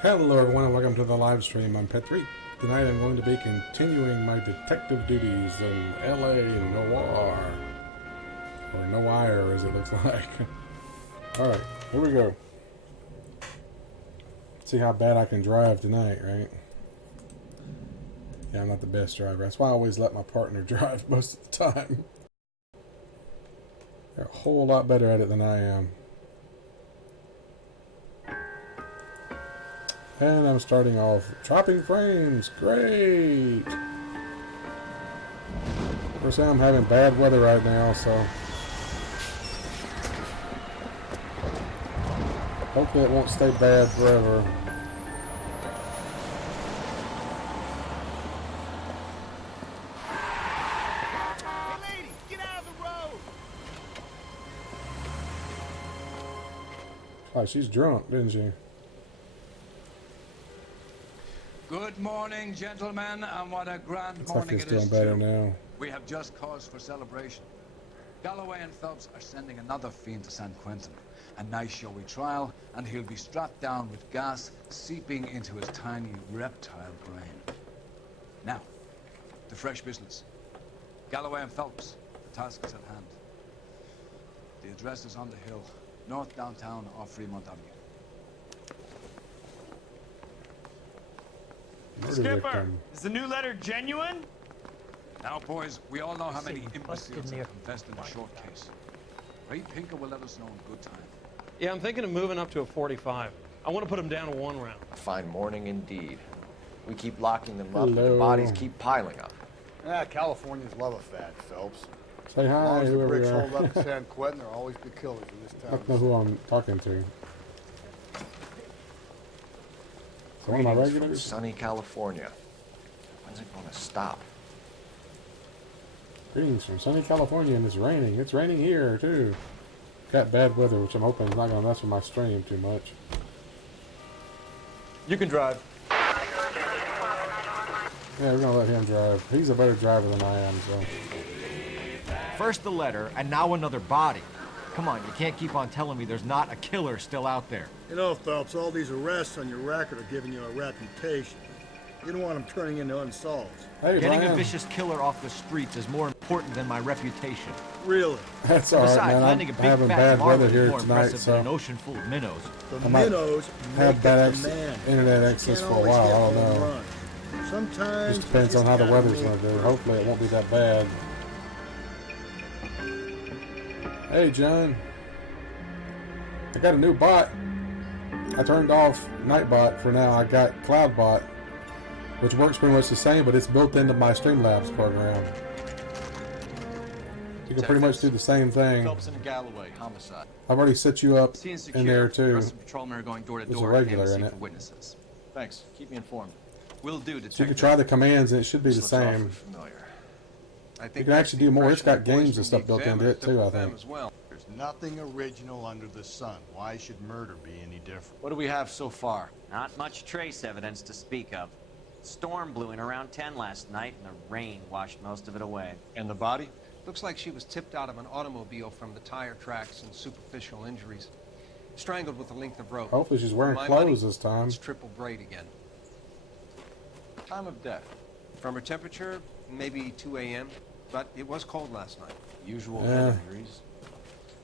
Hello everyone and welcome to the live stream. I'm Petreak. Tonight I'm going to be continuing my detective duties in LA Noire. Or Noire as it looks like. Alright, here we go. See how bad I can drive tonight, right? Yeah, I'm not the best driver. That's why I always let my partner drive most of the time. They're a whole lot better at it than I am. And I'm starting off chopping frames. Great! Of course, I'm having bad weather right now, so hopefully it won't stay bad forever. Hey lady, get out of the road! Oh, she's drunk, didn't she? Good morning, gentlemen, and what a grand Looks like morning it's it is doing better too. now. We have just cause for celebration. Galloway and Phelps are sending another fiend to San Quentin. A nice showy trial, and he'll be strapped down with gas seeping into his tiny reptile brain. Now, to fresh business. Galloway and Phelps, the task is at hand. The address is on the hill, north downtown off Fremont Avenue. Murder Skipper, victim. is the new letter genuine? Now, boys, we all know how many imbeciles have confessed in a short case. Ray Pinker will let us know in good time. Yeah, I'm thinking of moving up to a 45. I want to put them down to one round. A fine morning indeed. We keep locking them up, and Hello. the bodies keep piling up. Californians love a fat, Phelps. Say As long hi, as the whoever bricks you are. hold up in San Quentin, there'll always be killers in this I town. don't know who I'm talking to. So one of my Greetings from regulars? sunny California. When's it gonna stop? Greetings from sunny California, and it's raining. It's raining here, too. Got bad weather, which I'm hoping is not going to mess with my stream too much. You can drive. Yeah, we're going to let him drive. He's a better driver than I am, so. First the letter, and now another body. Come on, you can't keep on telling me there's not a killer still out there. You know, Phelps, all these arrests on your record are giving you a reputation. You don't want them turning into unsolved. Hey, Getting Brian. a vicious killer off the streets is more important than my reputation. Really? That's all right, Besides, man. I'm landing a big having fat bad marlin weather is here more tonight, impressive than an so ocean full of minnows. The I might minnows have make bad it access, demand. internet You access can't for a always while. get I don't home know. run. Sometimes Just depends you on how the gotta weather's make going to do. it. Hopefully it won't be that bad. Hey, John. I got a new bot. I turned off Nightbot for now. I got CloudBot, which works pretty much the same, but it's built into my Streamlabs program. You can pretty much do the same thing. Phelps and Galloway, homicide. I've already set you up Scene in secure. there too. Rest of patrolmen are going door to There's a door, regular canvassing in it. for witnesses. Thanks. Keep me informed. Will do, detective. So you can try the commands and it should be the This looks awfully same. familiar. You can actually do more. It's got games and stuff built into it too, I think. There's nothing original under the sun. Why should murder be any different? What do we have so far? Not much trace evidence to speak of. Storm blew in around 10 last night, and the rain washed most of it away. And the body? Looks like she was tipped out of an automobile from the tire tracks and superficial injuries. Strangled with a length of rope. Hopefully she's wearing For my clothes money, this time. It's triple braid again. Time of death. From her temperature, maybe 2 a.m., but it was cold last night. Usual Yeah. head injuries.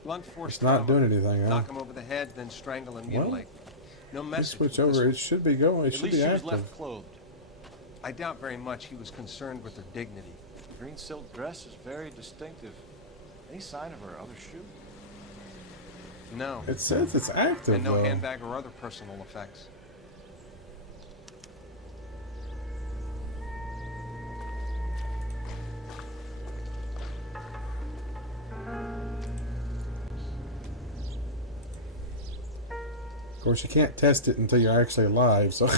Blunt force It's not trauma. doing anything, huh? Knock him over the head, then strangle and Well, mutilate. No Let's message. switch with this over. one. It should be going. It At should least be she was active. left clothed. I doubt very much he was concerned with her dignity. The green silk dress is very distinctive. Any sign of her other shoe? No. It says it's active And no though. handbag or other personal effects. Of course, you can't test it until you're actually alive, so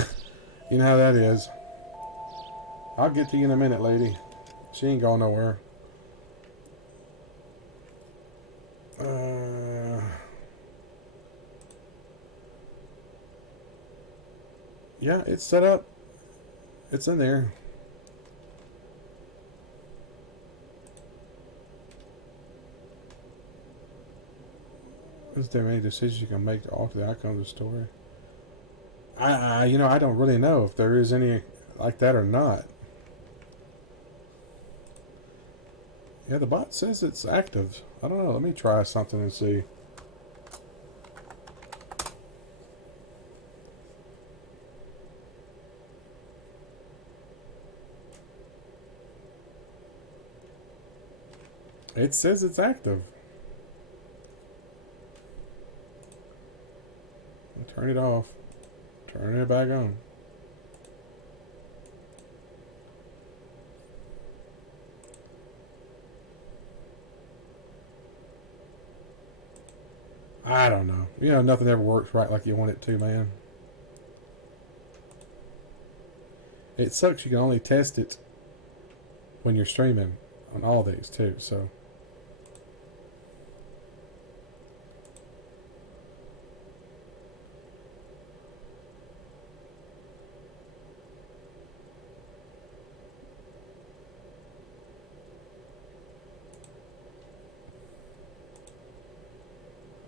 you know how that is. I'll get to you in a minute, lady. She ain't going nowhere. Yeah, it's set up. It's in there. Is there any decisions you can make to alter the outcome of the story? You know, I don't really know if there is any like that or not. Yeah, the bot says it's active. I don't know. Let me try something and see. It says it's active. Turn it off. Turn it back on. I don't know. You know, nothing ever works right like you want it to, man. It sucks you can only test it when you're streaming on all these too, so.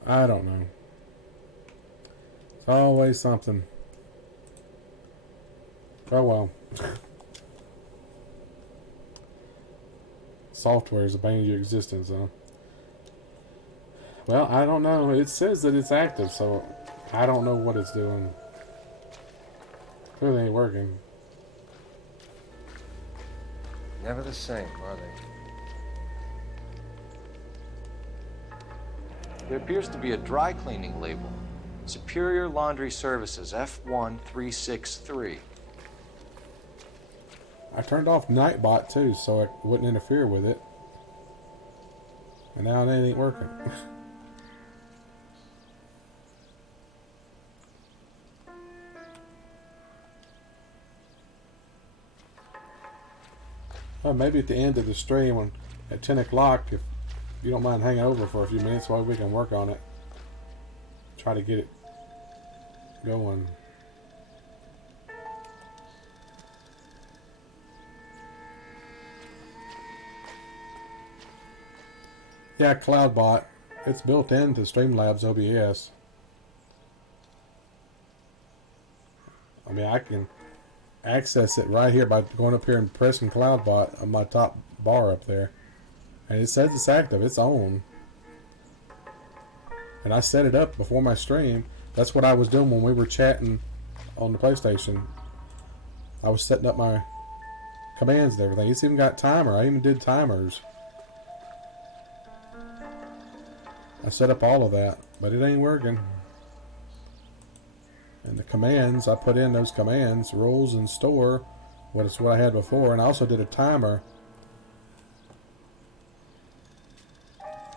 I don't know. It's always something. Oh well. Software is a bane of your existence, huh? Well, I don't know. It says that it's active, so I don't know what it's doing. Clearly ain't working. Never the same, are they? There appears to be a dry cleaning label. Superior Laundry Services, F1363. I turned off Nightbot too, so it wouldn't interfere with it. And now it ain't working. Well, maybe at the end of the stream, at 10 o'clock, if you don't mind hanging over for a few minutes while we can work on it. Try to get it going. Yeah, CloudBot. It's built into Streamlabs OBS. I mean, I can access it right here by going up here and pressing CloudBot on my top bar up there. And it says it's active. It's on. And I set it up before my stream. That's what I was doing when we were chatting on the PlayStation. I was setting up my commands and everything. It's even got timer. I even did timers. I set up all of that, but it ain't working. And the commands, I put in those commands, rules and store, what I had before, and I also did a timer.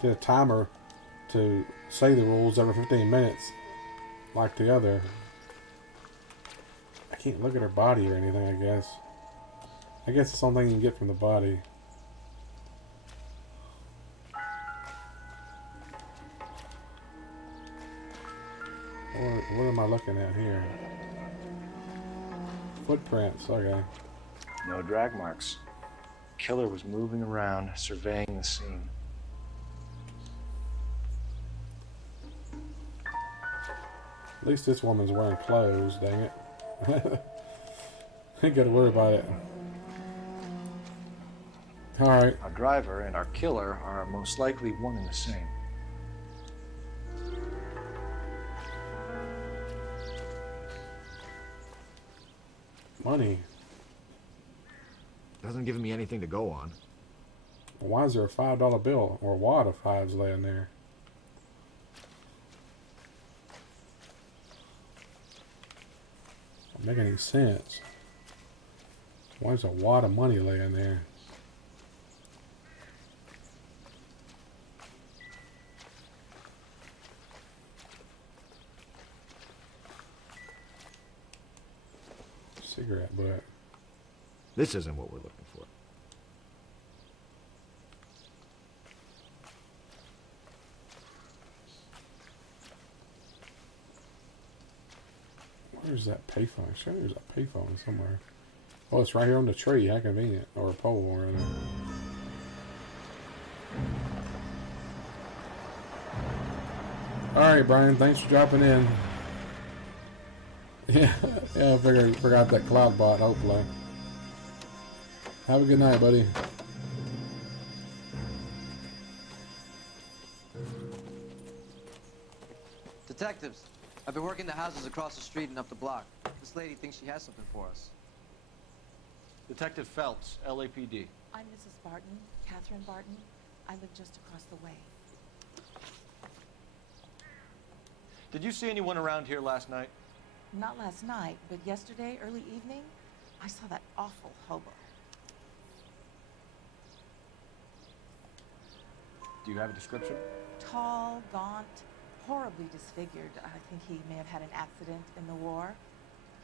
Did a timer to say the rules every 15 minutes, like the other. I can't look at her body or anything, I guess. I guess it's something you can get from the body. What am I looking at here? Footprints, okay. No drag marks. Killer was moving around, surveying the scene. At least this woman's wearing clothes, dang it. Ain't gotta worry about it. Alright. Our driver and our killer are most likely one and the same. Money. Doesn't give me anything to go on. Why is there a $5 bill or a wad of fives laying there? Doesn't make any sense. Why is a wad of money laying there? Cigarette butt. This isn't what we're looking for. Where's that payphone? I'm sure there's a payphone somewhere. Oh, it's right here on the tree. How convenient. Or a pole or anything. Alright, Brian. Thanks for dropping in. Yeah, yeah, I forgot that cloud bot, hopefully. Have a good night, buddy. Detectives, I've been working the houses across the street and up the block. This lady thinks she has something for us. Detective Phelps, LAPD. I'm Mrs. Barton, Catherine Barton. I live just across the way. Did you see anyone around here last night? Not last night, but yesterday, early evening, I saw that awful hobo. Do you have a description? Tall, gaunt, horribly disfigured. I think he may have had an accident in the war.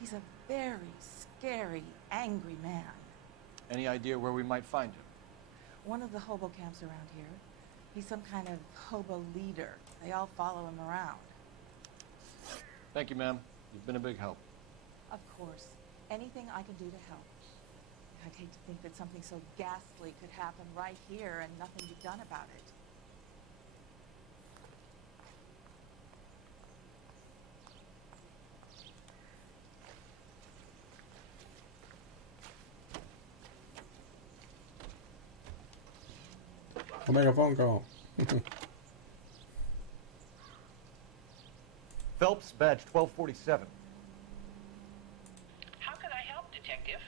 He's a very scary, angry man. Any idea where we might find him? One of the hobo camps around here. He's some kind of hobo leader. They all follow him around. Thank you, ma'am. You've been a big help. Of course. Anything I can do to help. I'd hate to think that something so ghastly could happen right here and nothing be done about it. I'll make a phone call. Phelps, badge 1247. How can I help, Detective?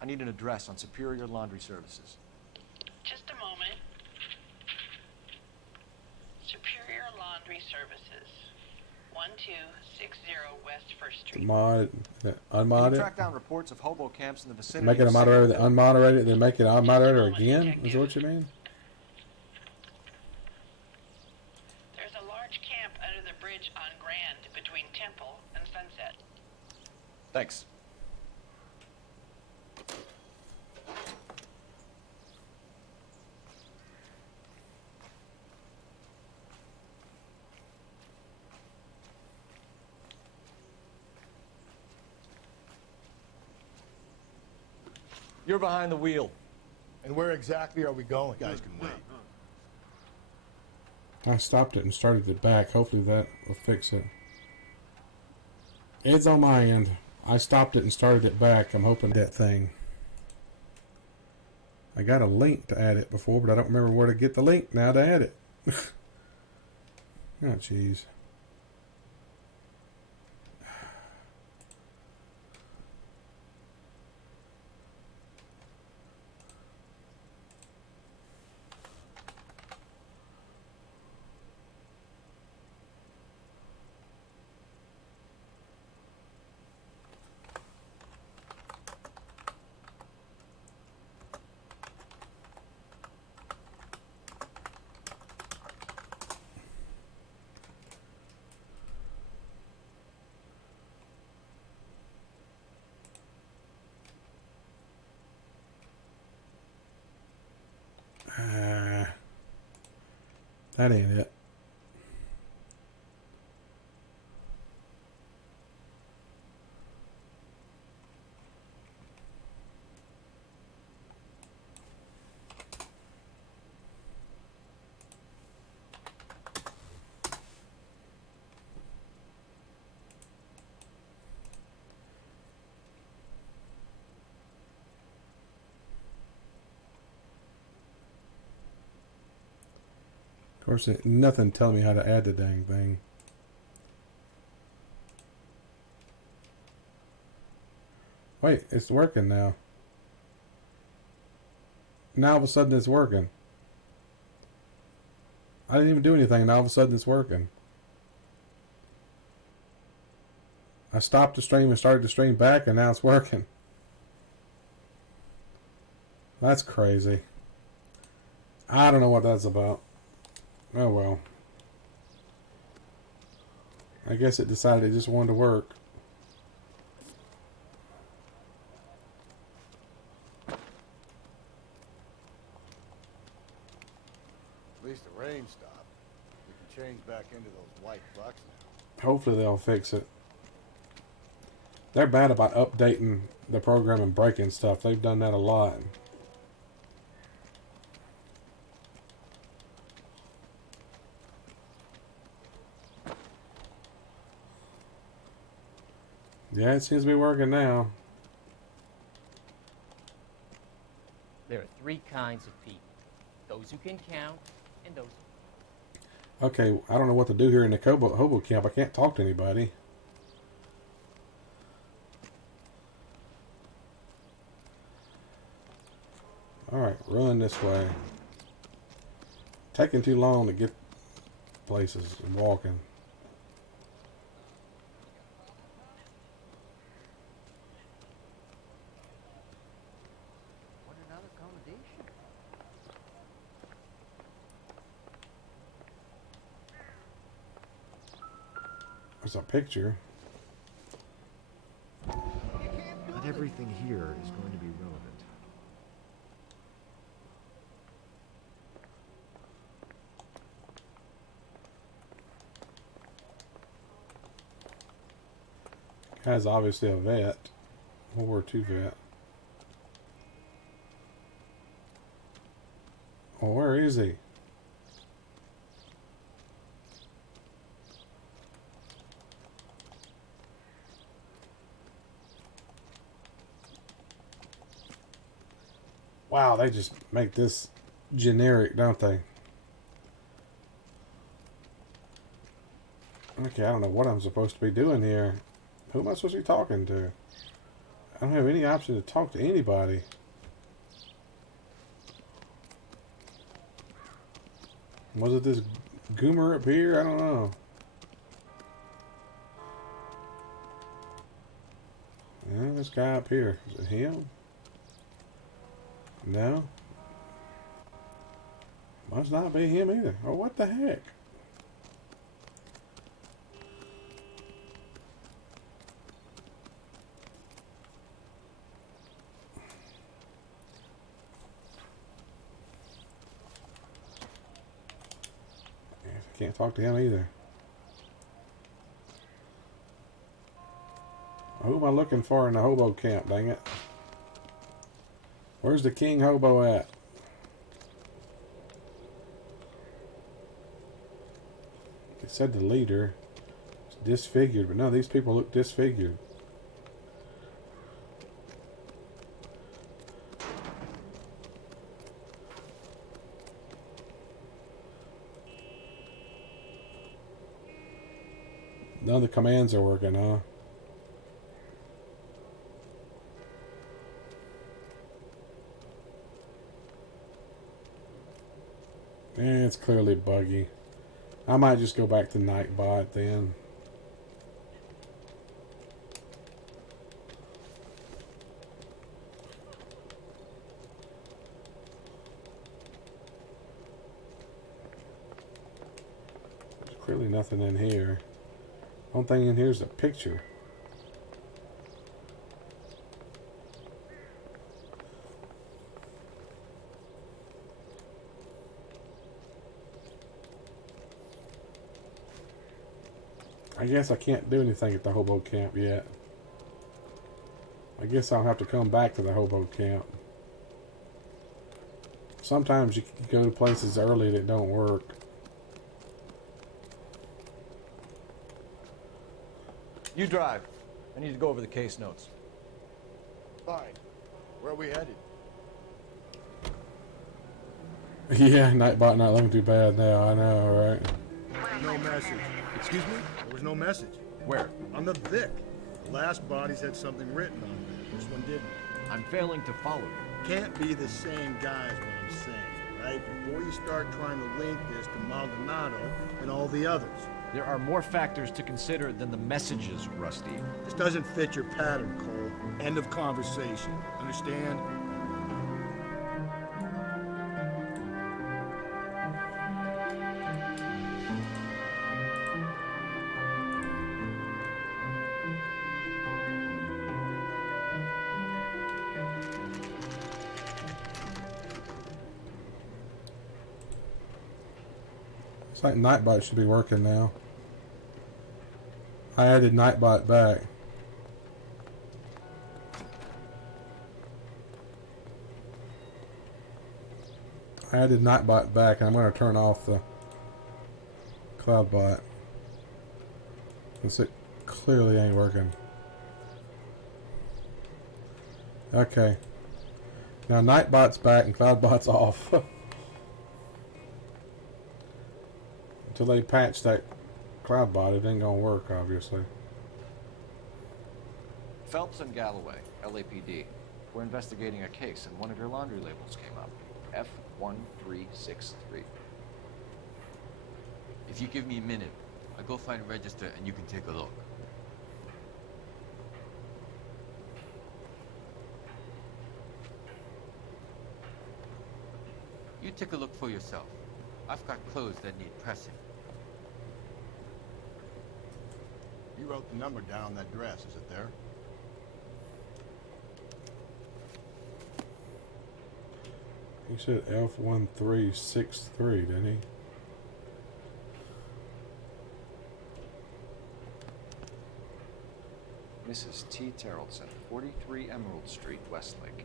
I need an address on Superior Laundry Services. Just a moment. Superior Laundry Services, 1260 West 1st Street. Mod, Can unmod you it. track down reports of hobo camps in the vicinity? Make it a of moderator, Singapore? unmoderate it, then make it a moderator again? Is that what you mean? There's a large camp under the bridge on Grand between Temple and Sunset. Thanks. You're behind the wheel. And where exactly are we going? You guys can wait. I stopped it and started it back. Hopefully that will fix it. It's on my end. I stopped it and started it back. I'm hoping that thing. I got a link to add it before, but I don't remember where to get the link now to add it. Oh, jeez. That ain't it. Of course, nothing telling me how to add the dang thing. Wait, it's working now. Now all of a sudden it's working. I didn't even do anything, now all of a sudden it's working. I stopped the stream and started the stream back and now it's working. That's crazy. I don't know what that's about. Oh well. I guess it decided it just wanted to work. At least the rain stopped. We can change back into those white trucks now. Hopefully they'll fix it. They're bad about updating the program and breaking stuff. They've done that a lot. Yeah, it seems to be working now. There are three kinds of people. Those who can count and those Okay, I don't know what to do here in the hobo camp. I can't talk to anybody. Alright, run this way. Taking too long to get places and walking. What another accommodation? There's a picture. Not everything here is going to be relevant. Guy's obviously a vet. World War II vet. Well, where is he? Wow, they just make this generic, don't they? Okay, I don't know what I'm supposed to be doing here. Who am I supposed to be talking to? I don't have any option to talk to anybody. Was it this goomer up here? I don't know. Yeah, this guy up here. Is it him? No. Must not be him either. Oh, what the heck? Can't talk to him either. Who am I looking for in the hobo camp, dang it? Where's the king hobo at? It said the leader is disfigured, but no, these people look disfigured. None of the commands are working, huh? It's clearly buggy. I might just go back to Nightbot then. There's clearly nothing in here. One thing in here is a picture. I guess I can't do anything at the hobo camp yet. I guess I'll have to come back to the hobo camp. Sometimes you can go to places early that don't work. You drive. I need to go over the case notes. Fine. Where are we headed? Yeah, Nightbot not looking too bad now, I know, right? No message. Excuse me? There was no message. Where? On the Vic. The last bodies had something written on them. This one didn't. I'm failing to follow you. Can't be the same guy is what I'm saying, right? Before you start trying to link this to Maldonado and all the others. There are more factors to consider than the messages, Rusty. This doesn't fit your pattern, Cole. End of conversation. Understand? It's like Nightbot should be working now. I added Nightbot back. I added Nightbot back, and I'm going to turn off the CloudBot. Since it clearly ain't working. Okay. Now Nightbot's back and Cloudbot's off. Until they patch that Cloudbot, it ain't gonna work, obviously. Phelps and Galloway, LAPD. We're investigating a case, and one of your laundry labels came up. F1363. If you give me a minute, I'll go find a register and you can take a look. You take a look for yourself. I've got clothes that need pressing. You wrote the number down on that dress, is it there? He said F1363, didn't he? Mrs. T. Terrellson, 43 Emerald Street, Westlake.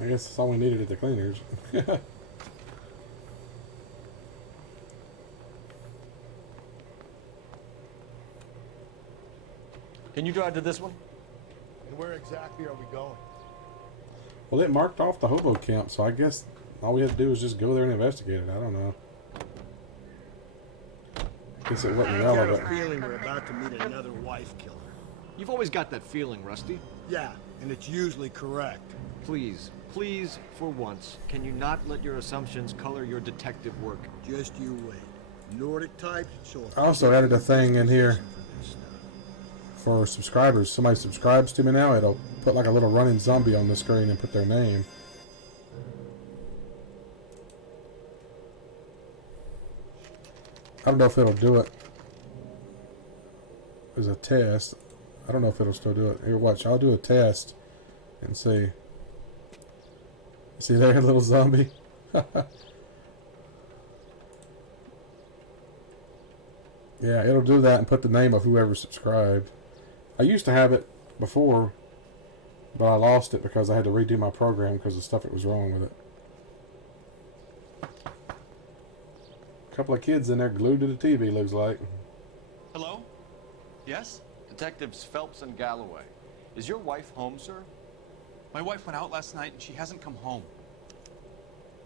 I guess that's all we needed at the cleaners. Can you drive to this one? And where exactly are we going? Well, it marked off the hobo camp, so I guess all we had to do was just go there and investigate it. I don't know. I guess it wasn't I got a relevant. feeling we're about to meet another wife killer. You've always got that feeling, Rusty. Yeah, and it's usually correct. Please, please, for once, can you not let your assumptions color your detective work? Just you wait. Nordic types show I also added a thing in here for subscribers. Somebody subscribes to me now, it'll put like a little running zombie on the screen and put their name. I don't know if it'll do it as a test. I don't know if it'll still do it. Here, watch. I'll do a test and see. See there, little zombie? Yeah, it'll do that and put the name of whoever subscribed. I used to have it before, but I lost it because I had to redo my program because of stuff that was wrong with it. A couple of kids in there glued to the TV, looks like. Hello? Yes? Detectives Phelps and Galloway. Is your wife home, sir? My wife went out last night and she hasn't come home.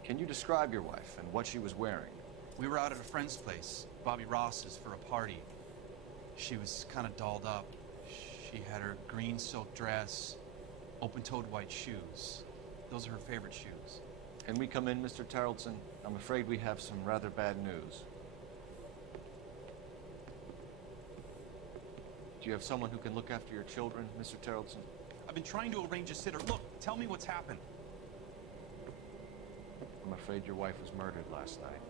Can you describe your wife and what she was wearing? We were out at a friend's place, Bobby Ross's, for a party. She was kind of dolled up. She had her green silk dress, open-toed white shoes. Those are her favorite shoes. Can we come in, Mr. Terrellson? I'm afraid we have some rather bad news. Do you have someone who can look after your children, Mr. Terrellson? I've been trying to arrange a sitter. Look, tell me what's happened. I'm afraid your wife was murdered last night.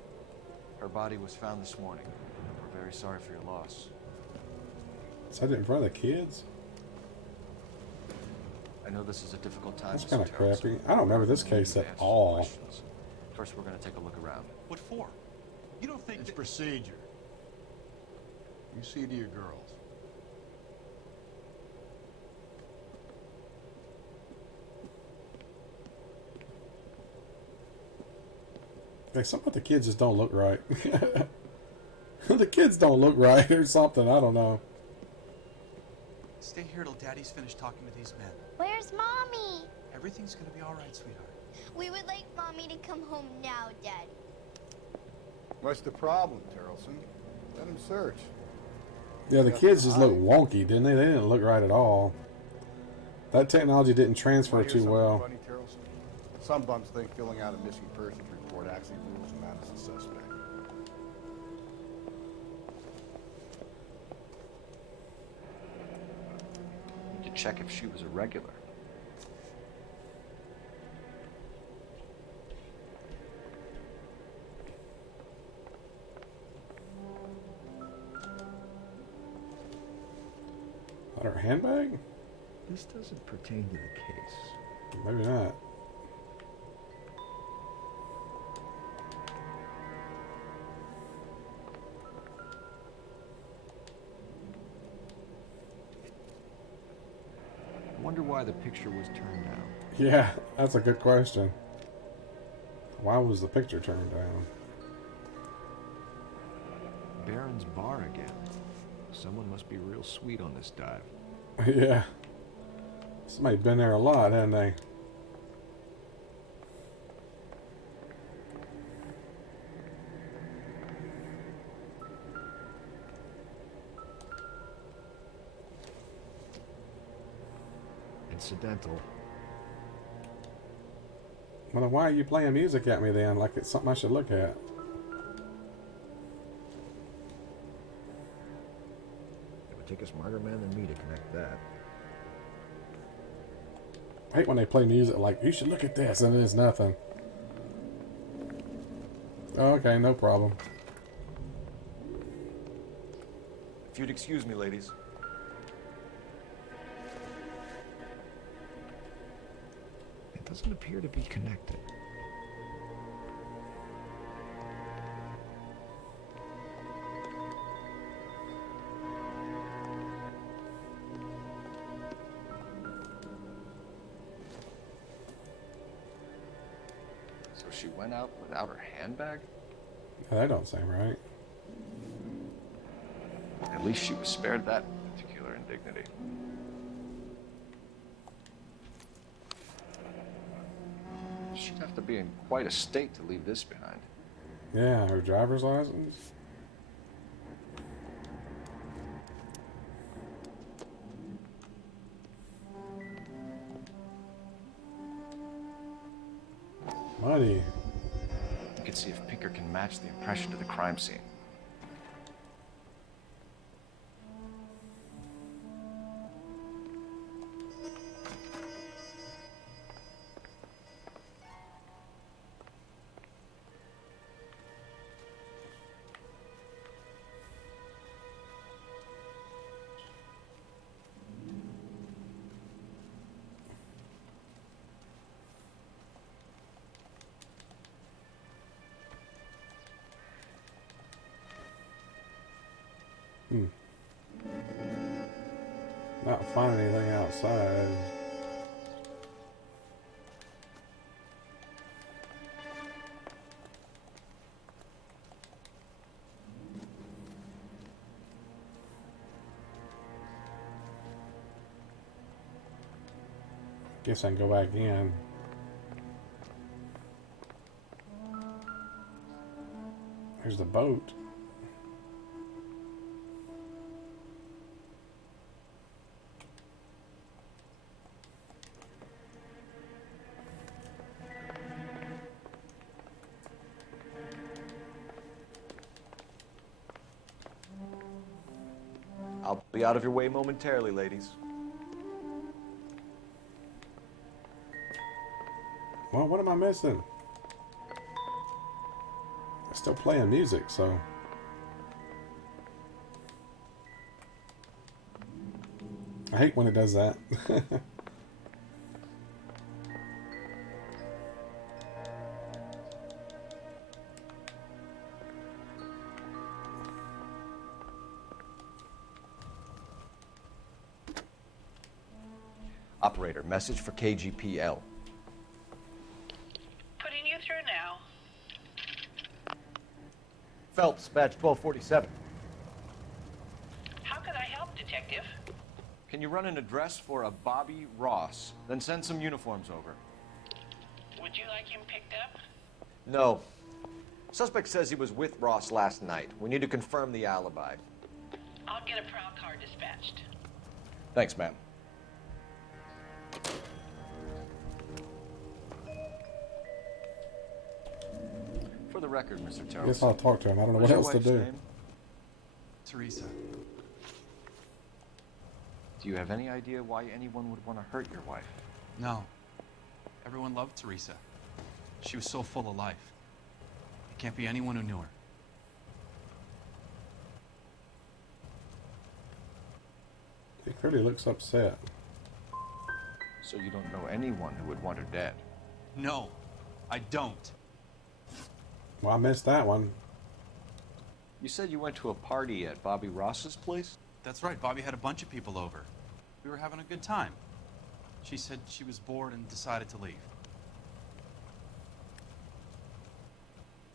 Her body was found this morning. We're very sorry for your loss. Is that in front of the kids? I know this is a difficult time. That's Mr. kind of Terrellson. crappy. I don't remember this case at all. First, we're going to take a look around. What for? You don't think It's that... procedure. You see to your girls. Like, some of the kids just don't look right. The kids don't look right or something. I don't know. Stay here till Daddy's finished talking to these men. Where's Mommy? Everything's gonna be all right, sweetheart. We would like Mommy to come home now, Daddy. What's the problem, Terrellson? Let him search. Yeah, the kids just look wonky, didn't they? They didn't look right at all. That technology didn't transfer too well. Funny, Terrellson? Some bums think filling out a missing persons report actually rules them out as a suspect. To check if she was a regular. Not her handbag? This doesn't pertain to the case. Maybe not. I wonder why the picture was turned down. Yeah, that's a good question. Why was the picture turned down? Baron's bar again. Someone must be real sweet on this dive. Yeah. Somebody's been there a lot, haven't they? Incidental. Well, then why are you playing music at me then? Like it's something I should look at. It would take a smarter man than me to connect that. I hate when they play music like, you should look at this, and it's nothing. Okay, no problem. If you'd excuse me, ladies. It doesn't appear to be connected. So she went out without her handbag? Yeah, that don't seem right. At least she was spared that particular indignity. She'd have to be in quite a state to leave this behind. Yeah, her driver's license. Money. You can see if Pinker can match the impression to the crime scene. Not find anything outside. Guess I can go back in. There's the boat. I'll be out of your way momentarily, ladies. Well, what am I missing? I'm still playing music, so... I hate when it does that. Operator, message for KGPL. Putting you through now. Phelps, badge 1247. How can I help, Detective? Can you run an address for a Bobby Ross? Then send some uniforms over. Would you like him picked up? No. Suspect says he was with Ross last night. We need to confirm the alibi. I'll get a prowl car dispatched. Thanks, ma'am. For the record, Mr. Terrell. Guess I'll talk to him. I don't know what else to do. Name? Teresa. Do you have any idea why anyone would want to hurt your wife? No. Everyone loved Teresa. She was so full of life. It can't be anyone who knew her. He clearly looks upset. So you don't know anyone who would want her dead? No, I don't. Well, I missed that one. You said you went to a party at Bobby Ross's place? That's right. Bobby had a bunch of people over. We were having a good time. She said she was bored and decided to leave.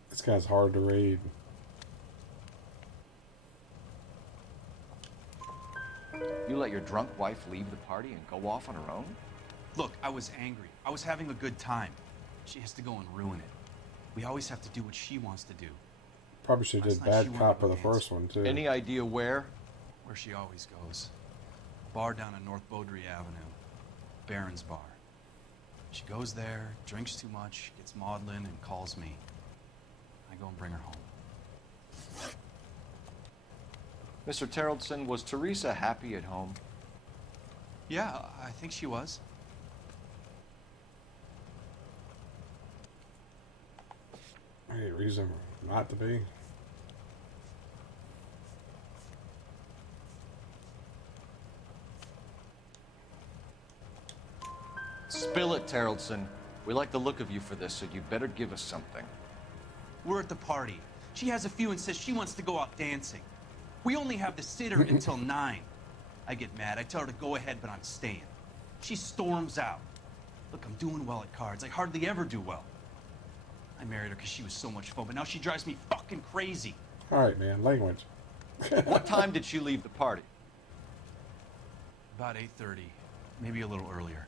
This guy's hard to read. You let your drunk wife leave the party and go off on her own? Look, I was angry. I was having a good time. She has to go and ruin it. We always have to do what she wants to do. Probably should have did bad cop for the first one, too. Any idea where? Where she always goes. A bar down on North Beaudry Avenue. Baron's Bar. She goes there, drinks too much, gets maudlin, and calls me. I go and bring her home. Mr. Terrellson, was Teresa happy at home? Yeah, I think she was. Any reason not to be? Spill it, Terrellson. We like the look of you for this, so you better give us something. We're at the party. She has a few and says she wants to go out dancing. We only have the sitter until 9. I get mad. I tell her to go ahead, but I'm staying. She storms out. Look, I'm doing well at cards. I hardly ever do well. I married her because she was so much fun, but now she drives me fucking crazy. All right, man. Language. What time did she leave the party? About 8:30, maybe a little earlier.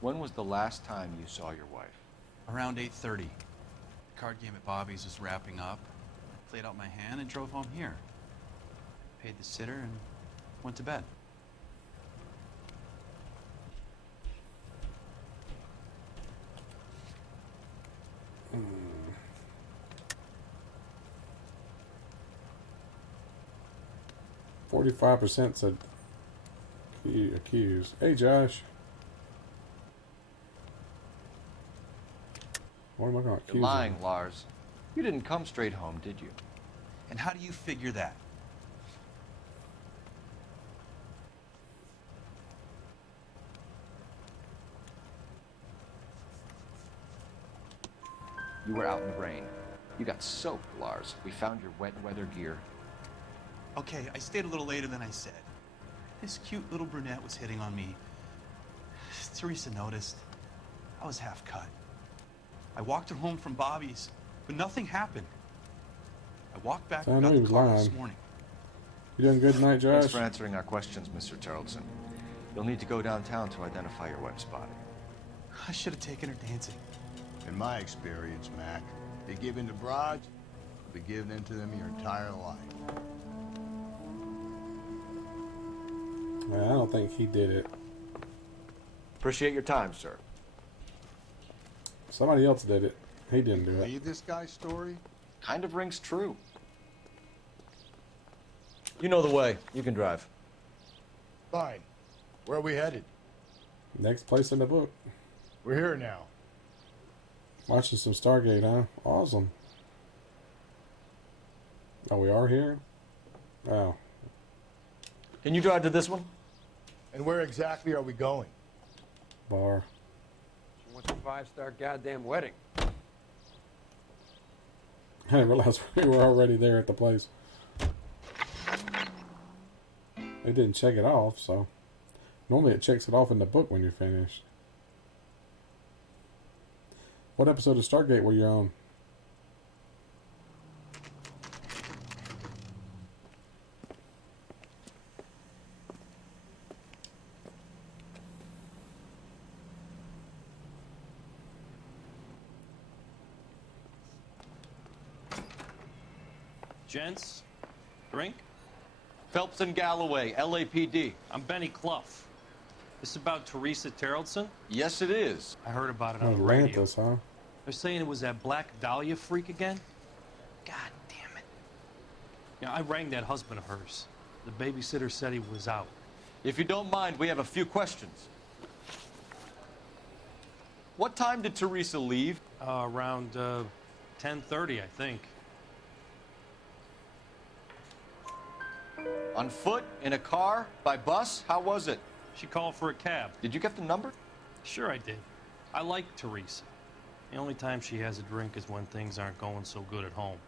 When was the last time you saw your wife? Around 8:30. The card game at Bobby's was wrapping up. I played out my hand and drove home here. Paid the sitter and went to bed. Hmm. 45% said accused. Hey, Josh. What am I going to accuse? You're lying, Lars. You didn't come straight home, did you? And how do you figure that? You were out in the rain. You got soaked, Lars. We found your wet weather gear. Okay, I stayed a little later than I said. This cute little brunette was hitting on me. Teresa noticed. I was half cut. I walked her home from Bobby's, but nothing happened. I walked back and got the car this morning. You doing good tonight, Josh? Thanks for answering our questions, Mr. Terrellson. You'll need to go downtown to identify your wife's body. I should have taken her dancing. In my experience, Mac, you give in to broads, you'll be giving in to them your entire life. Man, I don't think he did it. Appreciate your time, sir. Somebody else did it. He didn't do it. Believe this guy's story? Kind of rings true. You know the way. You can drive. Fine. Where are we headed? Next place in the book. We're here now. Watching some Stargate, huh? Awesome. Oh, we are here? Oh. Can you drive to this one? And where exactly are we going? Bar. She wants a 5-star goddamn wedding. I didn't realize we were already there at the place. They didn't check it off, so... Normally it checks it off in the book when you're finished. What episode of Stargate were you on? Gents, drink? Phelps and Galloway, LAPD. I'm Benny Clough. This is about Teresa Terrellson? Yes, it is. I heard about it on the radio. Atlantis, huh? They're saying it was that Black Dahlia freak again? God damn it. Yeah, I rang that husband of hers. The babysitter said he was out. If you don't mind, we have a few questions. What time did Teresa leave? Around 10:30, I think. On foot? In a car? By bus? How was it? She called for a cab. Did you get the number? Sure I did. I like Teresa. The only time she has a drink is when things aren't going so good at home.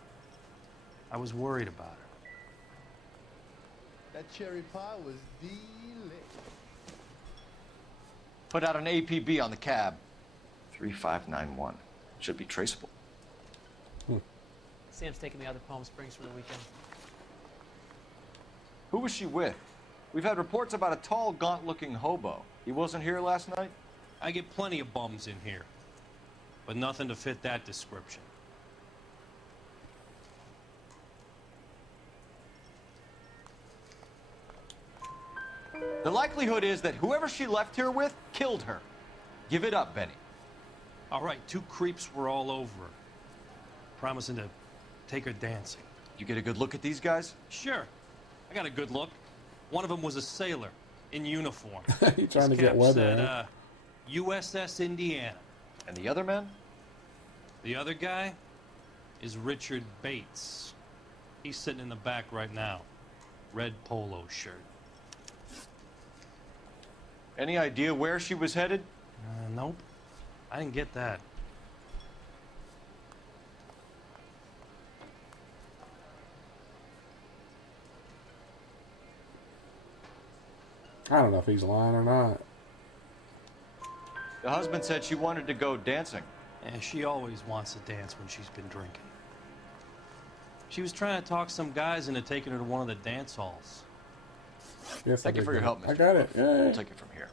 I was worried about her. That cherry pie was delicious. Put out an APB on the cab. 3591. Should be traceable. Sam's taking me out to Palm Springs for the weekend. Who was she with? We've had reports about a tall, gaunt-looking hobo. He wasn't here last night? I get plenty of bums in here, but nothing to fit that description. The likelihood is that whoever she left here with killed her. Give it up, Benny. All right, 2 creeps were all over her, promising to take her dancing. You get a good look at these guys? Sure. I got a good look. One of them was a sailor in uniform. You trying to His get cap weather, said, huh? USS Indiana. And the other man? The other guy is Richard Bates. He's sitting in the back right now. Red polo shirt. Any idea where she was headed? Nope. I didn't get that. I don't know if he's lying or not. The husband said she wanted to go dancing. Yeah, she always wants to dance when she's been drinking. She was trying to talk some guys into taking her to one of the dance halls. Yes, Thank you for your help, Mr. I got it. We'll Yay. take it from here.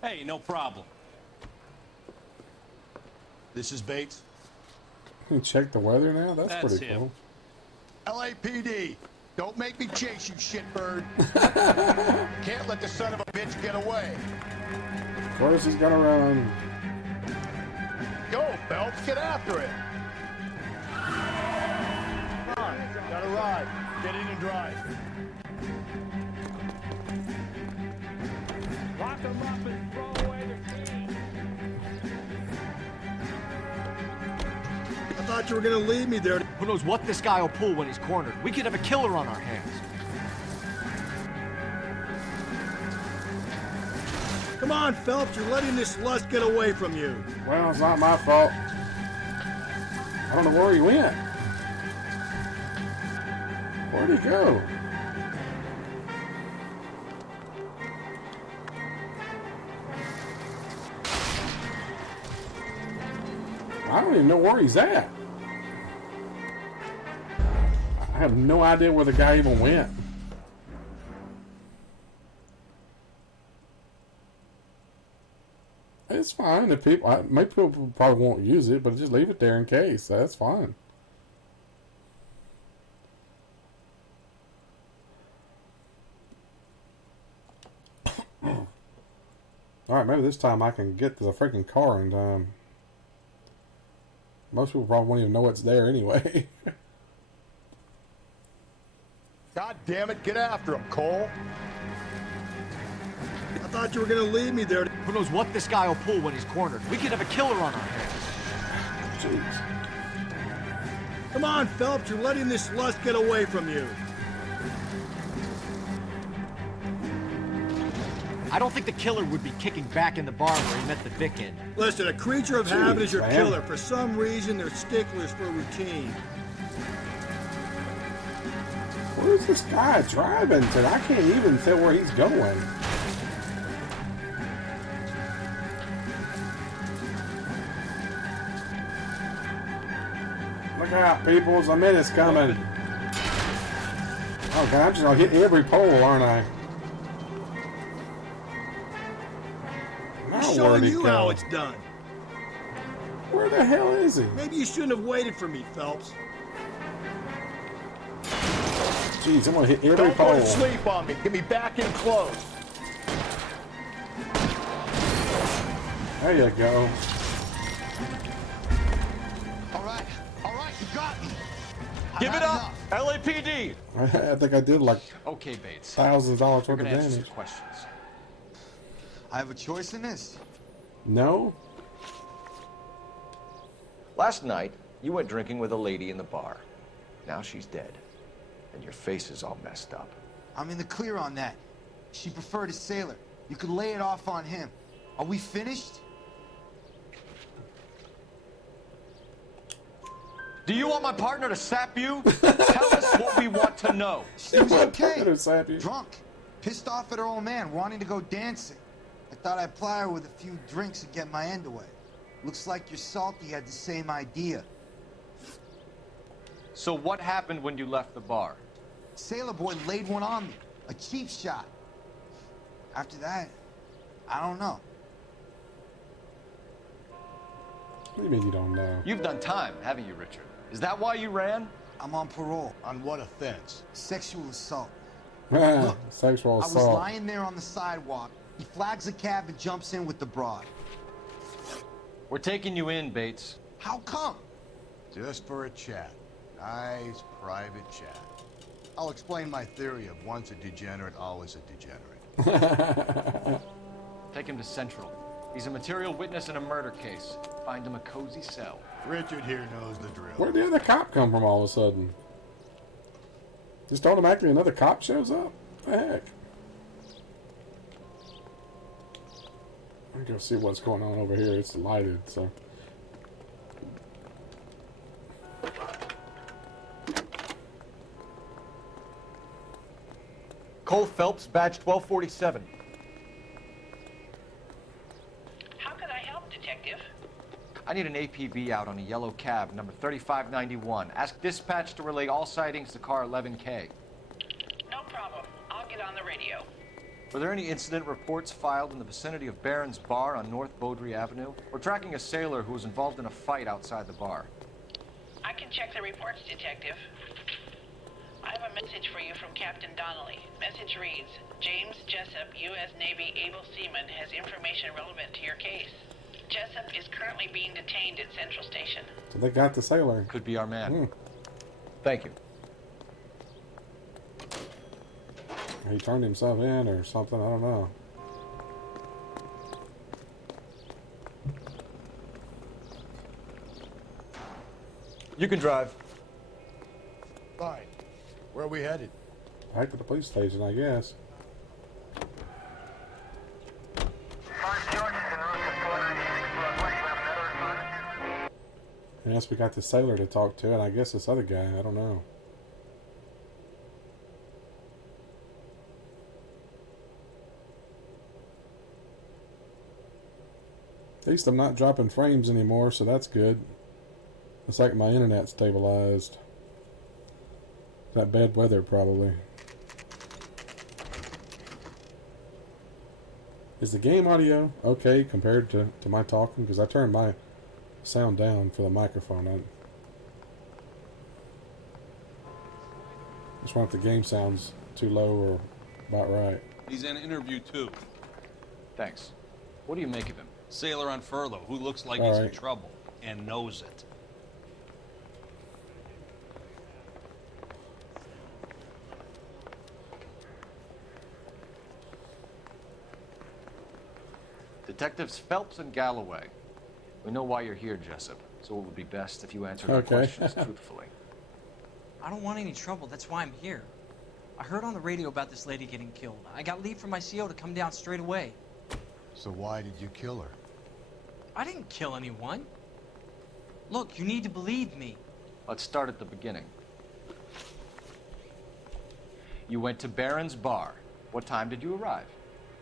Hey, no problem. This is Bates. You can check the weather now? That's pretty him. cool. LAPD, don't make me chase you, shitbird. Can't let the son of a bitch get away. Of course he's gonna run. Go, Phelps, get after it. Come on, got a ride. Get in and drive. Lock them up and throw away their keys. I thought you were gonna leave me there. Who knows what this guy will pull when he's cornered? We could have a killer on our hands. Come on, Phelps, you're letting this lust get away from you. Well, it's not my fault. I don't know where he went. Where'd he go? I don't even know where he's at. I have no idea where the guy even went. It's fine if people. Maybe people probably won't use it, but just leave it there in case. That's fine. All right, maybe this time I can get to the freaking car in time. Most people probably won't even know it's there anyway. God damn it, get after him, Cole. I thought you were gonna leave me there. Who knows what this guy will pull when he's cornered? We could have a killer on our hands. Jeez. Come on, Phelps, you're letting this lust get away from you. I don't think the killer would be kicking back in the bar where he met the Vic in. Listen, a creature of habit is your man. killer. For some reason, they're sticklers for routine. Where's this guy driving to? I can't even tell where he's going. Look out, people. There's a menace coming. Okay, I'm just going to hit every pole, aren't I? I'm Now showing where'd he you go? how it's done. Where the hell is he? Maybe you shouldn't have waited for me, Phelps. Jeez, I'm going to hit every Don't pole. go to sleep on me. Get me back in close. There you go. All right, you got me. Give it up, LAPD. I think I did like Okay, Bates. thousands of dollars You're worth of gonna answer some damage. questions. I have a choice in this. No? Last night, you went drinking with a lady in the bar. Now she's dead, and your face is all messed up. I'm in the clear on that. She preferred a sailor. You could lay it off on him. Are we finished? Do you want my partner to sap you? Tell us what we want to know. She was okay. Better sap you. Drunk. Pissed off at her old man, wanting to go dancing. I thought I'd ply her with a few drinks and get my end away. Looks like your salty had the same idea. So what happened when you left the bar? Sailor boy laid one on me. A cheap shot. After that, I don't know. What do you mean you don't know? You've done time, haven't you, Richard? Is that why you ran? I'm on parole. On what offense? Sexual assault. Sexual I was assault. lying there on the sidewalk. He flags a cab and jumps in with the broad. We're taking you in, Bates. How come? Just for a chat. Nice private chat. I'll explain my theory of once a degenerate, always a degenerate. Take him to Central. He's a material witness in a murder case. Find him a cozy cell. Richard here knows the drill. Where'd the other cop come from all of a sudden? Just automatically another cop shows up? What the heck? I'm gonna go see what's going on over here. It's lighted, so. Cole Phelps, badge 1247. How can I help, Detective? I need an APB out on a yellow cab, number 3591. Ask dispatch to relay all sightings to car 11K. No problem. I'll get on the radio. Were there any incident reports filed in the vicinity of Barron's Bar on North Beaudry Avenue? We're tracking a sailor who was involved in a fight outside the bar. I can check the reports, Detective. I have a message for you from Captain Donnelly. Message reads, James Jessup, U.S. Navy able seaman, has information relevant to your case. Jessup is currently being detained at Central Station. So they got the sailor. Could be our man. Thank you. He turned himself in or something. I don't know. You can drive. Fine. Where are we headed? Back to the police station, I guess. Yes, we got the sailor to talk to, and I guess this other guy. I don't know. At least I'm not dropping frames anymore, so that's good. Looks like my internet stabilized. That bad weather, probably. Is the game audio okay compared to my talking? Because I turned my sound down for the microphone. I just wonder if the game sounds too low or about right. He's in interview too. Thanks. What do you make of him? Sailor on furlough who looks like All he's in right. trouble and knows it. Detectives Phelps and Galloway. We know why you're here, Jessup, so it would be best if you answered Okay. our questions truthfully. I don't want any trouble. That's why I'm here. I heard on the radio about this lady getting killed. I got leave from my CO to come down straight away. So why did you kill her? I didn't kill anyone. Look, you need to believe me. Let's start at the beginning. You went to Barron's Bar. What time did you arrive?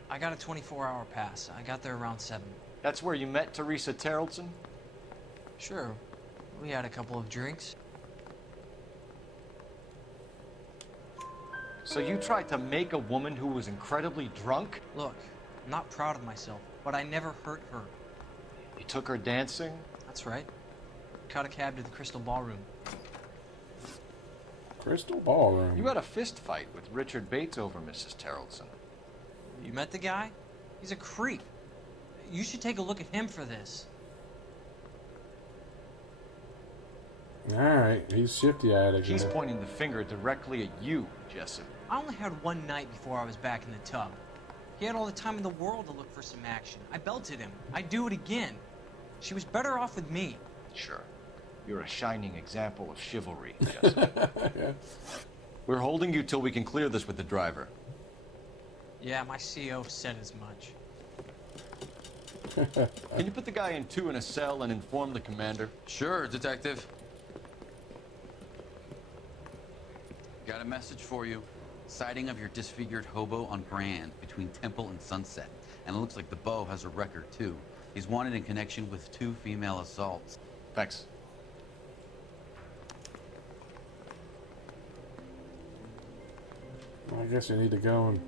I got a 24-hour pass. I got there around 7. That's where you met Teresa Terrellson? Sure. We had a couple of drinks. So you tried to make a woman who was incredibly drunk? Look, I'm not proud of myself, but I never hurt her. You took her dancing? That's right. Caught a cab to the Crystal Ballroom. Crystal Ballroom. You had a fist fight with Richard Bates over Mrs. Terrellson. You met the guy? He's a creep. You should take a look at him for this. Alright, he's shifty at it. He's pointing the finger directly at you, Jessup. I only had one night before I was back in the tub. He had all the time in the world to look for some action. I belted him. I'd do it again. She was better off with me. Sure. You're a shining example of chivalry, Jessup. Yeah. We're holding you till we can clear this with the driver. Yeah, my CO said as much. Can you put the guy in 2 in a cell and inform the commander? Sure, Detective. Got a message for you. Sighting of your disfigured hobo on Grand between Temple and Sunset. And it looks like the Beau has a record, too. He's wanted in connection with 2 female assaults. Thanks. I guess you need to go and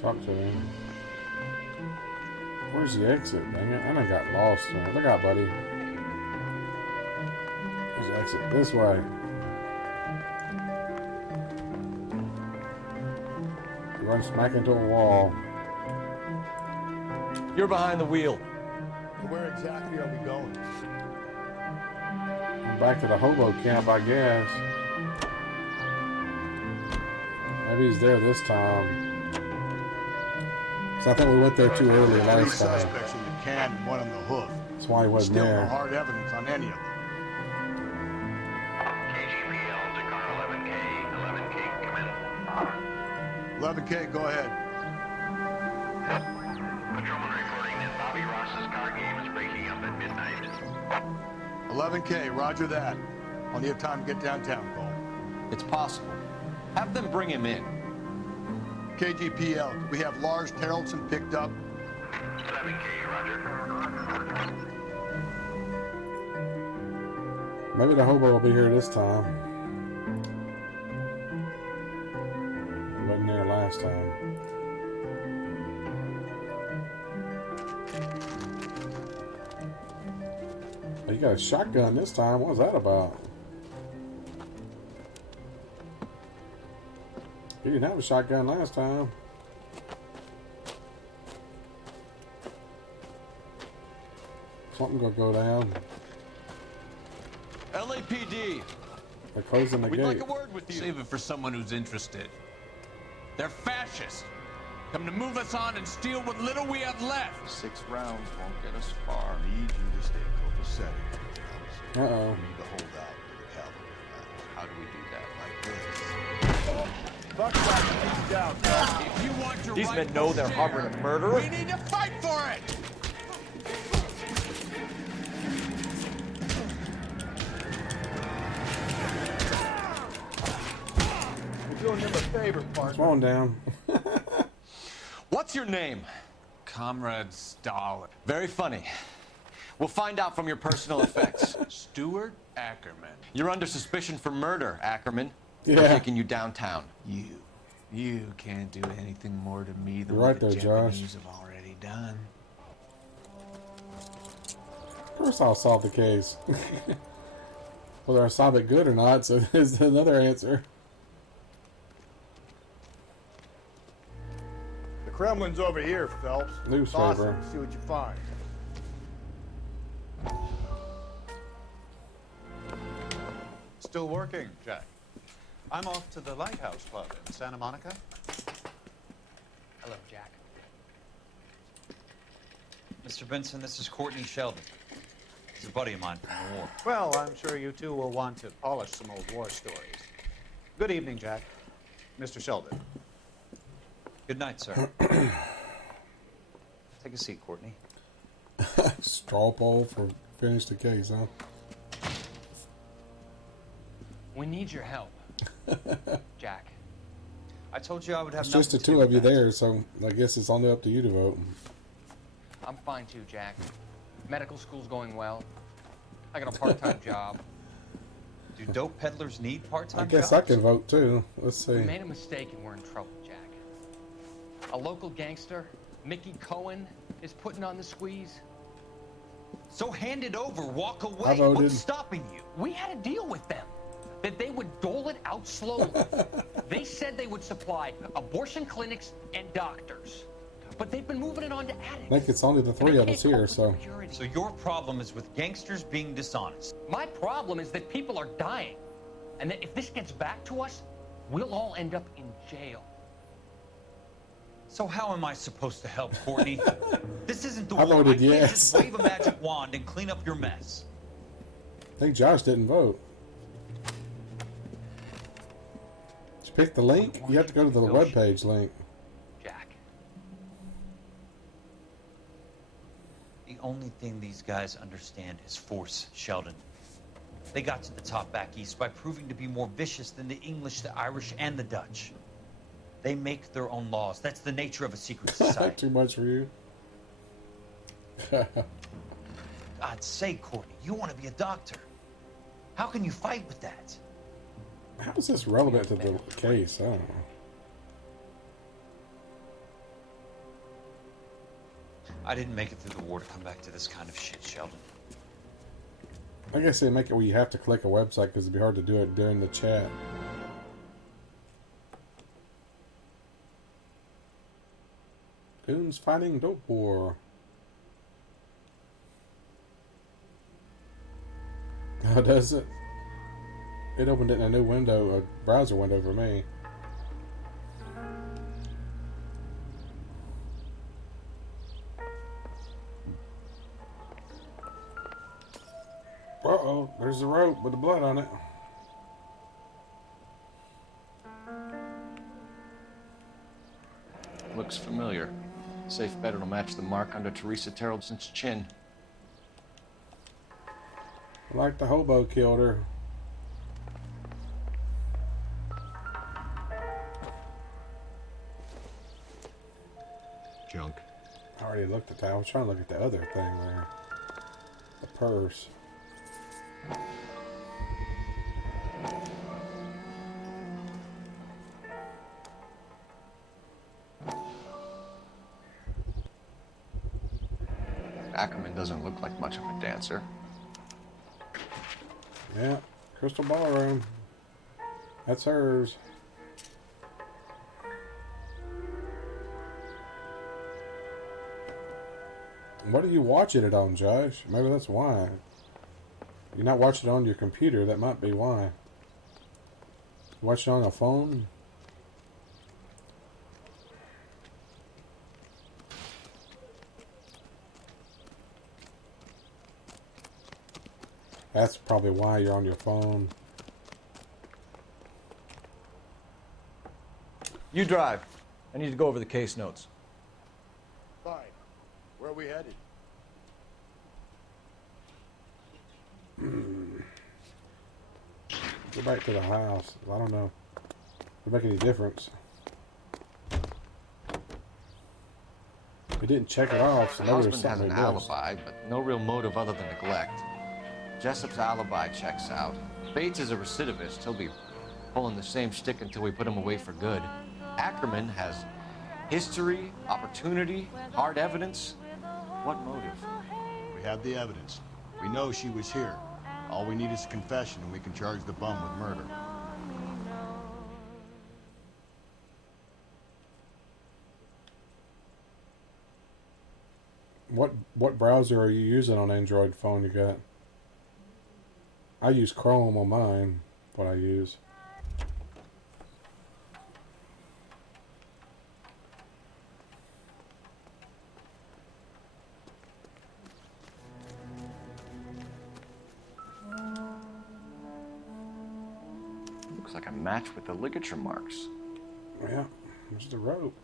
talk to him. Where's the exit? Dang it. I done got lost. Look out, buddy. There's the exit. This way. You run smack into a wall. You're behind the wheel. Where exactly are we going? I'm back to the hobo camp, I guess. Maybe he's there this time. So I think we went there too early last Three time. suspects in the can and one on the hoof. That's why he wasn't Still no there. hard evidence on any of them. KGPL to car 11K. 11K, come in. 11K, go ahead. Patrolman reporting that Bobby Ross's car game is breaking up at midnight. 11K, roger that. Only have time to get downtown, Cole. It's possible. Have them bring him in. KGPL, could we have Lars Haraldson picked up? 11K, roger. Maybe the hobo will be here this time. He wasn't there last time. You got a shotgun this time. What was that about? You didn't have a shotgun last time. Something gonna go down. LAPD. They're closing the We'd gate. like a word with you. Save it for someone who's interested. They're fascists. Come to move us on and steal what little we have left. 6 rounds won't get us far. I need you to stay copacetic. Uh-oh. We need to hold out for the cavalry. How do we do that? Like this. Buckshot, keep down. If you want your These men rightful know they're share, harboring a murderer. We need to fight for it. We're doing them a favor, What's partner. wrong down? What's your name? Comrade Stalin. Very funny. We'll find out from your personal effects. Stuart Ackerman. You're under suspicion for murder, Ackerman. Yeah. We're taking you downtown. You can't do anything more to me than You're what right the there, Josh. Japanese have already done. Of course I'll solve the case. Whether I solve it good or not, so there's another answer. The Kremlin's over here, Phelps. Newspaper. Toss it, see what you find. Still working, Jack. I'm off to the Lighthouse Club in Santa Monica. Hello, Jack. Mr. Benson, this is Courtney Sheldon. He's a buddy of mine from the war. Well, I'm sure you two will want to polish some old war stories. Good evening, Jack. Mr. Sheldon. Good night, sir. Take a seat, Courtney. Straw poll for finish the case, huh? We need your help, Jack. I told you I would have It's just the nothing to two do of you with that. there, so I guess it's only up to you to vote. I'm fine too, Jack. Medical school's going well. I got a part-time job. Do dope peddlers need part-time I guess jobs? I can vote too. Let's see. We made a mistake and we're in trouble, Jack. A local gangster, Mickey Cohen, is putting on the squeeze. So hand it over, walk away. I voted. What's stopping you? We had a deal with them that they would dole it out slowly. They said they would supply abortion clinics and doctors. But they've been moving it on to I addicts. think it's only the three of us here, so. So your problem is with gangsters being dishonest. My problem is that people are dying. And that if this gets back to us, we'll all end up in jail. So how am I supposed to help, Courtney? This isn't the I war. voted I can't yes. just wave a magic wand and clean up your mess. I think Josh didn't vote. Did you pick the link? You have to go to the webpage link. Jack. The only thing these guys understand is force, Sheldon. They got to the top back east by proving to be more vicious than the English, the Irish, and the Dutch. They make their own laws. That's the nature of a secret society. Too much for you. I'd say, Courtney, you want to be a doctor. How can you fight with that? How is this relevant to the case? I don't know. I didn't make it through the war to come back to this kind of shit, Sheldon. I guess they make it where you have to click a website because it'd be hard to do it during the chat. Goons fighting dope war. How does it? It opened it in a new window, a browser window for me. Uh-oh, there's the rope with the blood on it. Looks familiar. Safe bet it'll match the mark under Teresa Terrelson's chin. Like the hobo killed her. Junk. I already looked at that. I was trying to look at the other thing there. The purse. Ackerman doesn't look like much of a dancer. Yeah, Crystal Ballroom. That's hers. What are you watching it on, Josh? Maybe that's why. You're not watching it on your computer. That might be why. Watch it on a phone? That's probably why you're on your phone. You drive. I need to go over the case notes. Fine. Where are we headed? Go back to the house. I don't know. Does it make any difference? We didn't check it off, so The maybe there's husband has something an he does. alibi, but no real motive other than neglect. Jessup's alibi checks out. Bates is a recidivist. He'll be pulling the same stick until we put him away for good. Ackerman has history, opportunity, hard evidence. What motive? We have the evidence. We know she was here. All we need is a confession, and we can charge the bum with murder. What browser are you using on Android phone you got? I use Chrome on mine. What I use. Looks like a match with the ligature marks. Yeah, there's the rope.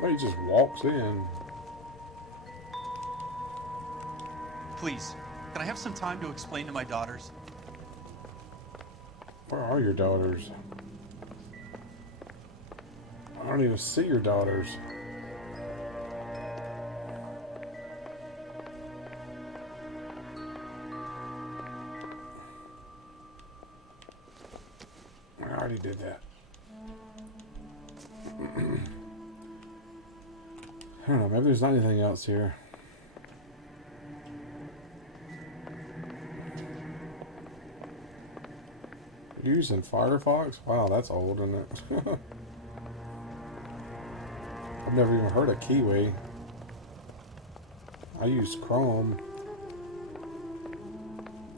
Well, he just walks in. Please, can I have some time to explain to my daughters? Where are your daughters? I don't even see your daughters. I already did that. I don't know, maybe there's not anything else here. You're using Firefox? Wow, that's old, isn't it? I've never even heard of Kiwi. I use Chrome.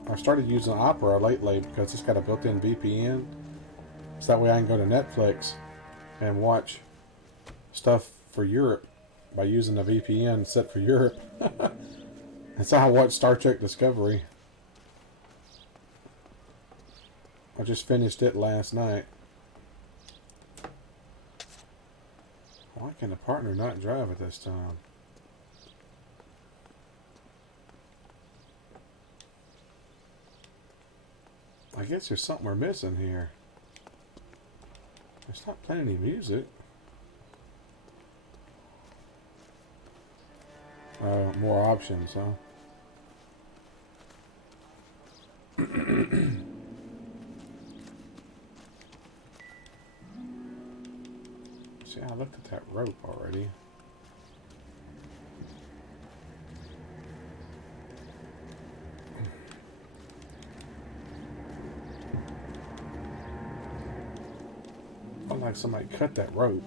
I've started using Opera lately because it's got a built-in VPN. So that way I can go to Netflix and watch stuff for Europe by using a VPN set for Europe. That's how I watch Star Trek Discovery. I just finished it last night. Why can the partner not drive at this time? I guess there's something we're missing here. It's not playing any music. More options, huh? See, I looked at that rope already. Felt like somebody cut that rope.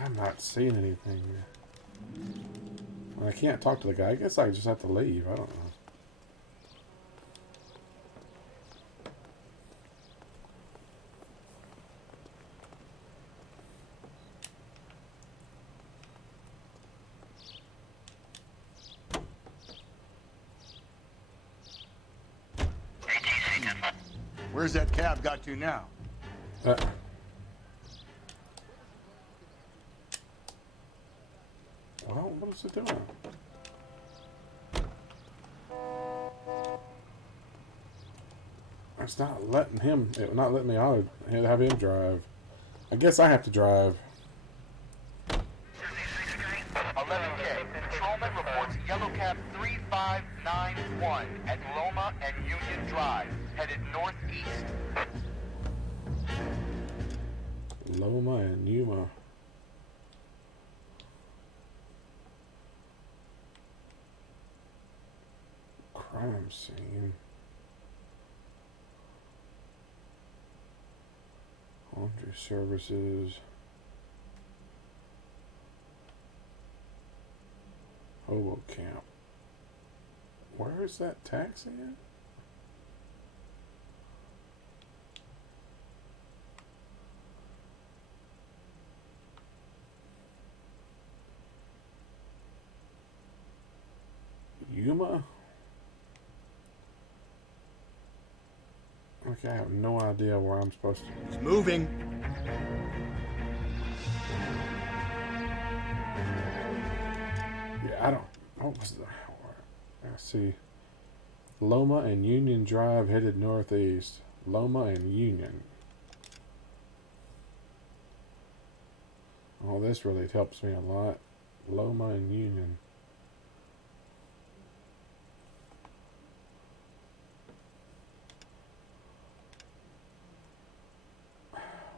I'm not seeing anything. I can't talk to the guy. I guess I just have to leave. I don't know. Where's that cab got to now? Well, what is it doing? It's not letting him. It's not letting me have him drive. I guess I have to drive. 11K. Patrolman reports yellow cab 3591 at Loma and Union Drive, headed northeast. Loma and Yuma. Crime scene. Laundry services. Hobo camp. Where is that taxi at? Yuma? Okay, I have no idea where I'm supposed to. He's moving. Yeah, I don't. What was the? I see. Loma and Union Drive headed northeast. Loma and Union. Oh, this really helps me a lot. Loma and Union.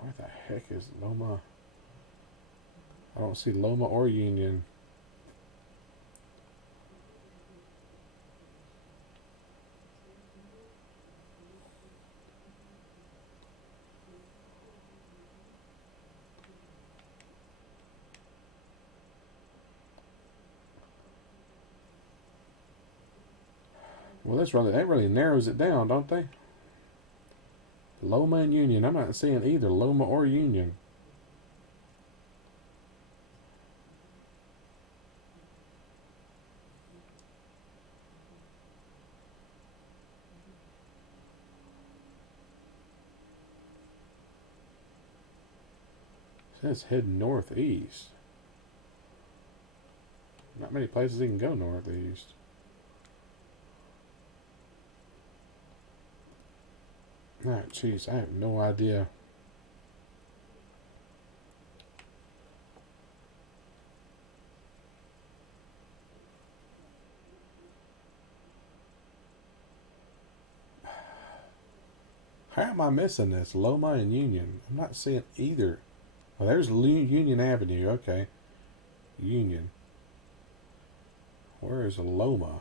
Where the heck is Loma? I don't see Loma or Union. Well, that really narrows it down, don't they? Loma and Union. I'm not seeing either Loma or Union. It says head northeast. Not many places you can go northeast. Ah, jeez, I have no idea. How am I missing this? Loma and Union. I'm not seeing either. Well, there's Union Avenue. Okay. Union. Where is Loma?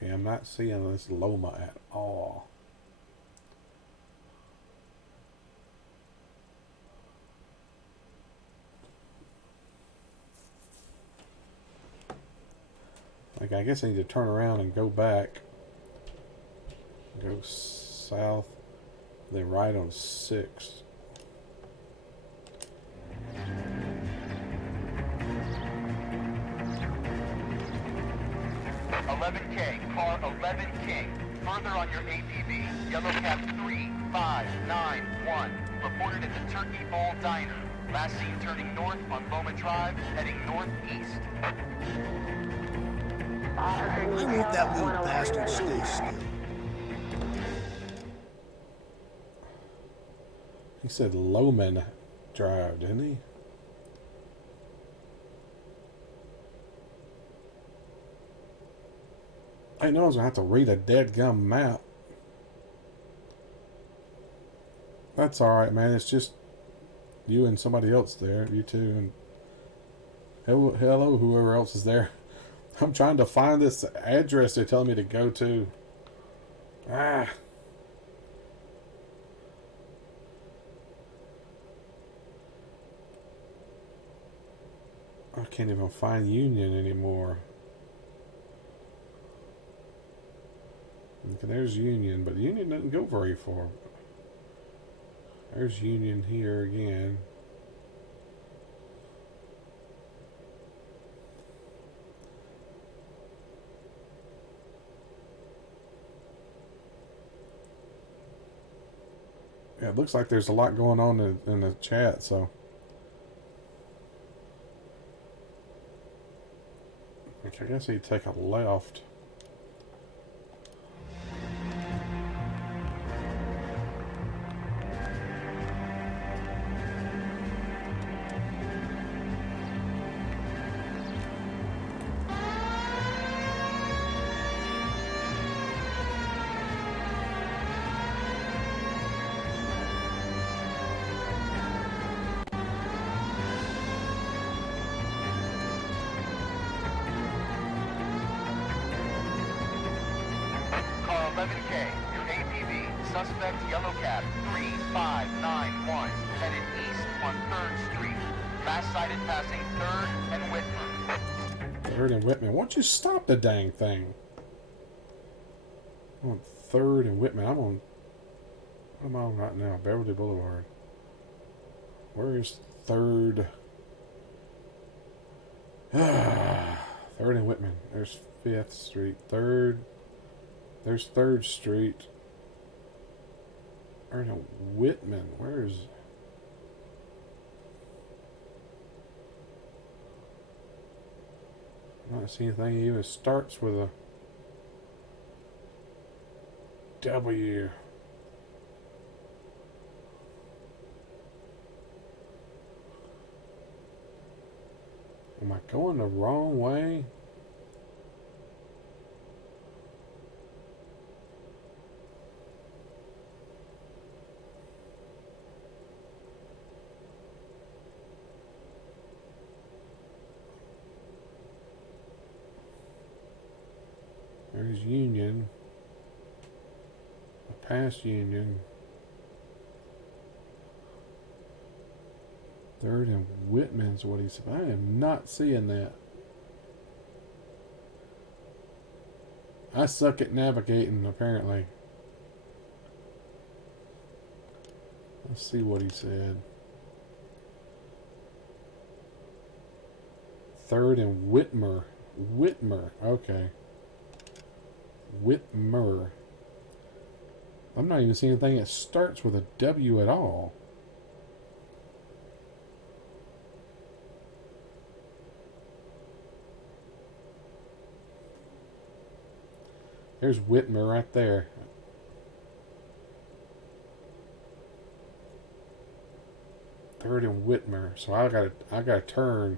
Okay, Okay, I'm not seeing this Loma at all. Like, I guess I need to turn around and go back. Go south. Then right on 6th. 11K, car 11K. Further on your APB, yellow cab 3591. Reported at the Turkey Bowl Diner. Last seen turning north on Loma Drive, heading northeast. I want that little bastard stay still. He said Loman Drive, didn't he? I know I was going to have to read a dead gum map. That's alright, man. It's just you and somebody else there. You two. And hello, whoever else is there. I'm trying to find this address they're telling me to go to. Ah. I can't even find Union anymore. Okay, there's Union, but Union doesn't go very far. There's Union here again. Yeah, it looks like there's a lot going on in the chat, so. Okay, I guess I need to take a left. Car 11K, your APB, suspect yellow cab 3591, headed east on 3rd Street. Last sighted passing 3rd and Whitman. 3rd and Whitman. Why don't you stop the dang thing? I'm on 3rd and Whitman. What am I on right now? Beverly Boulevard. Where is 3rd? 3rd and Whitman. There's 5th Street. 3rd. There's 3rd Street. Or no, Whitman. Where is... I'm not seeing anything. It even starts with a W. Am I going the wrong way? There's Union. Past Union. 3rd and Whitman's what he said. I am not seeing that. I suck at navigating, apparently. Let's see what he said. 3rd and Whitmer. Whitmer. Okay. Whitmer. I'm not even seeing anything that starts with a W at all. There's Whitmer right there. Third and Whitmer. So I gotta turn.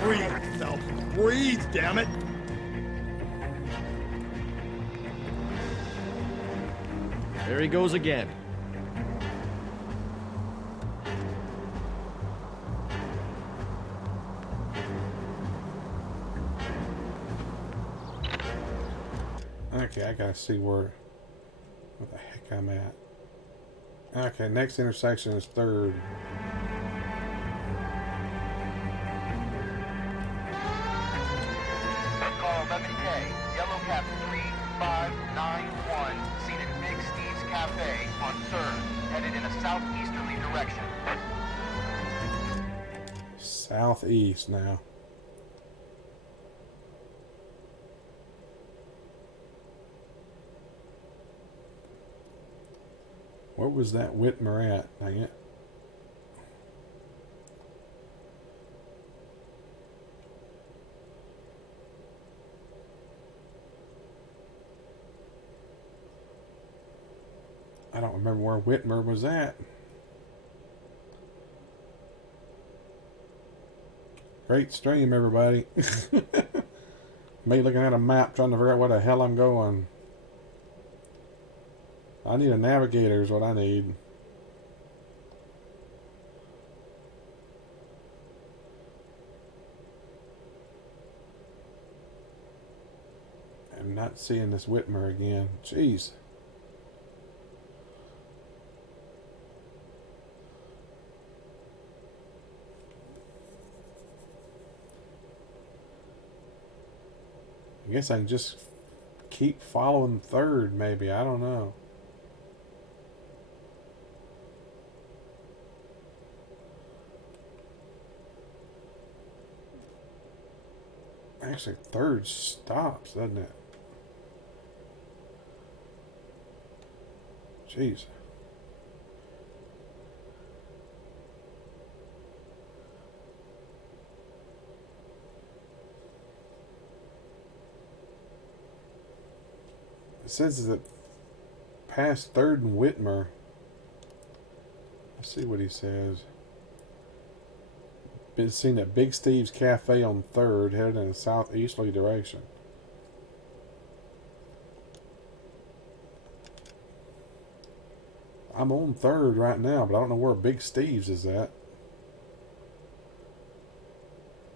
Breathe, Phelps. Breathe, damn it. There he goes again. Okay, I gotta see where the heck I'm at. Okay, next intersection is 3rd. Call 11K, Yellow Cab 3591, seen at Big Steve's Cafe on 3rd, headed in a southeasterly direction. Southeast now. Where was that Whitmer at? Dang it. I don't remember where Whitmer was at. Great stream, everybody. Me looking at a map trying to figure out where the hell I'm going. I need a navigator is what I need. I'm not seeing this Whitmer again. Jeez. I guess I can just keep following 3rd, maybe. I don't know. Actually, 3rd stops, doesn't it? Jeez. It says that past 3rd and Whitmer. Let's see what he says. Been seen at Big Steve's Cafe on 3rd, headed in a southeasterly direction. I'm on 3rd right now, but I don't know where Big Steve's is at.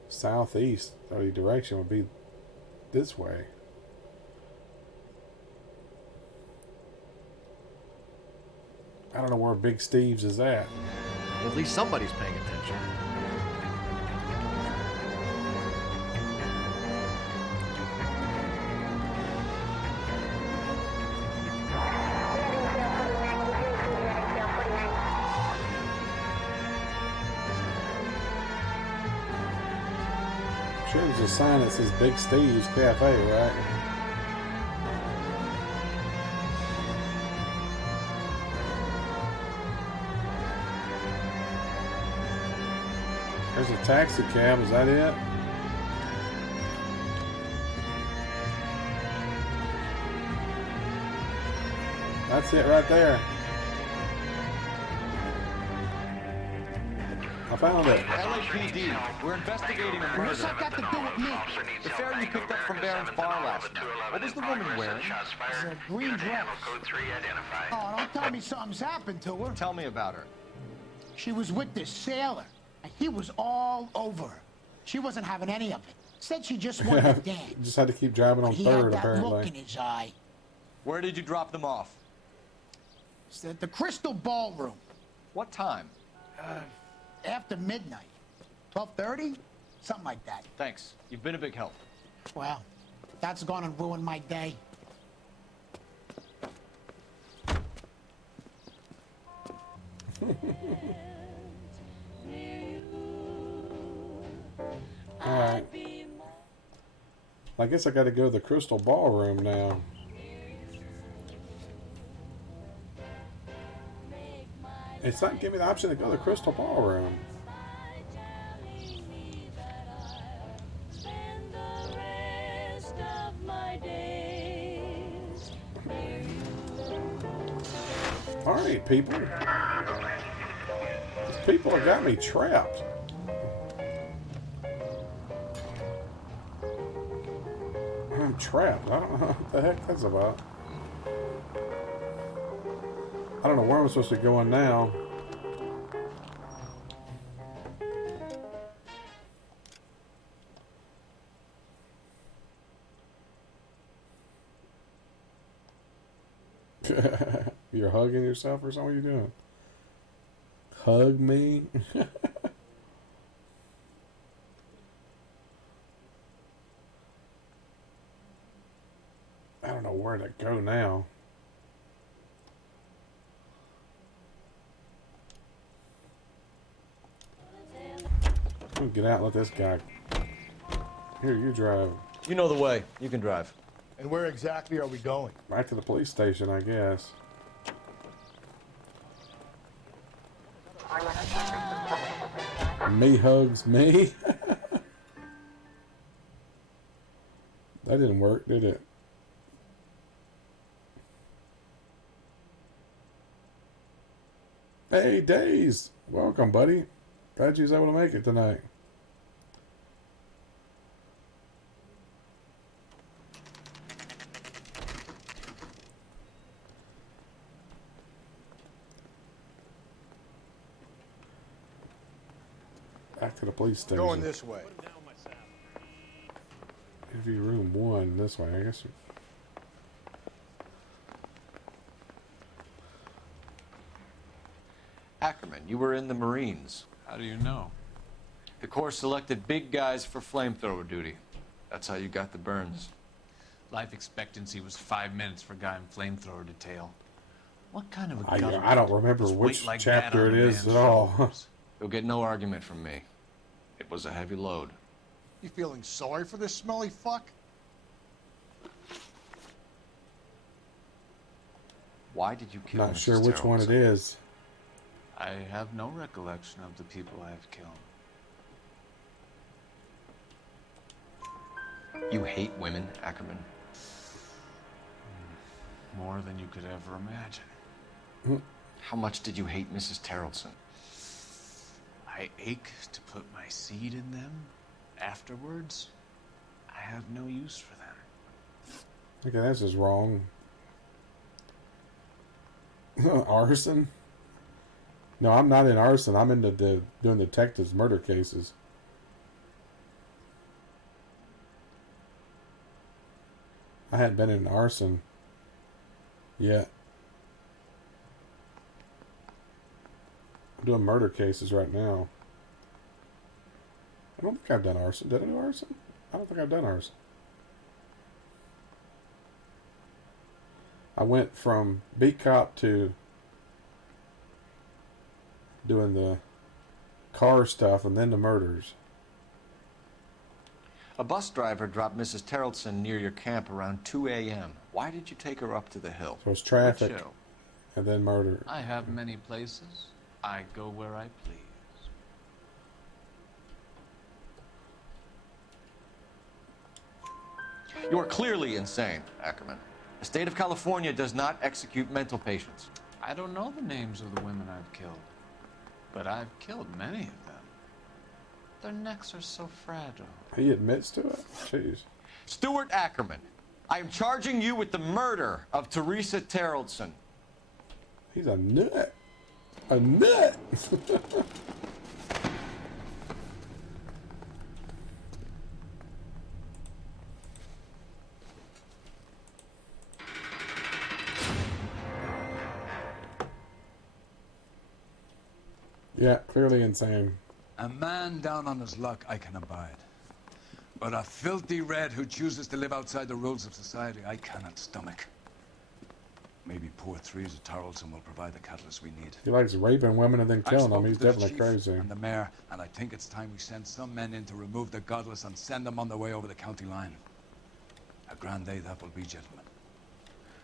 Southeasterly direction would be this way. I don't know where Big Steve's is at. At least somebody's paying attention. Sure, there's a sign that says Big Steve's Cafe, right? There's a taxi cab, is that it? That's it right there. I found it. LAPD, we're investigating a murder. What's that got to do with me? The fare you picked up from Barron's bar last night. What was the woman wearing? It's a green dress. Oh, don't tell me something's happened to her. Tell me about her. She was with this sailor, and he was all over her. She wasn't having any of it. Said she just wanted to dance. Just had to keep driving on He 3rd, had that apparently. look in his eye. Where did you drop them off? It's at the Crystal Ballroom. What time? After midnight. 12:30? Something like that. Thanks. You've been a big help. Well, that's gonna ruin my day. Alright. I guess I gotta go to the Crystal Ballroom now. It's not giving me the option to go to the Crystal Ballroom. Alright, people. These people have got me trapped. I'm trapped. I don't know what the heck that's about. I don't know where I'm supposed to go in now. You're hugging yourself or something? What are you doing? Hug me? I don't know where to go now. I'm gonna get out and let this guy. Here, you drive. You know the way. You can drive. And where exactly are we going? Back to the police station, I guess. Me hugs me. That didn't work, did it? Hey, Days. Welcome, buddy. Glad you was able to make it tonight. Back to the police station. Going this way. Interview room 1 this way, I guess. Ackerman, you were in the Marines. How do you know? The Corps selected big guys for flamethrower duty. That's how you got the burns. Life expectancy was 5 minutes for a guy in flamethrower detail. What kind of a I don't remember which chapter it is at all. You'll get no argument from me. It was a heavy load. You feeling sorry for this smelly fuck? Why did you kill Not Mrs. sure which one it is. I have no recollection of the people I have killed. You hate women, Ackerman? More than you could ever imagine. How much did you hate Mrs. Terrelson? I ache to put my seed in them. Afterwards, I have no use for them. Okay, this is wrong. Arson? No, I'm not in arson. I'm into doing detectives' murder cases. I hadn't been in arson yet. I'm doing murder cases right now. I don't think I've done arson. Did I do arson? I don't think I've done arson. I went from beat cop to doing the car stuff and then the murders. A bus driver dropped Mrs. Terrelson near your camp around 2 a.m. Why did you take her up to the hill? So it's traffic What show? and then murder. I have many places. I go where I please. You are clearly insane, Ackerman. The state of California does not execute mental patients. I don't know the names of the women I've killed, but I've killed many of them. Their necks are so fragile. He admits to it? Jeez. Stuart Ackerman, I am charging you with the murder of Teresa Terrelson. He's a nut. A nut. Yeah, clearly insane. A man down on his luck I can abide. But a filthy red who chooses to live outside the rules of society I cannot stomach. Maybe poor Teresa Tarleton will provide the catalyst we need. He likes raping women and then killing them. He's definitely crazy. And the mayor, and I think it's time we send some men in to remove the godless and send them on their way over the county line. A grand day that will be, gentlemen.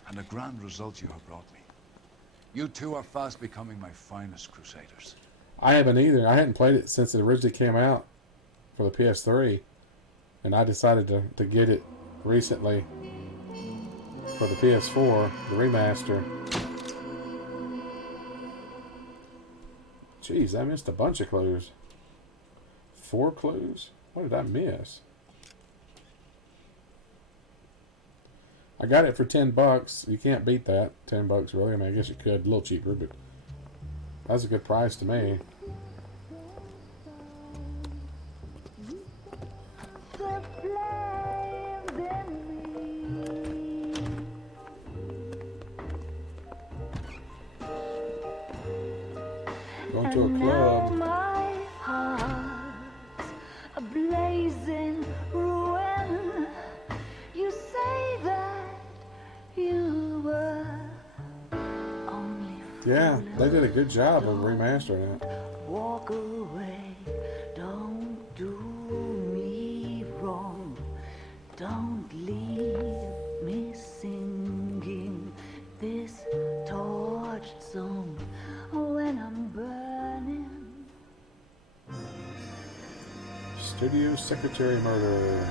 And a grand result you have brought me. You two are fast becoming my finest crusaders. I haven't either. I hadn't played it since it originally came out for the PS3. And I decided to get it recently for the PS4, the remaster. Jeez, I missed a bunch of clues. 4 clues? What did I miss? I got it for $10. You can't beat that. $10 really. I mean, I guess you could. A little cheaper, but that's a good price to me. Going to a club. My heart's a blazing ruin. You say that you were only Yeah, they did a good job of remastering it. walk away. Don't do me wrong. Don't leave me singing this torched song when I'm burning. Studio secretary murder.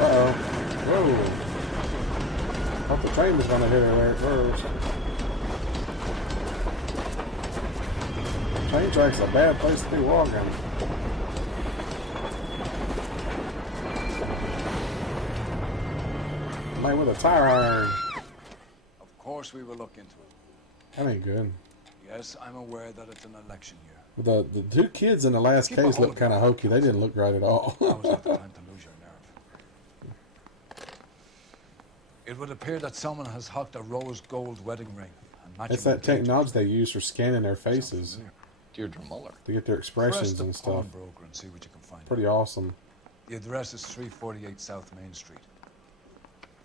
Uh-oh. Whoa. Thought the train was going to hit her there first. Train track's a bad place to be walking. Man with a tire iron. Of course we will look into it. That ain't good. Yes, I'm aware that it's an election year. The two kids in the last Keep a case hold looked of kind of hokey. They didn't look right at all. Now is not the time to lose your nerve. It would appear that someone has hocked a rose gold wedding ring. And matching It's that the date. technology they use for scanning their faces Deirdre Muller. to get their Press expressions the and stuff. pawnbroker and see what you can find. Pretty awesome. The address is 348 South Main Street.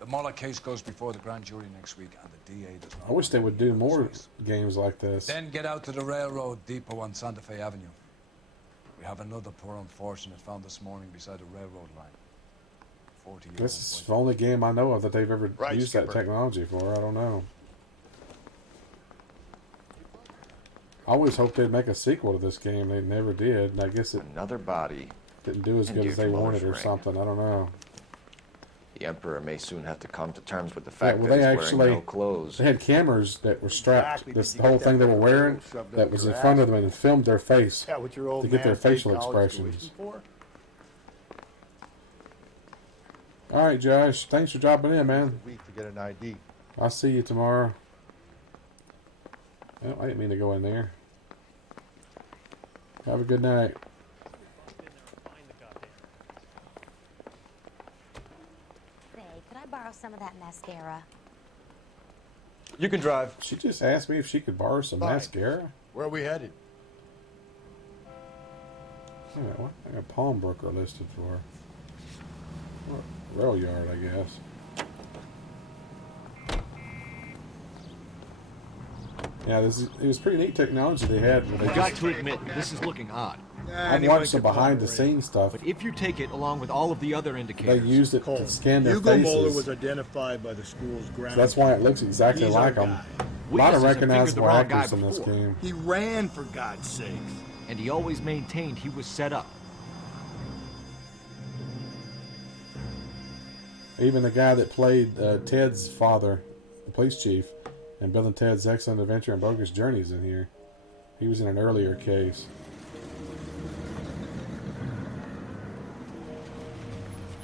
The Muller case goes before the grand jury next week, and the DA does not. I wish they would do more games like this. Then get out to the railroad depot on Santa Fe Avenue. We have another poor unfortunate found this morning beside a railroad line. 40-year-old This is the only game I know of that they've ever Right, used Skipper. that technology for. I don't know. I always hoped they'd make a sequel to this game. They never did. And I guess it Another body. didn't do as And good as they Deirdre wanted or Muller's ring. something. I don't know. The Emperor may soon have to come to terms with the Yeah, fact well, that they he's actually wearing no clothes. they had cameras that were strapped. Exactly. This Did you whole get thing that they were photo wearing shoved up that was your in front of ass? them and filmed their face Is that what your old to get their man paid facial college expressions. tuition for? All right, Josh. Thanks for dropping in, man. A week to get an ID. I'll see you tomorrow. Well, I didn't mean to go in there. Have a good night. Say, could I borrow some of that mascara? You can drive. She just asked me if she could borrow some Fine. mascara. Where are we headed? Yeah, what? I got pawnbroker listed for. What? Rail yard, I guess. Yeah, it was pretty neat technology they had. Where they I got just- to admit, this is looking odd. I've watched some behind the scenes stuff. But if you take it along with all of the other They indicators, used it to scan their Hugo Moeller faces. was identified by the school's ground. So that's why it looks exactly He's our like them. guy. A lot of Witnesses have figured recognizable the wrong guy actors in this before. game. He ran, for God's sakes. and he always maintained he was set up. Even the guy that played Ted's father, the police chief, and Bill and Ted's Excellent Adventure and Bogus Journeys in here. He was in an earlier case.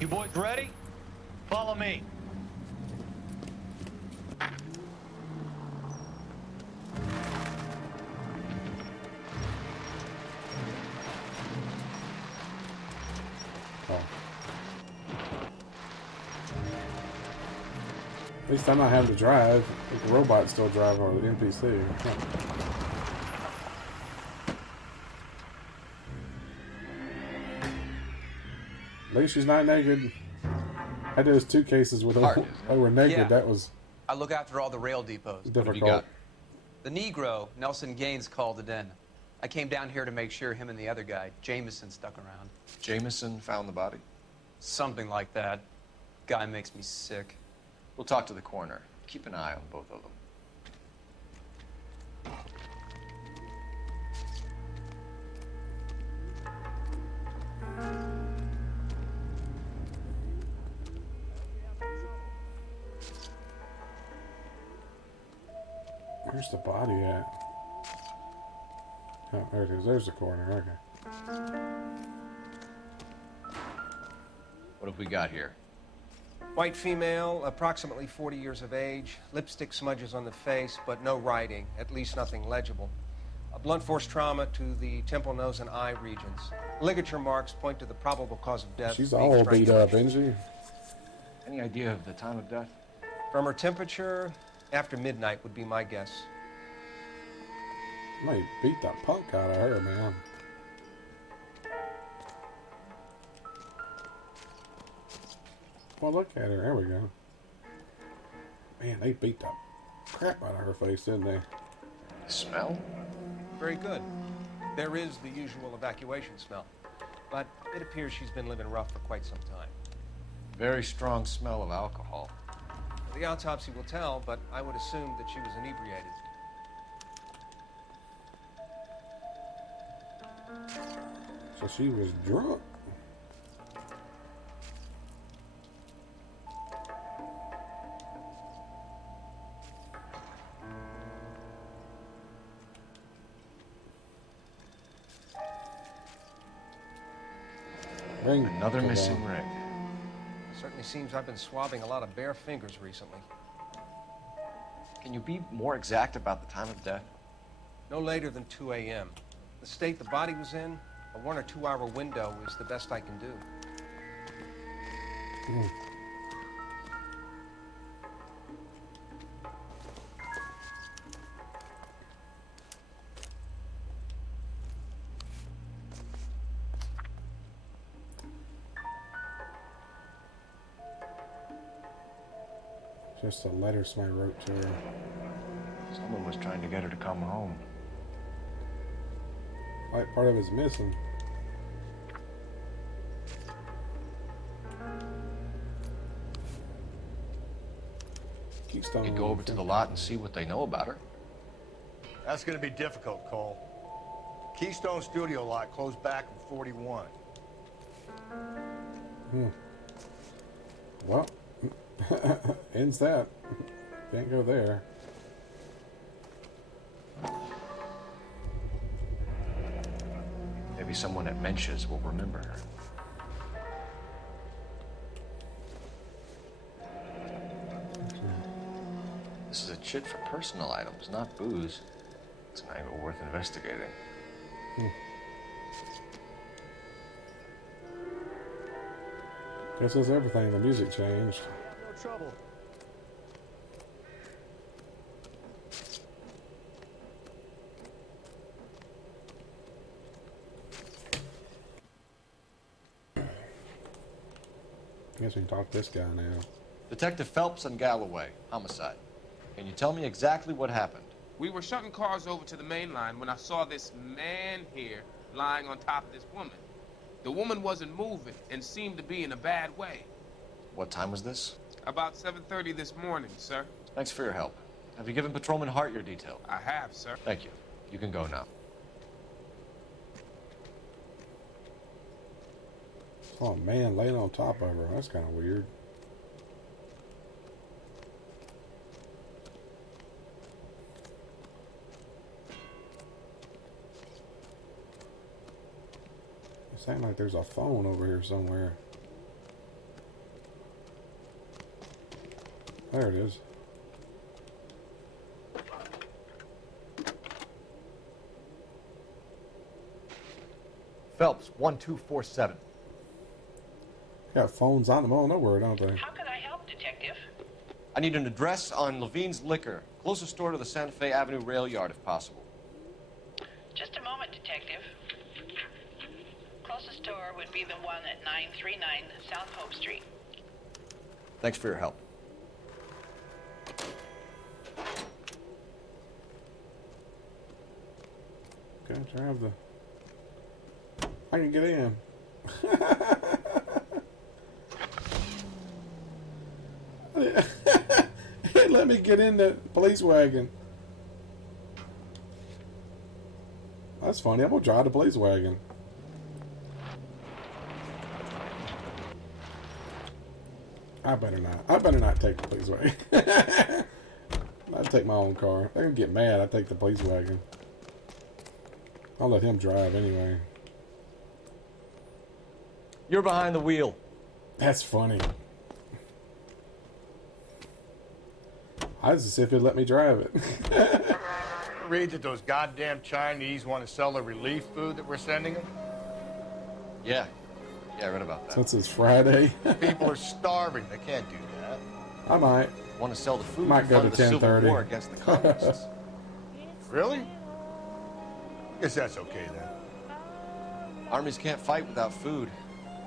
You boys ready? Follow me. Oh. At least I'm not having to drive. The robot's still driving, or the NPC. Huh. At least she's not naked. I did those two cases with her. They were naked. Yeah. That was I look after all the rail depots. difficult. The Negro, Nelson Gaines, called it in. I came down here to make sure him and the other guy, Jameson, stuck around. Jameson found the body? Something like that. Guy makes me sick. We'll talk to the coroner. Keep an eye on both of them. Where's the body at? Oh, there it is. There's the corner. Okay. What have we got here? White female, approximately 40 years of age, lipstick smudges on the face, but no writing, at least nothing legible. A blunt force trauma to the temple, nose, and eye regions. Ligature marks point to the probable cause of death. She's being all beat strangulation. up, isn't she? Any idea of the time of death? From her temperature, after midnight would be my guess. Might beat the punk out of her, man. Well, look at her. There we go. Man, they beat the crap out of her face, didn't they? Smell? Very good. There is the usual evacuation smell, but it appears she's been living rough for quite some time. Very strong smell of alcohol. The autopsy will tell, but I would assume that she was inebriated. So she was drunk. Another missing ring. Certainly seems I've been swabbing a lot of bare fingers recently. Can you be more exact about the time of death? No later than 2 a.m. The state the body was in, a 1 or 2 hour window is the best I can do. Just a letter somebody wrote to her. Someone was trying to get her to come home. Like part of it's missing. Keystone. You could go over to the lot and see what they know about her. That's going to be difficult, Cole. Keystone Studio lot closed back in 41. Well, ends that. Can't go there. Maybe someone at Mensch's will remember her. This is a chit for personal items, not booze. It's an angle worth investigating. Guess that's everything. The music changed. No trouble. Guess we can talk to this guy now. Detective Phelps and Galloway, homicide. Can you tell me exactly what happened? We were shutting cars over to the main line when I saw this man here lying on top of this woman. The woman wasn't moving and seemed to be in a bad way. What time was this? About 7:30 this morning, sir. Thanks for your help. Have you given Patrolman Hart your detail? I have, sir. Thank you. You can go now. Oh man, laying on top of her. That's kind of weird. It sounds like there's a phone over here somewhere. There it is. Phelps, 1247. Got phones out in the middle of nowhere, don't they? How can I help, Detective? I need an address on Levine's Liquor. Closest store to the Santa Fe Avenue rail yard, if possible. Just a moment, Detective. Closest store would be the one at 939 South Hope Street. Thanks for your help. Okay, try to have the... I can get in. It let me get in the police wagon. That's funny. I'm gonna drive the police wagon. I better not. I better not take the police wagon. I'll take my own car. They're gonna get mad. I take the police wagon. I'll let him drive anyway. You're behind the wheel. That's funny. I was just see if it'd let me drive it. Read that those goddamn Chinese want to sell the relief food that we're sending them? Yeah. Yeah, I read about that. Since it's Friday. People are starving. They can't do that. I might. Want to sell the food Might to go fund to the Civil 10:30. War against the communists. Really? Guess that's okay then. Armies can't fight without food.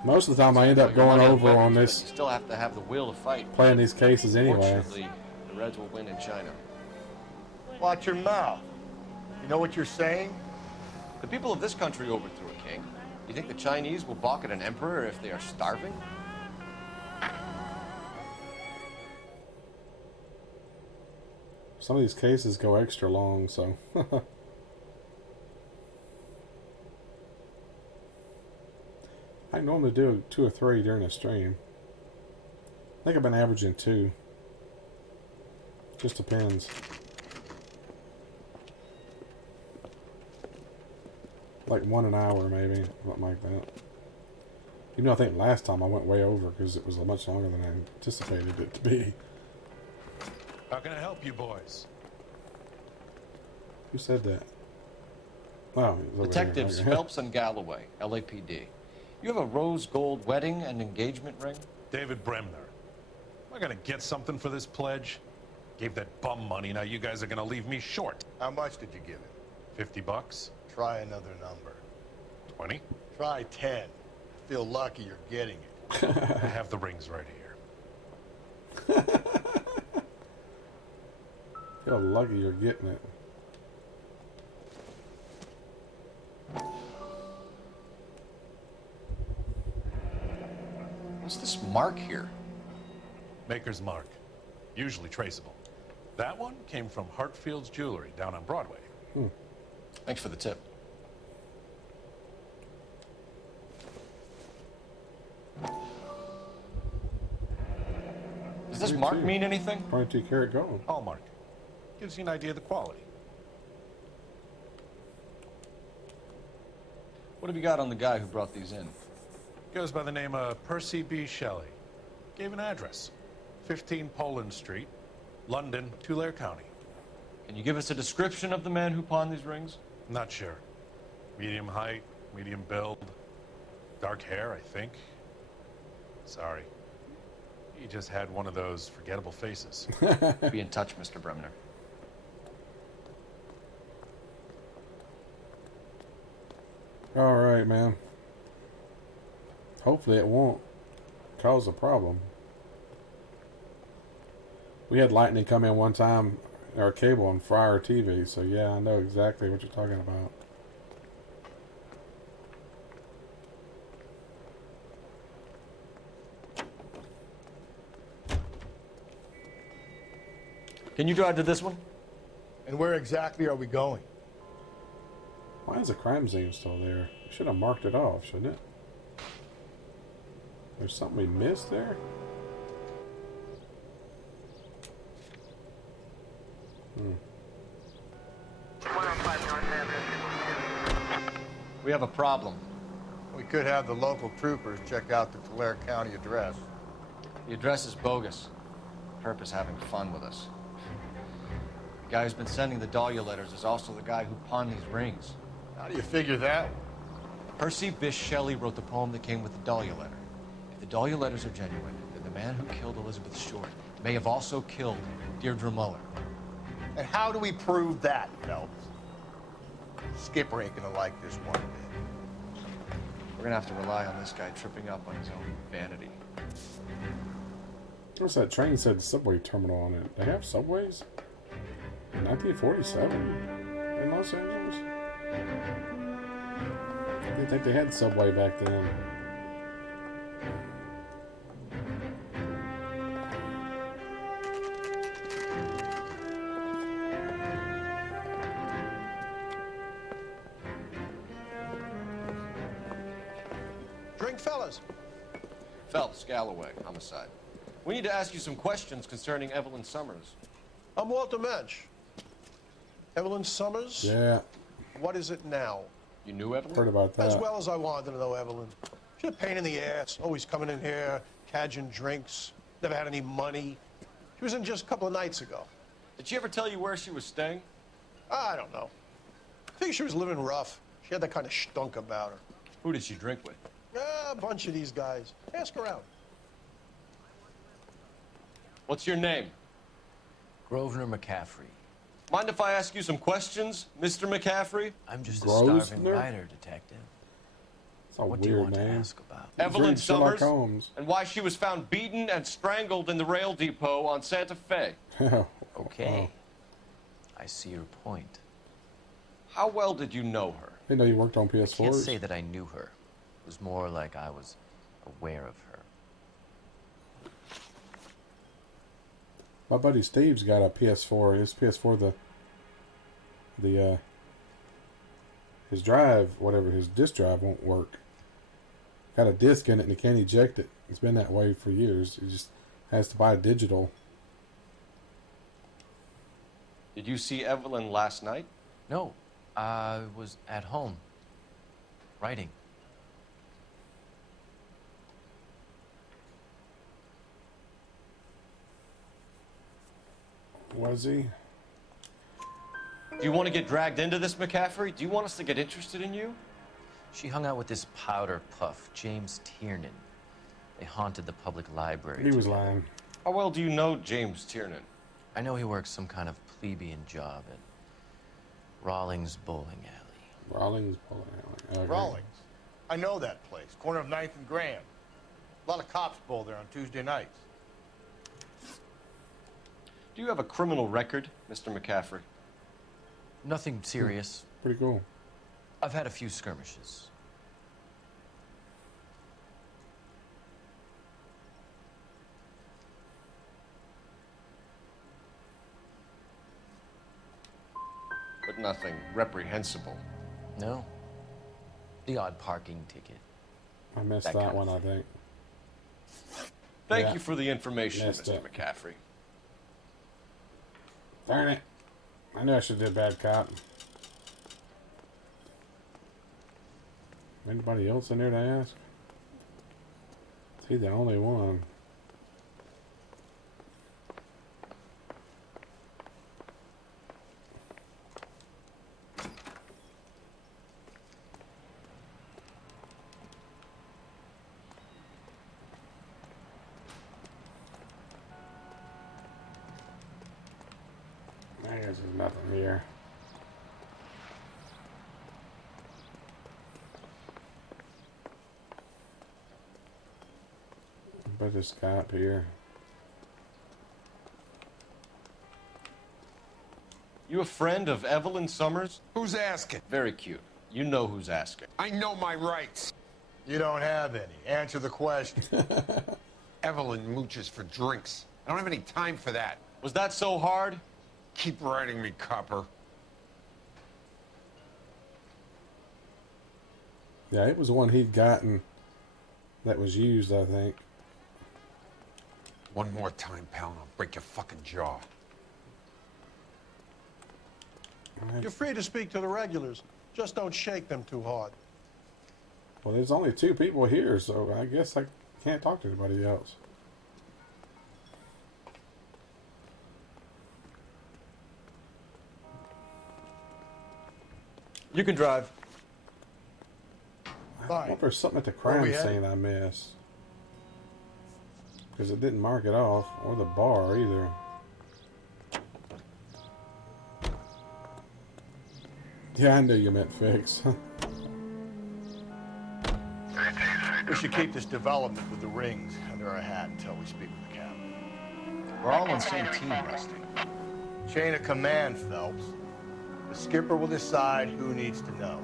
Most of the time I end up going over on You this, still have to have the will to fight. playing these cases anyway. Fortunately, the Reds will win in China. Watch your mouth. You know what you're saying? The people of this country overthrew a king. You think the Chinese will balk at an emperor if they are starving? Some of these cases go extra long, so. I normally do 2 or 3 during a stream. I think I've been averaging 2. Just depends. Like 1 an hour, maybe. Something like that. Even though I think last time I went way over because it was much longer than I anticipated it to be. How can I help you boys? Who said that? Oh, it was over Detectives here. Phelps and Galloway, LAPD. You have a rose gold wedding and engagement ring? David Bremner. Am I gonna get something for this pledge? Gave that bum money, now you guys are gonna leave me short. How much did you give him? 50 bucks? Try another number. 20? Try 10. I feel lucky you're getting it. I have the rings right here. Feel lucky you're getting it. What's this mark here? Maker's mark. Usually traceable. That one came from Hartfield's Jewelry down on Broadway. Thanks for the tip. Does this mark mean anything? 22 karat gold. Hallmark. Gives you an idea of the quality. What have you got on the guy who brought these in? Goes by the name of Percy B. Shelley. Gave an address. 15 Poland Street, London, Tulare County. Can you give us a description of the man who pawned these rings? Not sure. Medium height, medium build, dark hair, I think. Sorry. He just had one of those forgettable faces. Be in touch, Mr. Bremner. All right, man. Hopefully it won't cause a problem. We had lightning come in one time, our cable, and fry our TV, so yeah, I know exactly what you're talking about. Can you drive to this one? And where exactly are we going? Why is the crime scene still there? Should have marked it off, shouldn't it? There's something we missed there? We have a problem. We could have the local troopers check out the Tulare County address. The address is bogus. Herb is having fun with us. The guy who's been sending the Dahlia letters is also the guy who pawned these rings. How do you figure that? Percy Bysshe Shelley wrote the poem that came with the Dahlia letter. If the Dahlia letters are genuine, then the man who killed Elizabeth Short may have also killed Deirdre Muller. And how do we prove that, Phelps? Skipper ain't gonna like this one bit. We're gonna have to rely on this guy tripping up on his own vanity. What's that train said subway terminal on it? They have subways? In 1947 in Los Angeles? I didn't think they had subway back then. Drink, fellas. Phelps, Galloway, homicide. We need to ask you some questions concerning Evelyn Summers. I'm Walter Mensch. Evelyn Summers? Yeah. What is it now? You knew Evelyn? Heard about that. As well as I wanted to know Evelyn. She's a pain in the ass, always coming in here, cadging drinks, never had any money. She was in just a couple of nights ago. Did she ever tell you where she was staying? I don't know. I think she was living rough. She had that kind of stunk about her. Who did she drink with? A bunch of these guys. Ask around. What's your name? Grosvenor McCaffrey. Mind if I ask you some questions, Mr. McCaffrey? I'm just a Grosvenor? starving writer, detective. It's a What do you weird want to name. ask about? Evelyn Read Sherlock Summers, Holmes. and why she was found beaten and strangled in the rail depot on Santa Fe. Okay. I see your point. How well did you know her? I didn't know you worked on I can't PS4s. say that I knew her. It was more like I was aware of her. My buddy Steve's got a PS4. His PS4, his drive, whatever, his disk drive won't work. Got a disc in it and he can't eject it. It's been that way for years. He just has to buy a digital. Did you see Evelyn last night? No, I was at home, writing. Was he? Do you want to get dragged into this, McCaffrey? Do you want us to get interested in you? She hung out with this powder puff, James Tiernan. They haunted the public library. He was together. lying. How well do you know James Tiernan? I know he works some kind of plebeian job at Rawlings Bowling Alley. Rawlings Bowling Alley. Okay. Rawlings. I know that place. Corner of 9th and Grand. A lot of cops bowl there on Tuesday nights. Do you have a criminal record, Mr. McCaffrey? Nothing serious. Pretty cool. I've had a few skirmishes. But nothing reprehensible. No. The odd parking ticket. I missed That that, kind of one, I think. Thank Yeah. you for the information, Missed Mr. it. McCaffrey. Darn it. I knew I should have did bad cop. Anybody else in there to ask? Is he the only one? I guess there's nothing here. But this guy up here. You a friend of Evelyn Summers? Who's asking? Very cute. You know who's asking. I know my rights. You don't have any. Answer the question. Evelyn mooches for drinks. I don't have any time for that. Was that so hard? Keep writing me, copper. Yeah, it was one he'd gotten that was used, I think. One more time, pal, and I'll break your fucking jaw. You're free to speak to the regulars. Just don't shake them too hard. Well, there's only 2 people here, so I guess I can't talk to anybody else. You can drive. I wonder if there's something at the Where crime we at? scene I missed. Because it didn't mark it off, or the bar either. Yeah, I knew you meant fix. We should keep this development with the rings under our hat until we speak with the captain. We're all on the same team, Rusty. Chain of command, Phelps. The skipper will decide who needs to know.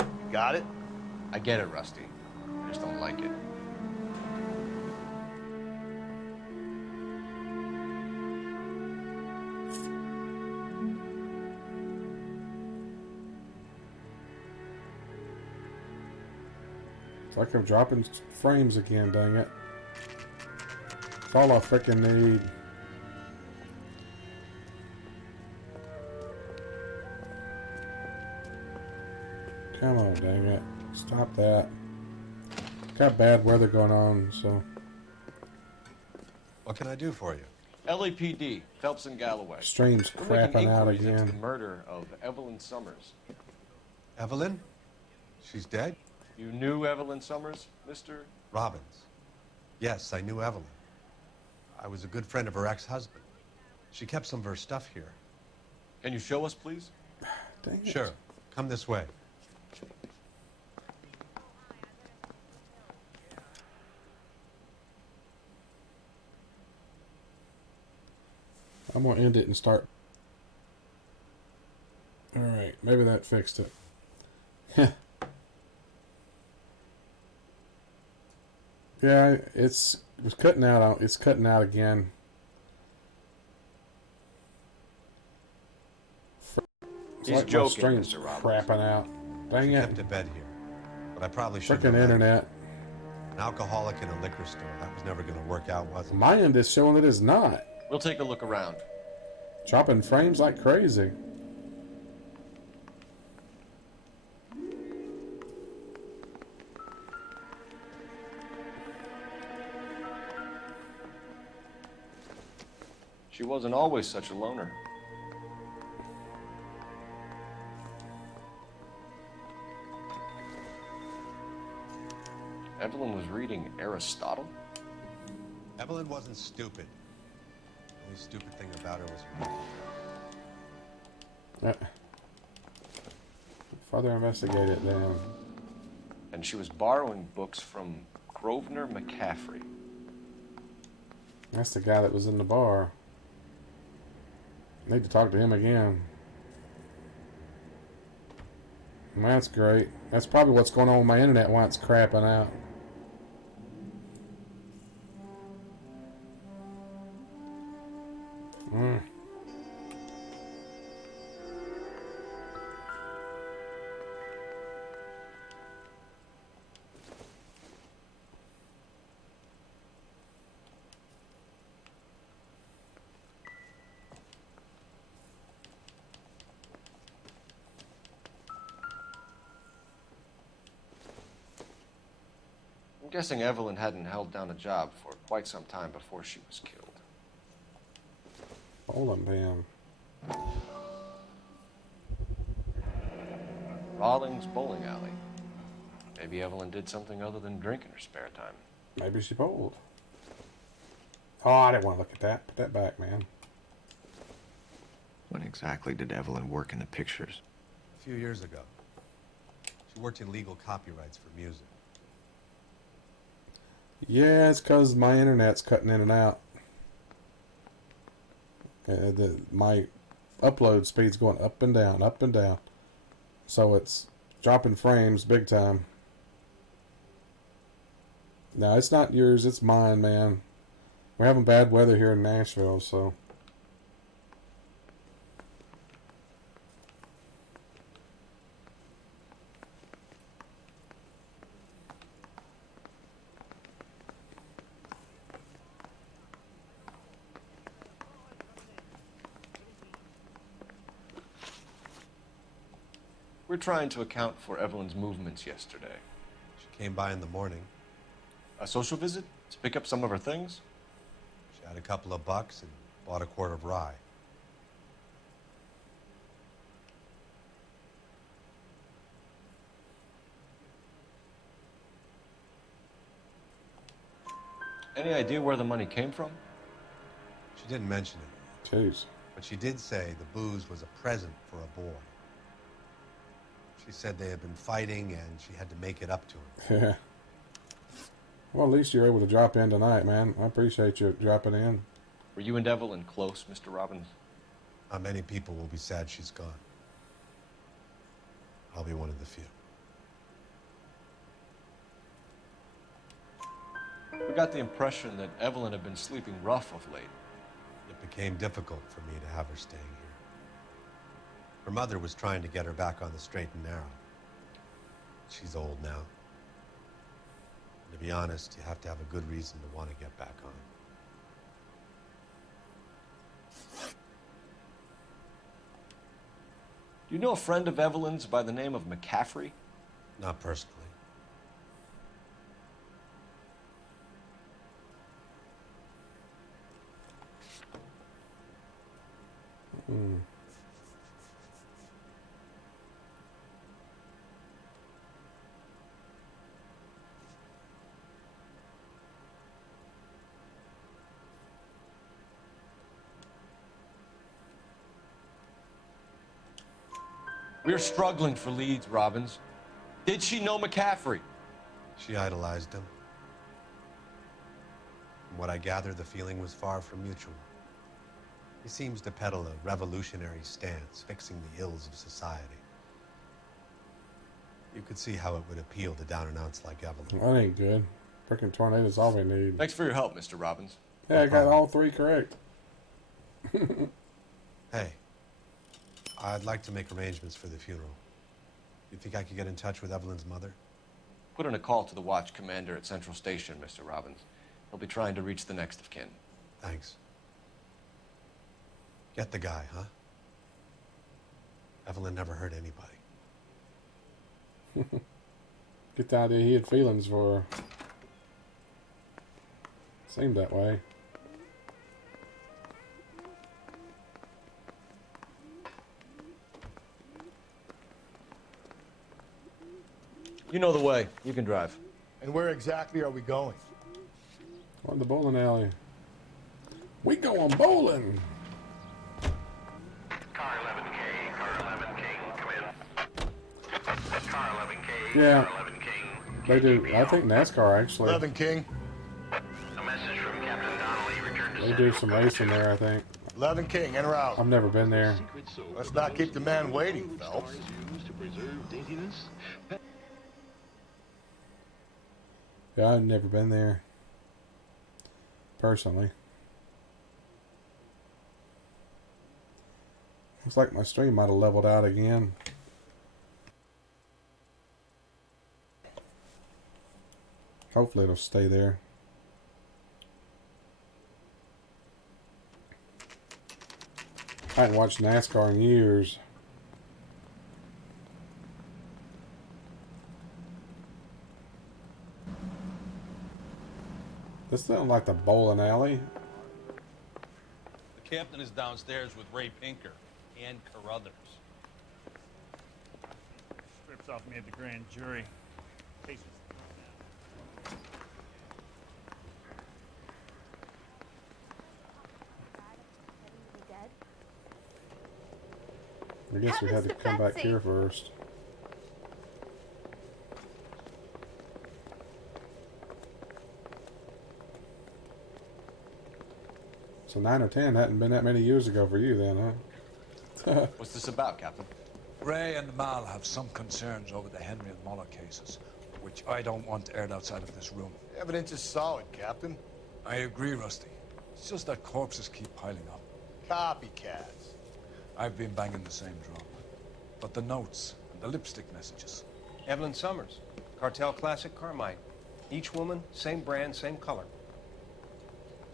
You got it? I get it, Rusty. I just don't like it. It's like I'm dropping frames again, dang it. It's all I freaking need. Come on, dang it. Stop that. Got bad weather going on, so. What can I do for you? LAPD, Phelps and Galloway. Stream's We're making crapping out inquiries into again. the murder of Evelyn Summers. Evelyn? She's dead? You knew Evelyn Summers, Mr. Robbins. Yes, I knew Evelyn. I was a good friend of her ex-husband. She kept some of her stuff here. Can you show us, please? Dang it. Sure. Come this way. I'm gonna end it and start. Alright, maybe that fixed it. Yeah, it was cutting out. It's cutting out again. He's like joking, my string's Mr. Robbins. crapping out. Dang She it. kept a bed here, but I probably should Frickin' internet. An alcoholic in a liquor store. That was never going to work out, was it? My end is showing it is not. We'll take a look around. Chopping frames like crazy. She wasn't always such a loner. Evelyn was reading Aristotle? Evelyn wasn't stupid. The only stupid thing about her was reading. Further investigate it then. And she was borrowing books from Grosvenor McCaffrey. That's the guy that was in the bar. Need to talk to him again. And that's great. That's probably what's going on with my internet, why it's crapping out. I'm guessing Evelyn hadn't held down a job for quite some time before she was killed. Bowling pin. Rawlings Bowling Alley. Maybe Evelyn did something other than drink in her spare time. Maybe she bowled. Oh, I didn't want to look at that. Put that back, man. When exactly did Evelyn work in the pictures? A few years ago. She worked in legal copyrights for music. Yeah, it's because my internet's cutting in and out. My upload speed's going up and down, up and down. So it's dropping frames big time. No, it's not yours, it's mine, man. We're having bad weather here in Nashville, so... We're trying to account for Evelyn's movements yesterday. She came by in the morning. A social visit? To pick up some of her things? She had a couple of bucks and bought a quart of rye. Any idea where the money came from? She didn't mention it. Jeez. But she did say the booze was a present for a boy. She said they had been fighting and she had to make it up to him. Yeah. Well, at least you're able to drop in tonight, man. I appreciate you dropping in. Were you and Evelyn close, Mr. Robbins? Not many people will be sad she's gone. I'll be one of the few. We got the impression that Evelyn had been sleeping rough of late. It became difficult for me to have her staying here. Her mother was trying to get her back on the straight and narrow. She's old now. And to be honest, you have to have a good reason to want to get back on. Do you know a friend of Evelyn's by the name of McCaffrey? Not personally. We're struggling for leads, Robbins. Did she know McCaffrey? She idolized him. From what I gather, the feeling was far from mutual. He seems to peddle a revolutionary stance, fixing the ills of society. You could see how it would appeal to down-and-outs like Evelyn. That ain't good. Freaking tornado's all we need. Thanks for your help, Mr. Robbins. Yeah, I got all 3 correct. Hey, I'd like to make arrangements for the funeral. You think I could get in touch with Evelyn's mother? Put in a call to the watch commander at Central Station, Mr. Robbins. He'll be trying to reach the next of kin. Thanks. Get the guy, huh? Evelyn never hurt anybody. Get the idea he had feelings for her. Seemed that way. You know the way. You can drive. And where exactly are we going? On the bowling alley. We going bowling. Car 11K, car 11 King, come in. Car 11K, Yeah. car 11 King. They do. I think NASCAR actually. 11 King. A message from Captain Donnelly. Return to They do some racing there, I think. 11 King, enter out. I've never been there. Let's not keep the man waiting, Phelps. Yeah, I've never been there. Personally. Looks like my stream might have leveled out again. Hopefully it'll stay there. I haven't watched NASCAR in years. This sounds like the bowling alley. The captain is downstairs with Ray Pinker and Carruthers. Strips off me at the grand jury. Case is thrown I guess we had to come back here first. So 9 or 10 hadn't been that many years ago for you then, huh? What's this about, Captain? Ray and Mal have some concerns over the Henry and Muller cases, which I don't want aired outside of this room. Evidence is solid, Captain. I agree, Rusty. It's just that corpses keep piling up. Copycats. I've been banging the same drum. But the notes and the lipstick messages. Evelyn Summers, Cartel Classic Carmine. Each woman, same brand, same color.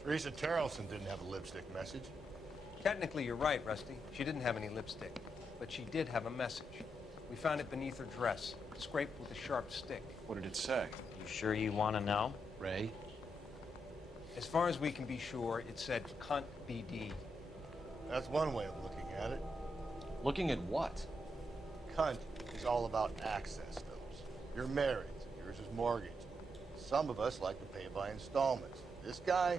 Teresa Terrelson didn't have a lipstick message. Technically, you're right, Rusty. She didn't have any lipstick, but she did have a message. We found it beneath her dress, scraped with a sharp stick. What did it say? You sure you want to know? Ray? As far as we can be sure, it said cunt BD. That's one way of looking at it. Looking at what? Cunt is all about access, Phillips. You're married. Yours is mortgaged. Some of us like to pay by installments. This guy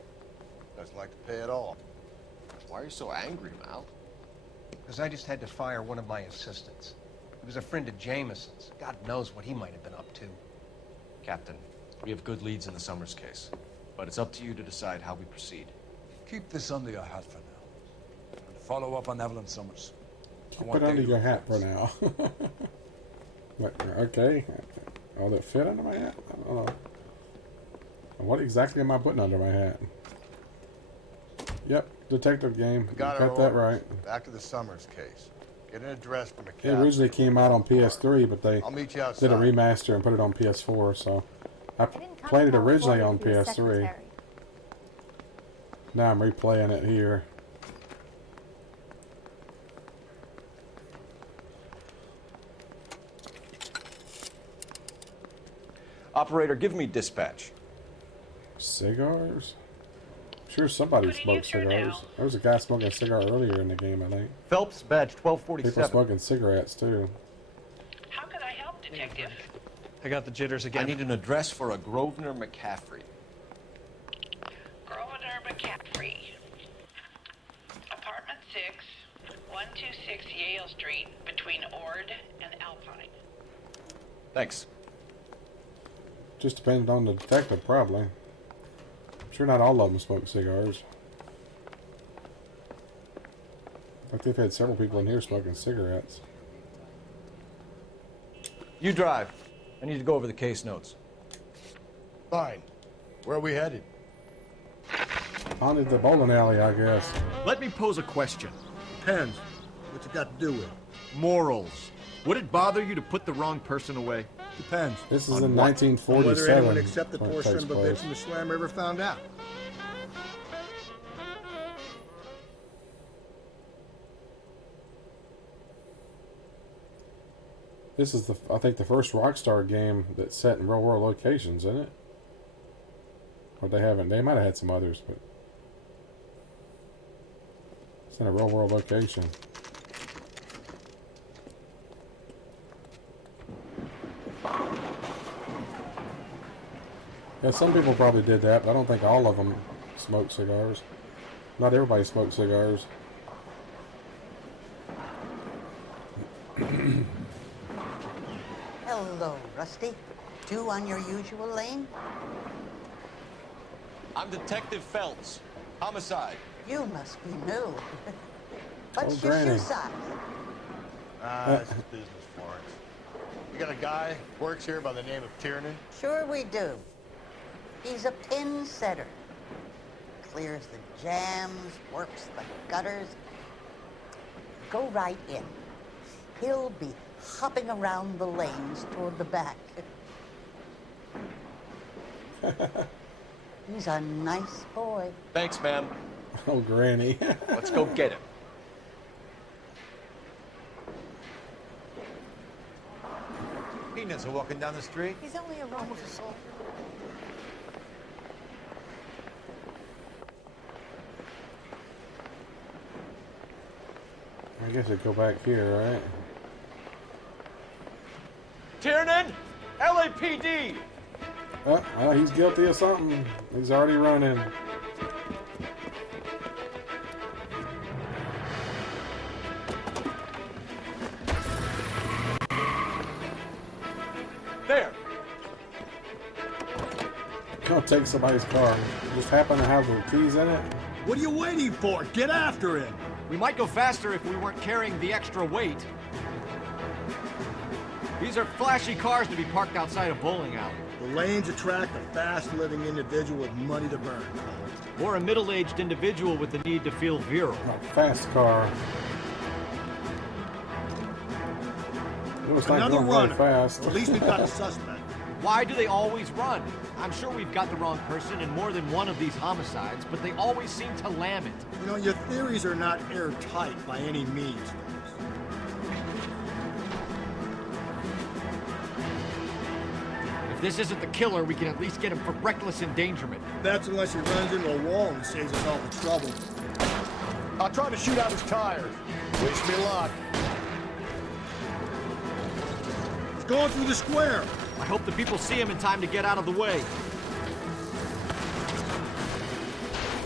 doesn't like to pay at all. Why are you so angry, Mal? Because I just had to fire one of my assistants. He was a friend of Jameson's. God knows what he might have been up to. Captain, we have good leads in the Summers case, but it's up to you to decide how we proceed. Keep this under your hat for now. And follow up on Evelyn Summers. Keep it under your hat for now. Okay. Will it fit under my hat? I don't know. What exactly am I putting under my hat? Yep, detective game. Got that right. Back to the Summers case. Get an address from a It originally came out on PS3, but they I'll meet you did outside. a remaster and put it on PS4. So I played it originally on PS3. Now I'm replaying it here. Operator, give me dispatch. Cigars? Sure, somebody smoked cigars. There was a guy smoking a cigar earlier in the game, I think. Phelps, badge 1247. People smoking cigarettes, too. How can I help, Detective? I got the jitters again. I need an address for a Grosvenor McCaffrey. Grosvenor McCaffrey. Apartment 6, 126 Yale Street between Ord and Alpine. Thanks. Just depended on the detective, probably. I'm sure not all of them smoke cigars. Like they've had several people in here smoking cigarettes. You drive. I need to go over the case notes. Fine. Where are we headed? On to the bowling alley, I guess. Let me pose a question. Depends. What's it got to do with? Morals. Would it bother you to put the wrong person away? Depends. This is On in what? 1947. On whether anyone except the when it poor son takes of a place. bitch in the slammer ever found out. This is I think the first Rockstar game that's set in real world locations, isn't it? Or they haven't. They might have had some others, but it's in a real world location. Yeah, some people probably did that, but I don't think all of them smoke cigars. Not everybody smokes cigars. Hello, Rusty. Two on your usual lane? I'm Detective Phelps. Homicide. You must be new. What's Oh, your shoe Granny. size? This is business, Florence. You got a guy works here by the name of Tiernan? Sure we do. He's a pin setter. Clears the jams, works the gutters. Go right in. He'll be hopping around the lanes toward the back. He's a nice boy. Thanks, ma'am. Oh, Granny. Let's go get him. Peanuts are walking down the street. He's only a Roman soldier. I guess I'd go back here, right? Tiernan! LAPD! Oh, well, he's guilty of something. He's already running. There! Don't take somebody's car. Just happen to have the keys in it. What are you waiting for? Get after him! We might go faster if we weren't carrying the extra weight. These are flashy cars to be parked outside a bowling alley. The lanes attract a fast-living individual with money to burn. Or a middle-aged individual with the need to feel virile. A fast car. It was like Another going really runner. fast. At least we got a suspect. Why do they always run? I'm sure we've got the wrong person in more than one of these homicides, but they always seem to lam it. You know, your theories are not airtight by any means. If this isn't the killer, we can at least get him for reckless endangerment. That's unless he runs into a wall and saves us all the trouble. I'll try to shoot out his tires. Wish me luck. He's going through the square. I hope the people see him in time to get out of the way.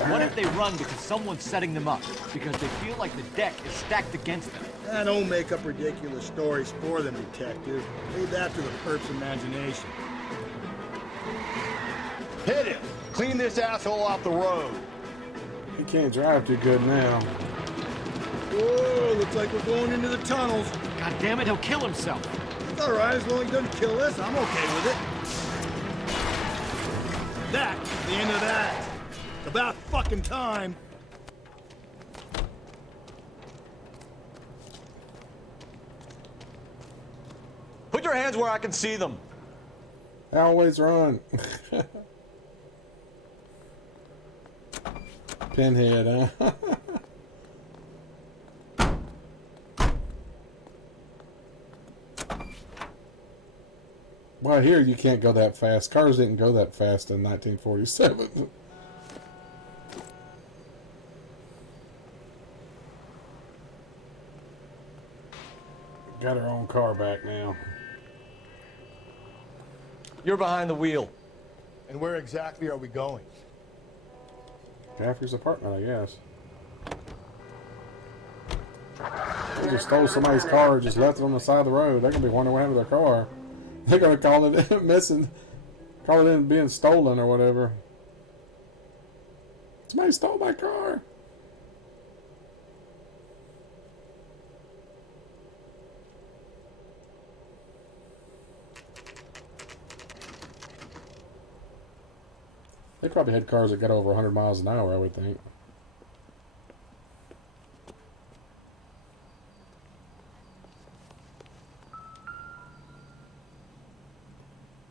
What if they run because someone's setting them up? Because they feel like the deck is stacked against them? Don't make up ridiculous stories for them, detective. Leave that to the perp's imagination. Hit him! Clean this asshole off the road. He can't drive too good now. Whoa, looks like we're going into the tunnels. God damn it, he'll kill himself. It's all right, as long as he doesn't kill us, I'm okay with it. That's the end of that. It's about fucking time. Put your hands where I can see them. I always run. Pinhead, huh? Well, here you can't go that fast. Cars didn't go that fast in 1947. Got our own car back now. You're behind the wheel. And where exactly are we going? Gaffrey's apartment, I guess. just stole somebody's car and just left it on the side of the road. They're gonna be wondering what happened to their car. They're gonna call it missing, call it in being stolen or whatever. Somebody stole my car. They probably had cars that got over 100 miles an hour, I would think.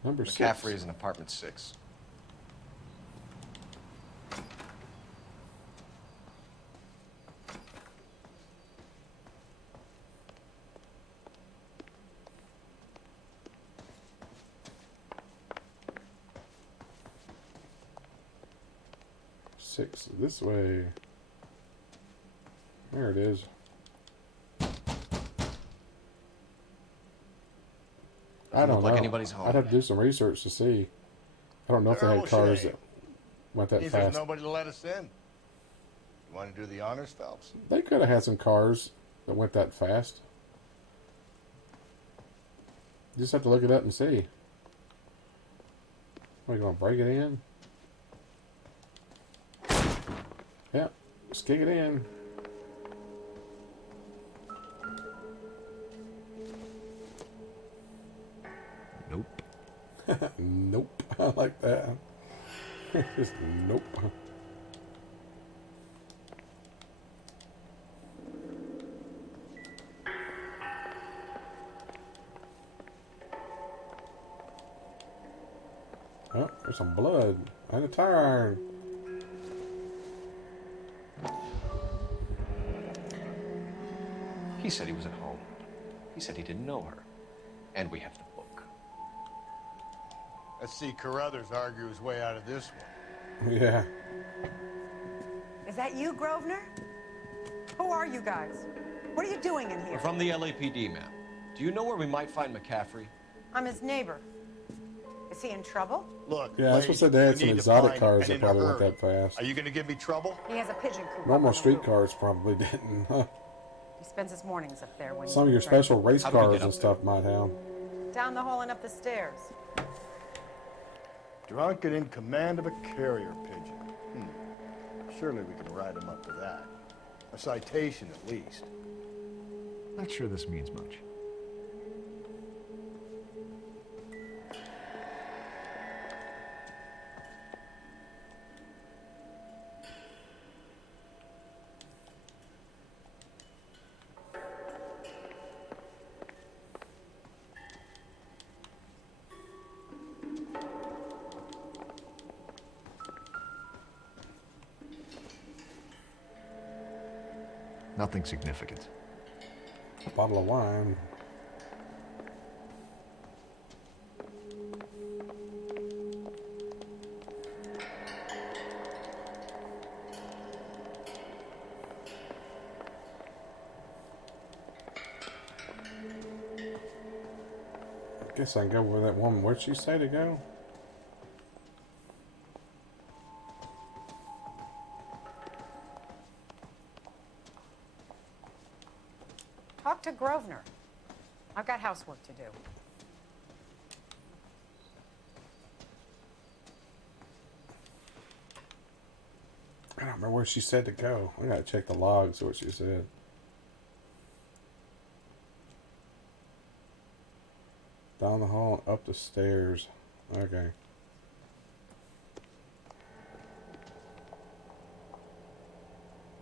Number McCaffrey 6. is in apartment 6. This way. There it is. I don't look like know. anybody's home. I'd have to do some research to see. I don't know if they had cars that went that Means fast. there's nobody to let us in. You want to do the honors, Phelps? They could have had some cars that went that fast. You just have to look it up and see. Are you going to break it in? Yeah, just kick it in. Nope. Nope. I like that. Just nope. Oh, there's some blood and a tire iron. He said he was at home. He said he didn't know her. And we have the book. Let's see Carruthers argue his way out of this one. Yeah. Is that you, Grosvenor? Who are you guys? What are you doing in here? We're from the LAPD, ma'am. Do you know where we might find McCaffrey? I'm his neighbor. Is he in trouble? Look, Yeah, that's what said they had some exotic cars that probably went that fast. Are you going to give me trouble? He has a pigeon coop. Normal street cars probably didn't. Huh? He spends his mornings up there when Some of your he's driving. special race cars and stuff might have. Down the hall and up the stairs. Drunk and in command of a carrier pigeon. Surely we can write him up for that. A citation at least. Not sure this means much. Nothing significant. A bottle of wine. I guess I can go with that woman. Where'd she say to go? Talk to Grosvenor. I've got housework to do. I don't remember where she said to go. I gotta check the logs, what she said. Down the hall, up the stairs. Okay.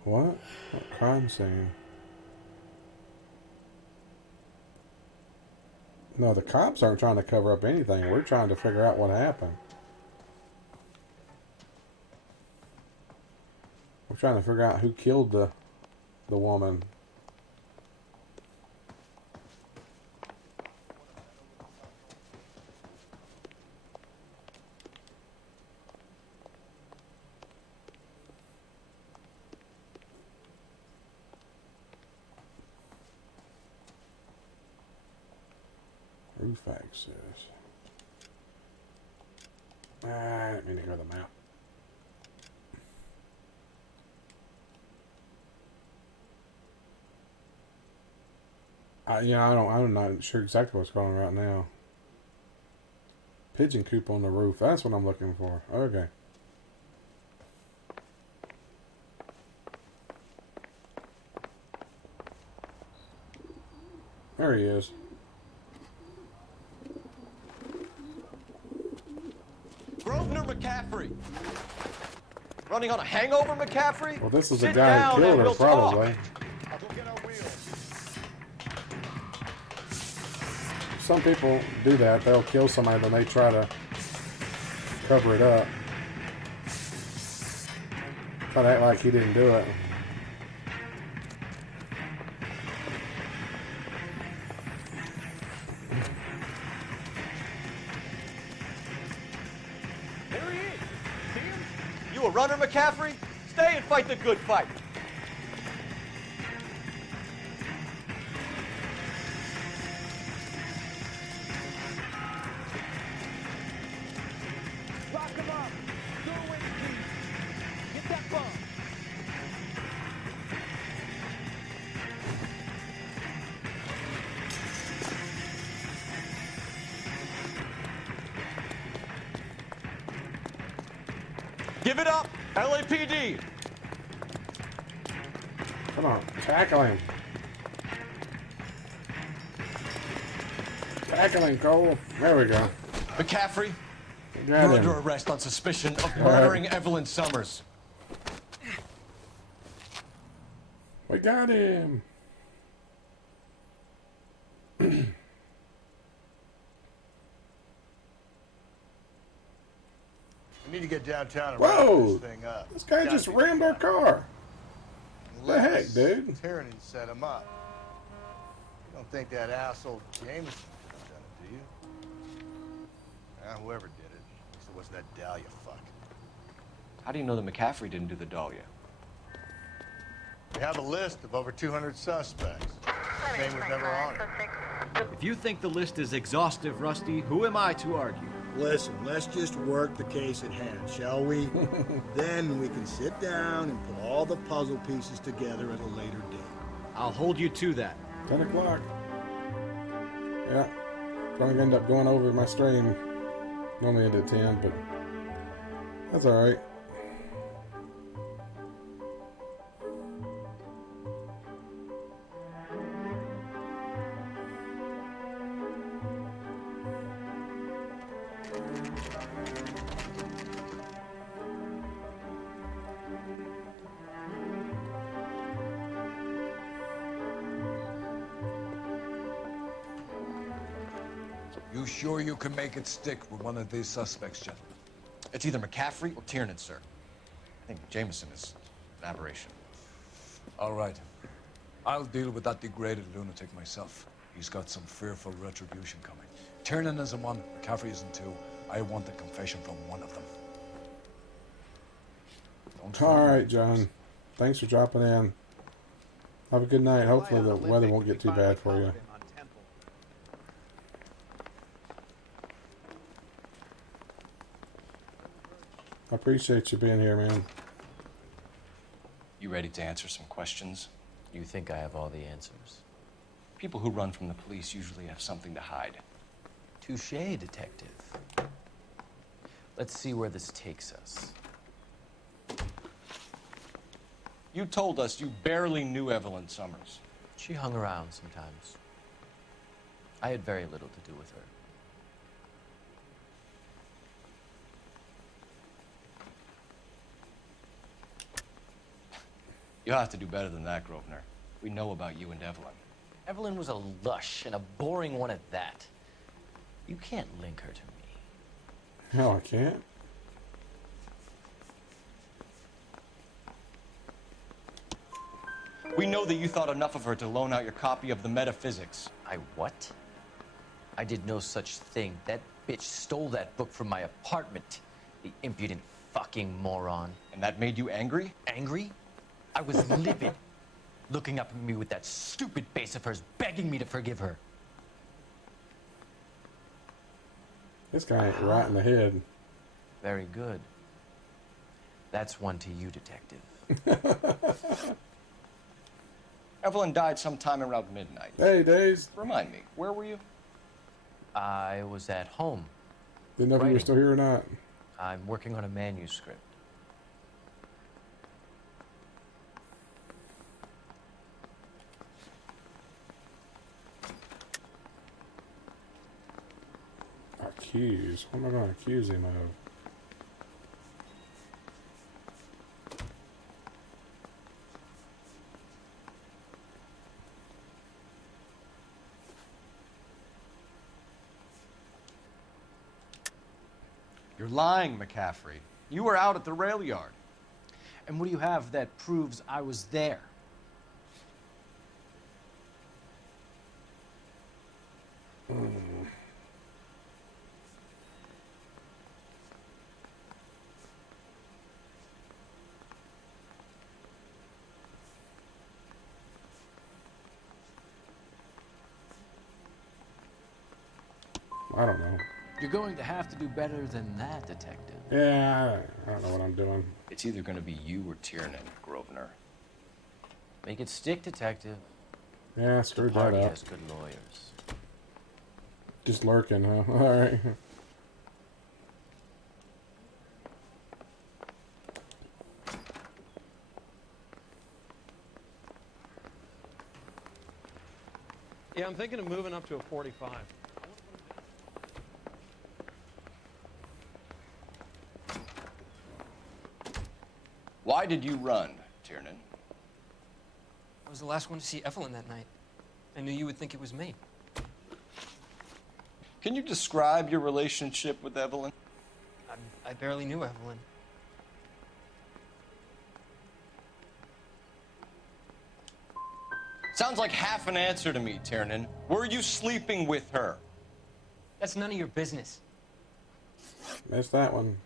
What? What crime scene? No, the cops aren't trying to cover up anything. We're trying to figure out what happened. We're trying to figure out who killed the woman. Roof access. I didn't mean to go to the map. I'm not sure exactly what's going on right now. Pigeon coop on the roof. That's what I'm looking for. Okay. There he is. Grosvenor McCaffrey. Running on a hangover, McCaffrey? Well, this is the Sit guy down who killed and her, we'll probably. talk. Some people do that. They'll kill somebody, then they try to cover it up. Try to act like he didn't do it. There he is. See him? You a runner, McCaffrey? Stay and fight the good fight. Lock him up. Go away, please. Get that bomb. Give it up, LAPD. Come on, tackle him. Tackle him, Cole. There we go. McCaffrey, Got you're him. under arrest on suspicion of All murdering right. Evelyn Summers. We got him. We need to get downtown and Whoa! wrap this thing up. This guy Gotta just be rammed our car. The heck, dude? Tyranny set him up. You don't think that asshole Jameson could have done it, do you? Whoever did it. At least it wasn't that Dahlia fuck. How do you know that McCaffrey didn't do the Dahlia? We have a list of over 200 suspects. His name was never on it. If you think the list is exhaustive, Rusty, who am I to argue? Listen, let's just work the case at hand, shall we? Then we can sit down and put all the puzzle pieces together at a later date. I'll hold you to that. 10 o'clock. Yeah. Probably end up going over my stream. Normally end at 10, but that's alright. You sure you can make it stick with one of these suspects, gentlemen? It's either McCaffrey or Tiernan, sir. I think Jameson is an aberration. All right. I'll deal with that degraded lunatic myself. He's got some fearful retribution coming. Tiernan isn't one, McCaffrey isn't two. I want a confession from one of them. Alright, John. Thanks for dropping in. Have a good night. Hopefully the weather won't get too bad for you. I appreciate you being here, man. You ready to answer some questions? You think I have all the answers? People who run from the police usually have something to hide. Touché, detective. Let's see where this takes us. You told us you barely knew Evelyn Summers. She hung around sometimes. I had very little to do with her. You'll have to do better than that, Grosvenor. We know about you and Evelyn. Evelyn was a lush, and a boring one at that. You can't link her to me. No, I can't. We know that you thought enough of her to loan out your copy of the Metaphysics. I what? I did no such thing. That bitch stole that book from my apartment. The impudent fucking moron. And that made you angry? Angry? I was livid. Looking up at me with that stupid face of hers, begging me to forgive her. This guy ain't right in the head. Very good. That's one to you, detective. Evelyn died sometime around midnight. Hey, Days. Remind me, where were you? I was at home. Didn't know if you were still here or not. I'm working on a manuscript. Accuse? What am I going to accuse him of? You're lying, McCaffrey. You were out at the rail yard. And what do you have that proves I was there? I don't know. You're going to have to do better than that, Detective. Yeah, I don't know what I'm doing. It's either going to be you or Tiernan, Grosvenor. Make it stick, Detective. Yeah, screwed The that party up. has good lawyers. Just lurking, huh? Alright. Yeah, I'm thinking of moving up to a 45. Why did you run, Tiernan? I was the last one to see Evelyn that night. I knew you would think it was me. Can you describe your relationship with Evelyn? I barely knew Evelyn. Sounds like half an answer to me, Tiernan. Were you sleeping with her? That's none of your business. Missed that one.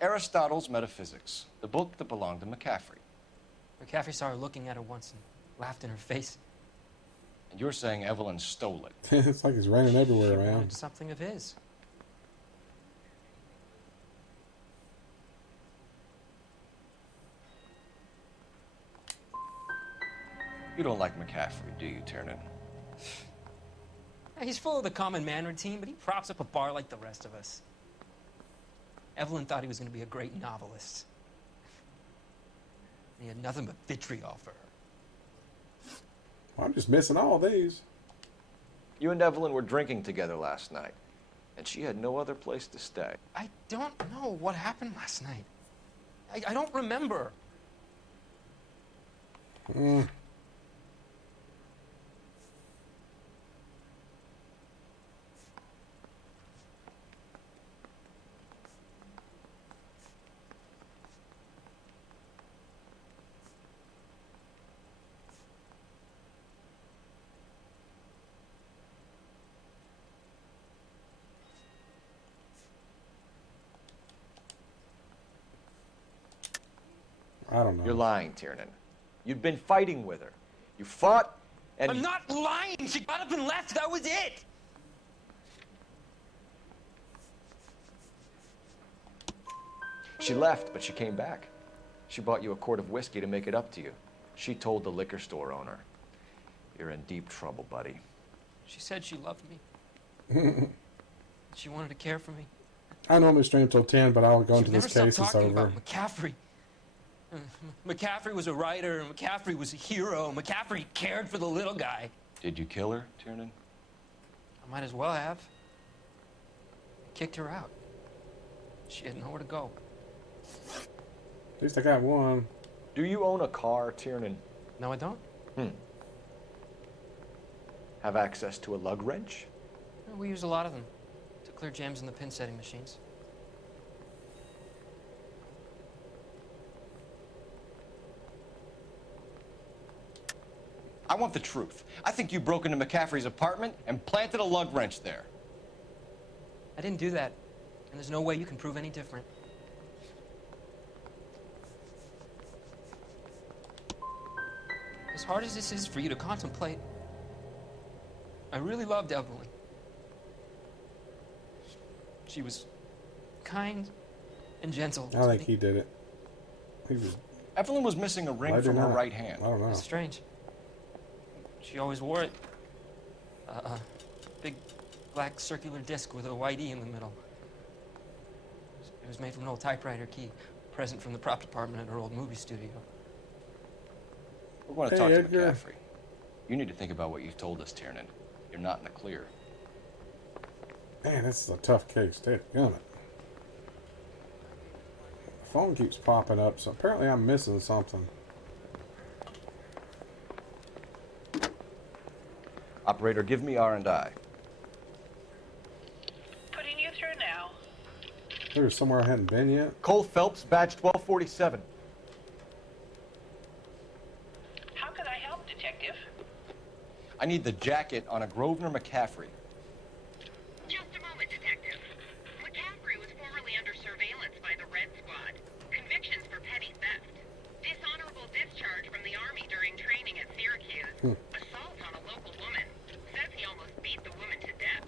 Aristotle's Metaphysics, the book that belonged to McCaffrey. McCaffrey saw her looking at her once and laughed in her face. And you're saying Evelyn stole it. It's like it's raining everywhere, She man. wanted something of his. You don't like McCaffrey, do you, Tiernan? He's full of the common man routine, but he props up a bar like the rest of us. Evelyn thought he was going to be a great novelist. He had nothing but vitriol for her. I'm just missing all these. You and Evelyn were drinking together last night, and she had no other place to stay. I don't know what happened last night. I don't remember. I don't know. You're lying, Tiernan. You'd been fighting with her. You fought, and I'm not lying. She got up and left. That was it. she left, but she came back. She bought you a quart of whiskey to make it up to you. She told the liquor store owner. You're in deep trouble, buddy. She said she loved me. She wanted to care for me. I normally stream till 10, but I'll go into Never this stopped case. It's talking over. about McCaffrey. McCaffrey was a writer, and McCaffrey was a hero. McCaffrey cared for the little guy. Did you kill her, Tiernan? I might as well have. Kicked her out. She had nowhere to go. At least I got one. Do you own a car, Tiernan? No, I don't. Have access to a lug wrench? We use a lot of them to clear jams in the pin setting machines. I want the truth. I think you broke into McCaffrey's apartment and planted a lug wrench there. I didn't do that, and there's no way you can prove any different. As hard as this is for you to contemplate, I really loved Evelyn. She was kind and gentle. I think he did it. He was Evelyn was missing a ring Why from did her not? right hand. I don't know. That's strange. She always wore it. Big black circular disc with a white E in the middle. It was made from an old typewriter key, present from the prop department at her old movie studio. We're going to Hey, talk to Edgar. McCaffrey. You need to think about what you've told us, Tiernan. You're not in the clear. Man, this is a tough case. Damn it. The phone keeps popping up, so apparently I'm missing something. Operator, give me R&I. Putting you through now. There's somewhere I hadn't been yet. Cole Phelps, badge 1247. How can I help, Detective? I need the jacket on a Grosvenor McCaffrey. Just a moment, Detective. McCaffrey was formerly under surveillance by the Red Squad. Convictions for petty theft. Dishonorable discharge from the Army during training at Syracuse. Assault on a local woman. Says he almost beat the woman to death.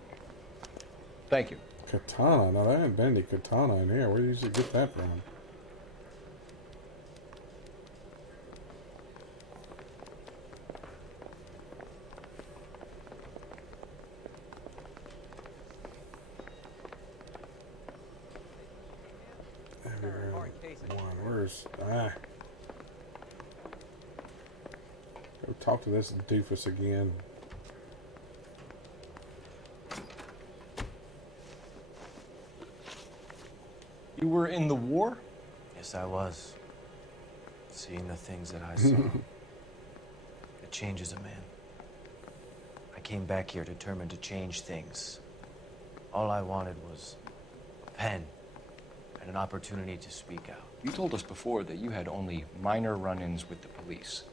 Thank you. Katana. Now, there hadn't been any katana in here. Where do you usually get that from? Where's go talk to this doofus again. You were in the war? Yes, I was. Seeing the things that I saw. It changes a man. I came back here determined to change things. All I wanted was a pen and an opportunity to speak out. You told us before that you had only minor run-ins with the police.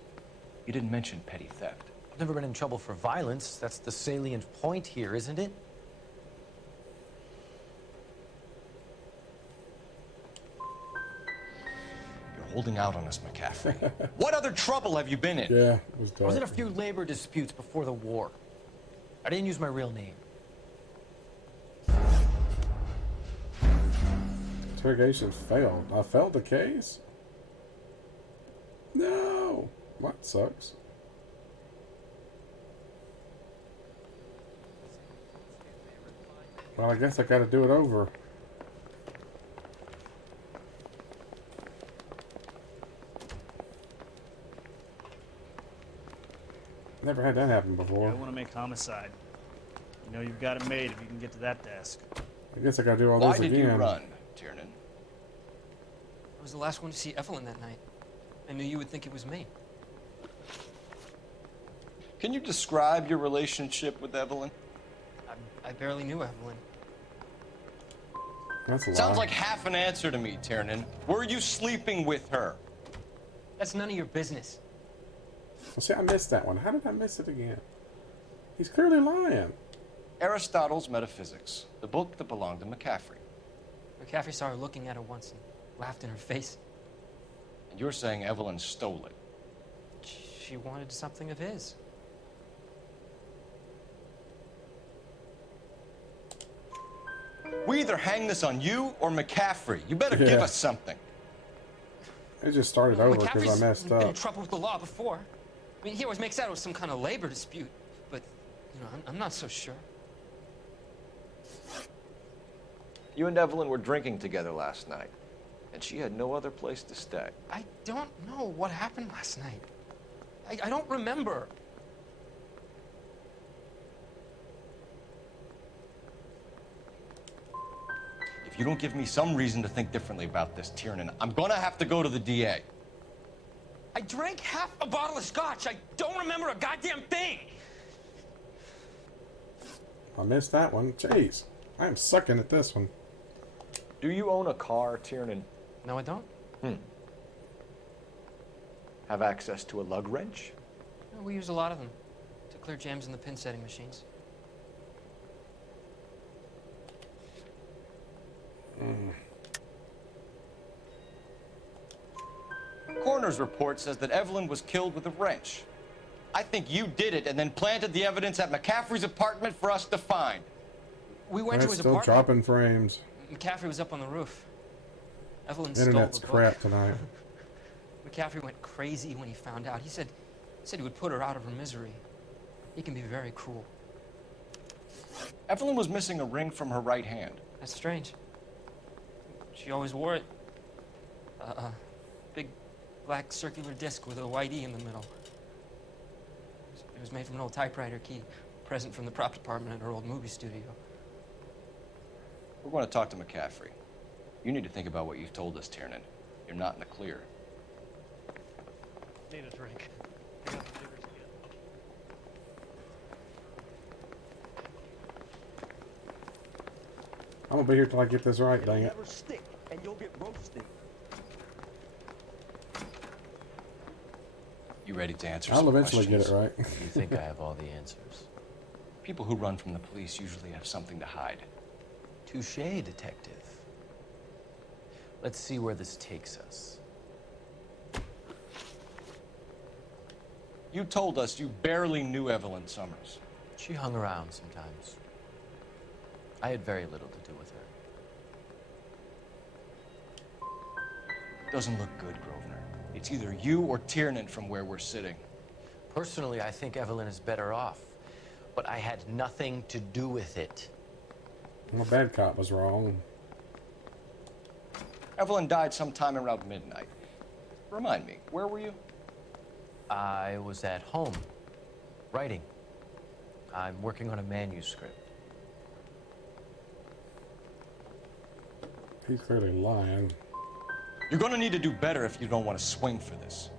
You didn't mention petty theft. I've never been in trouble for violence. That's the salient point here, isn't it? You're holding out on us, McCaffrey. What other trouble have you been in? Yeah, it was I was in a dark. few labor disputes before the war. I didn't use my real name. Interrogation failed. I failed the case? No. That sucks. Well, I guess I gotta do it over. Never had that happen before. I want to make homicide. You know you've got it made if you can get to that desk. I guess I gotta do all Why this did again. you run, Tiernan? I was the last one to see Evelyn that night. I knew you would think it was me. Can you describe your relationship with Evelyn? I barely knew Evelyn. That's a lie. Sounds like half an answer to me, Tiernan. Were you sleeping with her? That's none of your business. Well, see, I missed that one. How did I miss it again? He's clearly lying. Aristotle's Metaphysics, the book that belonged to McCaffrey. McCaffrey saw her looking at her once and laughed in her face. And you're saying Evelyn stole it. She wanted something of his. We either hang this on you or McCaffrey. You better give Yeah. us something. It just started over because McCaffrey's I messed been in up. trouble with the law before. I mean, he always makes out it was some kind of labor dispute, but, you know, I'm not so sure. You and Evelyn were drinking together last night, and she had no other place to stay. I don't know what happened last night. I don't remember. If you don't give me some reason to think differently about this, Tiernan, I'm gonna have to go to the DA. I drank half a bottle of scotch. I don't remember a goddamn thing. I missed that one. Jeez. I am sucking at this one. Do you own a car, Tiernan? No, I don't. Have access to a lug wrench? No, we use a lot of them to clear jams in the pin setting machines. Coroner's report says that Evelyn was killed with a wrench. I think you did it and then planted the evidence at McCaffrey's apartment for us to find. We went to That's his still apartment. dropping frames. McCaffrey was up on the roof. Evelyn stole Internet's the book. crap tonight. McCaffrey went crazy when he found out. He said he would put her out of her misery. He can be very cruel. Evelyn was missing a ring from her right hand. That's strange. She always wore it. Big black circular disc with a white E in the middle. It was made from an old typewriter key, present from the prop department at her old movie studio. We're going to talk to McCaffrey. You need to think about what you've told us, Tiernan. You're not in the clear. Need a drink. I got the jitters again. I'm gonna be here till I get this right, dang it. Never stick, and you'll get roasted. You ready to answer I'll some eventually questions? get it right. You think I have all the answers? People who run from the police usually have something to hide. Touché, detective. Let's see where this takes us. You told us you barely knew Evelyn Summers. She hung around sometimes. I had very little to do with her. Doesn't look good, Grosvenor. It's either you or Tiernan from where we're sitting. Personally, I think Evelyn is better off, but I had nothing to do with it. My bad cop was wrong. Evelyn died sometime around midnight. Remind me, where were you? I was at home, writing. I'm working on a manuscript. He's clearly lying. You're gonna need to do better if you don't want to swing for this.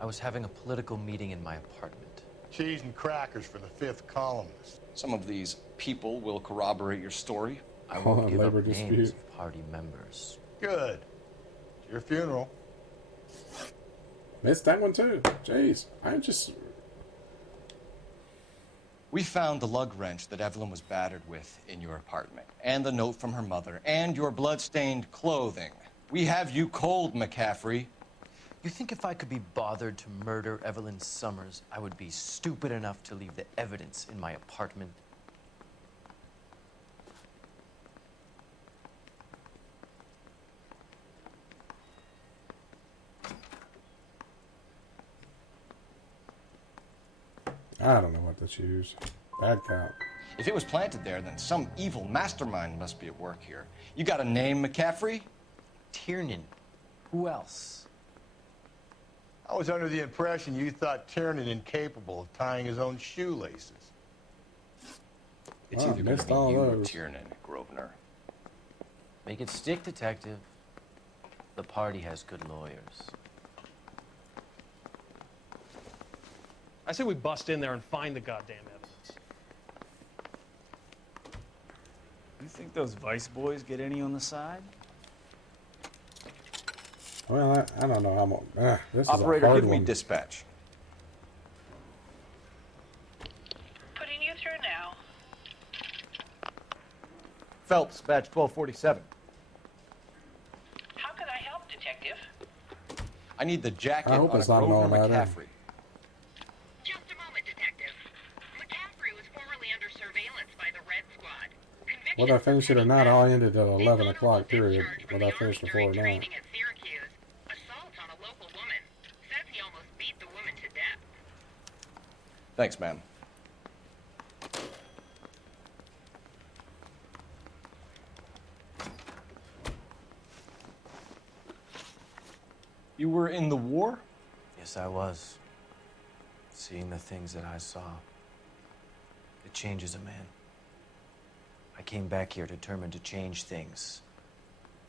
I was having a political meeting in my apartment. Cheese and crackers for the fifth columnist. Some of these people will corroborate your story. I won't give up labor names dispute. of party members. Good. It's your funeral. Missed that one too. Jeez, I just... We found the lug wrench that Evelyn was battered with in your apartment, and the note from her mother, and your blood-stained clothing. We have you cold, McCaffrey. You think if I could be bothered to murder Evelyn Summers, I would be stupid enough to leave the evidence in my apartment? I don't know what to choose. Bad cop. If it was planted there, then some evil mastermind must be at work here. You got a name, McCaffrey? Tiernan. Who else? I was under the impression you thought Tiernan incapable of tying his own shoelaces. It's Oh, either going to missed be all you or those. Tiernan, Grosvenor. Make it stick, detective. The party has good lawyers. I say we bust in there and find the goddamn evidence. You think those Vice boys get any on the side? Well, I don't know how much... this Operator, is a hard give me one. dispatch. Putting you through now. Phelps, badge 1247. How can I help, detective? I need the jacket I hope on a it's not an Grosvenor all-nighter. McCaffrey. Just a moment, detective. McCaffrey was formerly under surveillance by the Red Squad. Whether I finish it or not, I ended at 11 o'clock, period. Whether I finished before or not. Training at Syracuse. Assault on a local woman. Says he almost beat the woman to death. Thanks, ma'am. You were in the war? Yes, I was. Seeing the things that I saw, it changes a man. I came back here determined to change things.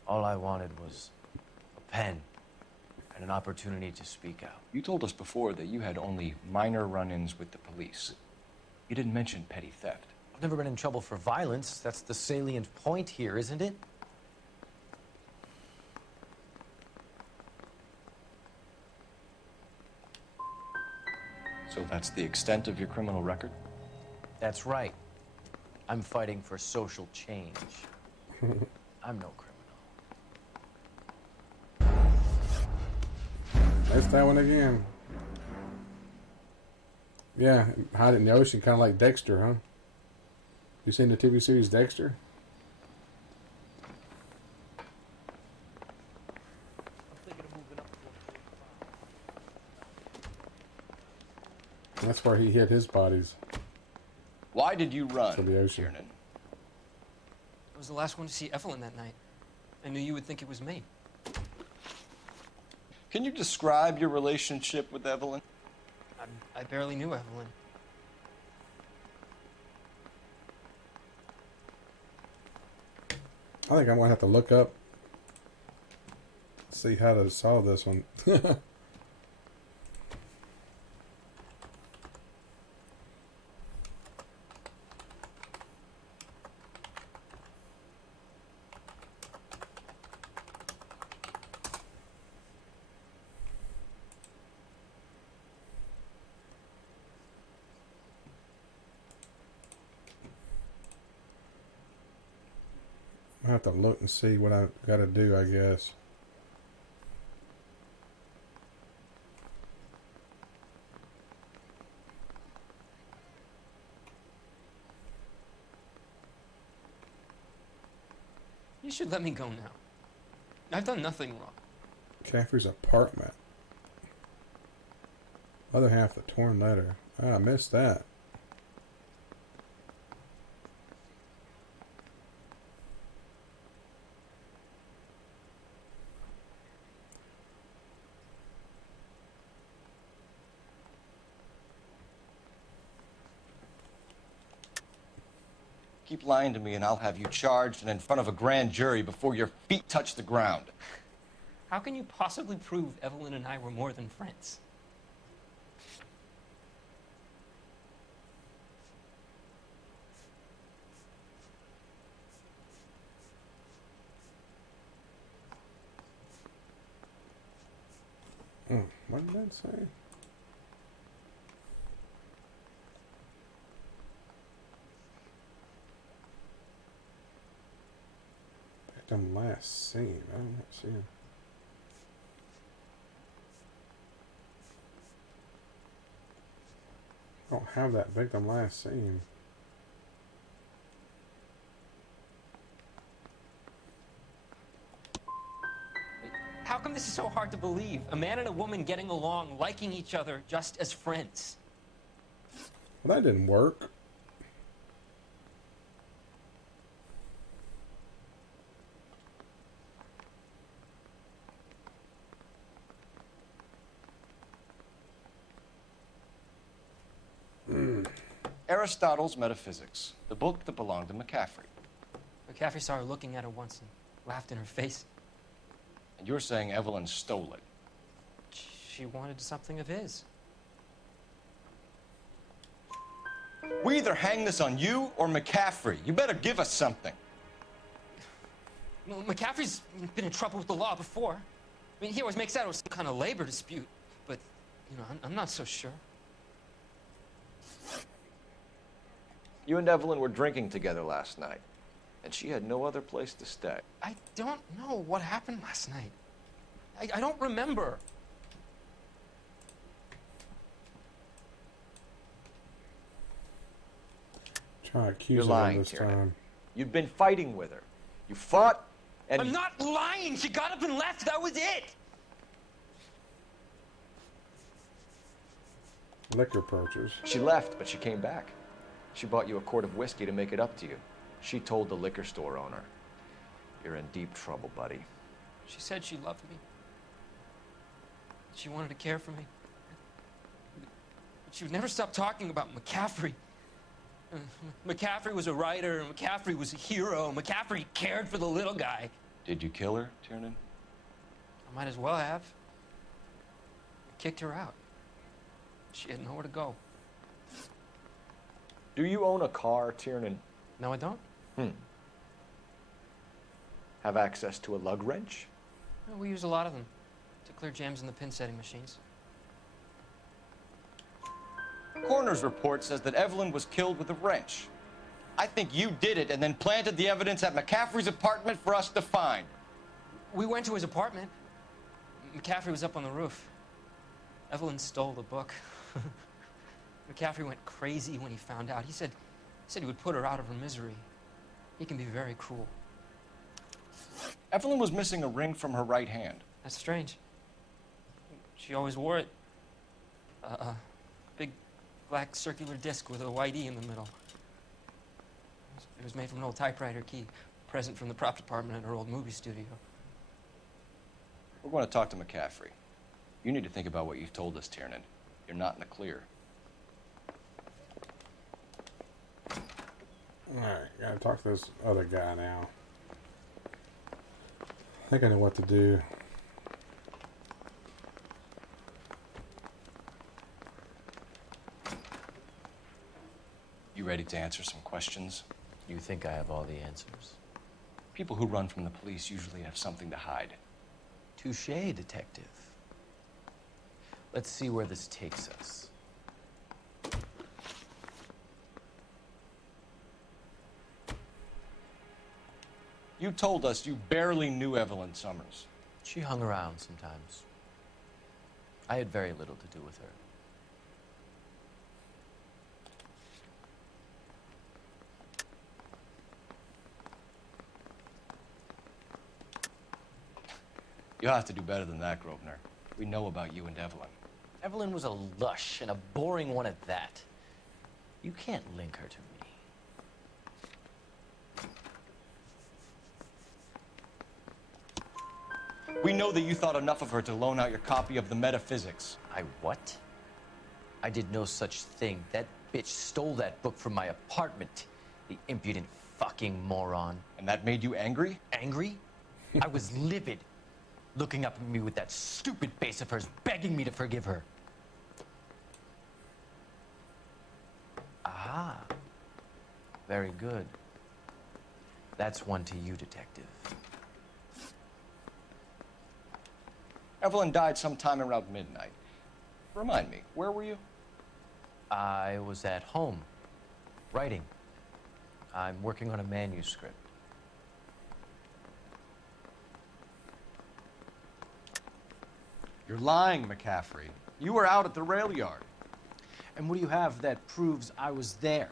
All I wanted was a pen and an opportunity to speak out. You told us before that you had only minor run-ins with the police. You didn't mention petty theft. I've never been in trouble for violence. That's the salient point here, isn't it? So that's the extent of your criminal record? That's right. I'm fighting for social change. I'm no criminal. Missed that one again. Yeah, hide it in the ocean, kind of like Dexter, huh? You seen the TV series Dexter? That's where he hid his bodies. Why did you run, To the ocean. Tiernan? I was the last one to see Evelyn that night. I knew you would think it was me. Can you describe your relationship with Evelyn? I barely knew Evelyn. I think I'm gonna have to look up, see how to solve this one. I have to look and see what I got to do, I guess. You should let me go now. I've done nothing wrong. Caffrey's apartment. Other half the torn letter. Ah, I missed that. Keep lying to me and I'll have you charged and in front of a grand jury before your feet touch the ground. How can you possibly prove Evelyn and I were more than friends? What did that say? Victim last seen. I don't see him. I don't have that victim last seen. How come this is so hard to believe? A man and a woman getting along, liking each other just as friends. Well, that didn't work. Aristotle's Metaphysics, the book that belonged to McCaffrey. McCaffrey saw her looking at her once and laughed in her face. And you're saying Evelyn stole it. She wanted something of his. We either hang this on you or McCaffrey. You better give us something. Well, McCaffrey's been in trouble with the law before. I mean, he always makes out it was some kind of labor dispute, but, you know, I'm not so sure. You and Evelyn were drinking together last night, and she had no other place to stay. I don't know what happened last night. I don't remember. Try to accuse You're her lying, this Tiernan. time. You've been fighting with her. You fought, and I'm not lying! She got up and left! That was it! Liquor purchase. She left, but she came back. She bought you a quart of whiskey to make it up to you. She told the liquor store owner. You're in deep trouble, buddy. She said she loved me. She wanted to care for me. But she would never stop talking about McCaffrey. McCaffrey was a writer, and McCaffrey was a hero. McCaffrey cared for the little guy. Did you kill her, Tiernan? I might as well have. I kicked her out. She had nowhere to go. Do you own a car, Tiernan? No, I don't. Have access to a lug wrench? Well, we use a lot of them to clear jams in the pin setting machines. Coroner's report says that Evelyn was killed with a wrench. I think you did it and then planted the evidence at McCaffrey's apartment for us to find. We went to his apartment. McCaffrey was up on the roof. Evelyn stole the book. McCaffrey went crazy when he found out. He said he would put her out of her misery. He can be very cruel. Evelyn was missing a ring from her right hand. That's strange. She always wore it. Big Black circular disc with a white E in the middle. It was made from an old typewriter key. Present from the prop department at our old movie studio. We're going to talk to McCaffrey. You need to think about what you've told us, Tiernan. You're not in the clear. Alright, gotta talk to this other guy now. I think I know what to do. You ready to answer some questions? You think I have all the answers? People who run from the police usually have something to hide. Touché, detective. Let's see where this takes us. You told us you barely knew Evelyn Summers. She hung around sometimes. I had very little to do with her. You'll have to do better than that, Grosvenor. We know about you and Evelyn. Evelyn was a lush, and a boring one at that. You can't link her to me. We know that you thought enough of her to loan out your copy of the Metaphysics. I what? I did no such thing. That bitch stole that book from my apartment. The impudent fucking moron. And that made you angry? Angry? I was livid. Looking up at me with that stupid face of hers, begging me to forgive her. Aha. Very good. That's one to you, detective. Evelyn died sometime around midnight. Remind me, where were you? I was at home, writing. I'm working on a manuscript. You're lying, McCaffrey. You were out at the rail yard. And what do you have that proves I was there?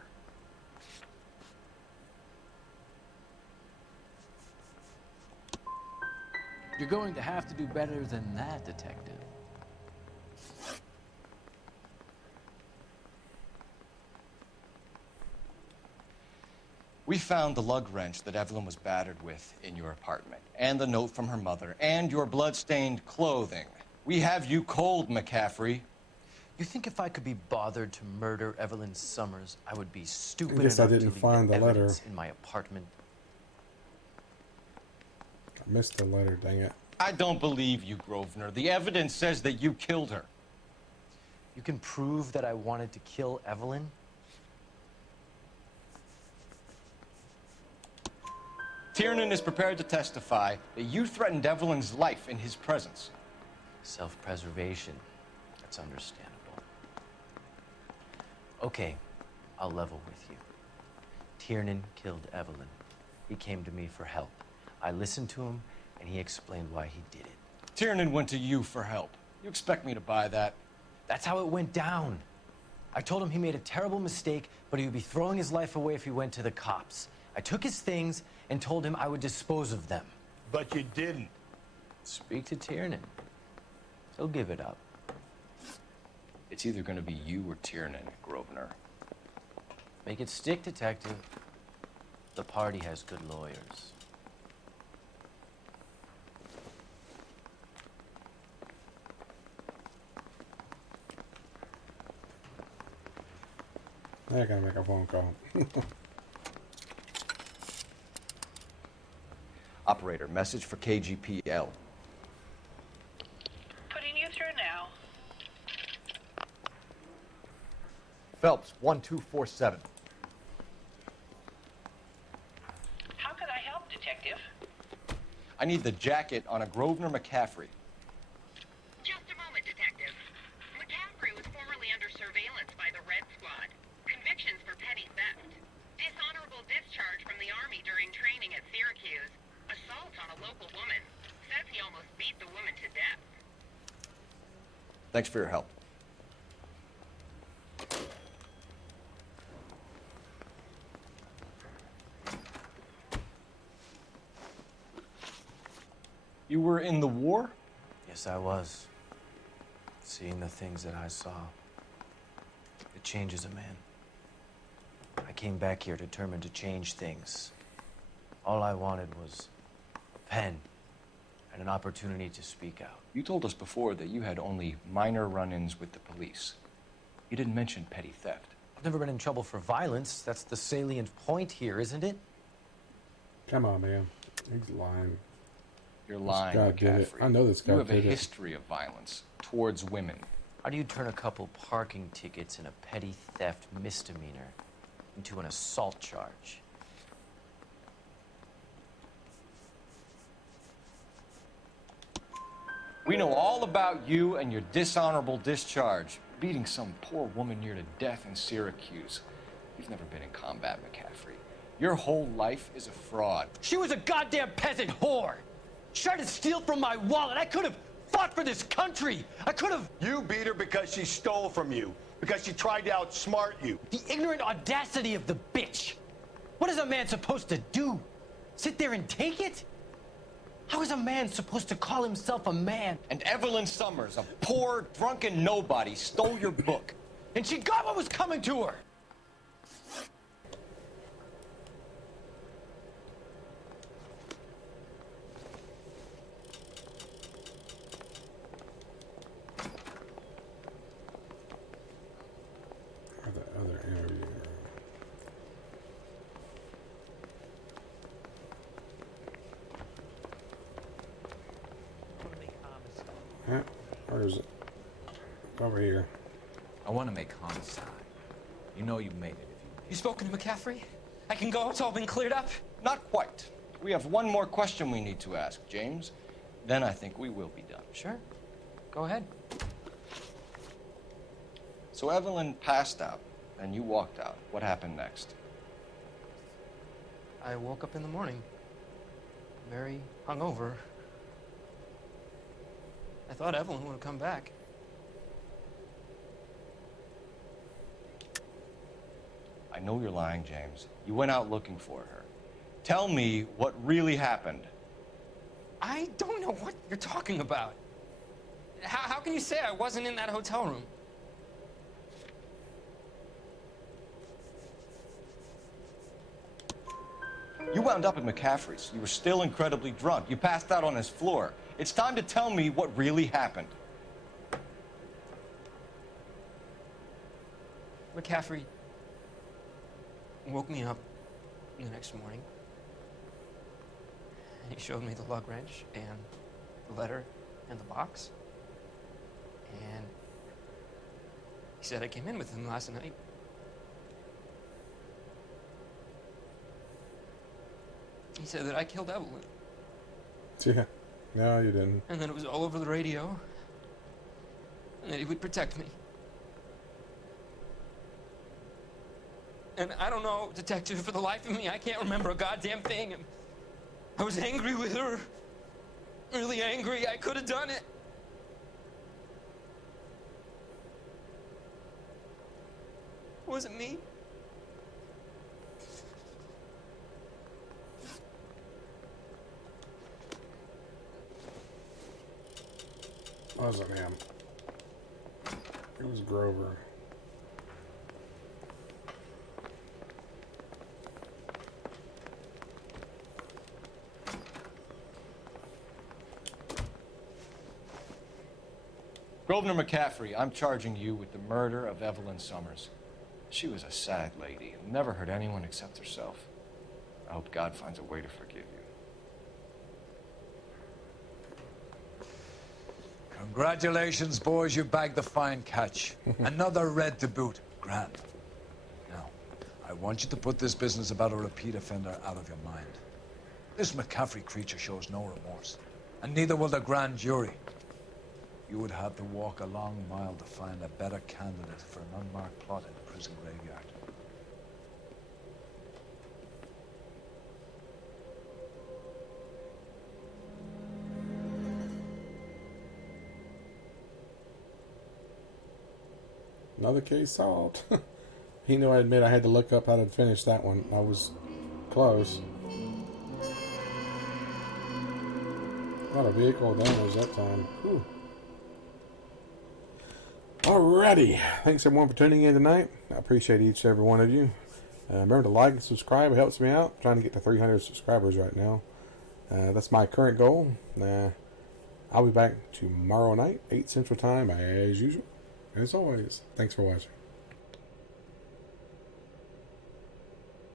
You're going to have to do better than that, detective. We found the lug wrench that Evelyn was battered with in your apartment, and the note from her mother, and your blood-stained clothing. We have you cold, McCaffrey. You think if I could be bothered to murder Evelyn Summers, I would be stupid I guess I enough didn't to leave find the letter. evidence in my apartment? I missed the letter, dang it. I don't believe you, Grosvenor. The evidence says that you killed her. You can prove that I wanted to kill Evelyn? Tiernan is prepared to testify that you threatened Evelyn's life in his presence. Self-preservation. That's understandable. Okay, I'll level with you. Tiernan killed Evelyn. He came to me for help. I listened to him, and he explained why he did it. Tiernan went to you for help. You expect me to buy that? That's how it went down. I told him he made a terrible mistake, but he would be throwing his life away if he went to the cops. I took his things and told him I would dispose of them. But you didn't. Speak to Tiernan. He'll give it up. It's either going to be you or Tiernan, Grosvenor. Make it stick, detective. The party has good lawyers. I gotta make a phone call. Operator, message for KGPL. Putting you through now. Phelps, 1247. How can I help, detective? I need the jacket on a Grosvenor McCaffrey. Just a moment, detective. McCaffrey was formerly under surveillance by the Red Squad. Convictions for petty theft. Dishonorable discharge from the Army during training at Syracuse. Assault on a local woman. Says he almost beat the woman to death. Thanks for your help. You were in the war? Yes, I was. Seeing the things that I saw. It changes a man. I came back here determined to change things. All I wanted was a pen and an opportunity to speak out. You told us before that you had only minor run-ins with the police. You didn't mention petty theft. I've never been in trouble for violence. That's the salient point here, isn't it? Come on, man. He's lying. You're lying, This guy did it. McCaffrey. I know this guy You have a did it. history of violence towards women. How do you turn a couple parking tickets and a petty theft misdemeanor into an assault charge? We know all about you and your dishonorable discharge, beating some poor woman near to death in Syracuse. You've never been in combat, McCaffrey. Your whole life is a fraud. She was a goddamn peasant whore. She tried to steal from my wallet. I could have fought for this country. I could have. You beat her because she stole from you, because she tried to outsmart you. The ignorant audacity of the bitch. What is a man supposed to do? Sit there and take it? How is a man supposed to call himself a man? And Evelyn Summers, a poor, drunken nobody, stole your book. And she got what was coming to her. The other interview. Huh? Where is it? Over here. I want to make homicide. You know you made it. You spoken to McCaffrey? I can go? It's all been cleared up? Not quite. We have one more question we need to ask, James. Then I think we will be done. Sure. Go ahead. So Evelyn passed out, and you walked out. What happened next? I woke up in the morning, very hungover. I thought Evelyn would have come back. I know you're lying, James. You went out looking for her. Tell me what really happened. I don't know what you're talking about. How can you say I wasn't in that hotel room? You wound up at McCaffrey's. You were still incredibly drunk. You passed out on his floor. It's time to tell me what really happened. McCaffrey woke me up the next morning. And he showed me the lug wrench and the letter and the box. And he said I came in with him last night. He said that I killed Evelyn. Yeah. No, you didn't. And then it was all over the radio. And that he would protect me. And I don't know, detective, for the life of me, I can't remember a goddamn thing. And I was angry with her. Really angry. I could have done it. It wasn't me. Wasn't him. It was Grover. Grosvenor McCaffrey, I'm charging you with the murder of Evelyn Summers. She was a sad lady and never hurt anyone except herself. I hope God finds a way to forgive you. Congratulations, boys. You bagged the fine catch. Another red to boot. Grand. Now, I want you to put this business about a repeat offender out of your mind. This McCaffrey creature shows no remorse, and neither will the grand jury. You would have to walk a long mile to find a better candidate for an unmarked plot in the prison graveyard. Another case solved. He knew I'd admit I had to look up how to finish that one. I was close. Not a vehicle damage that time. Whew. Alrighty. Thanks everyone for tuning in tonight. I appreciate each and every one of you. Remember to like and subscribe. It helps me out. I'm trying to get to 300 subscribers right now. That's my current goal. I'll be back tomorrow night, 8 Central Time, as usual. As always, thanks for watching.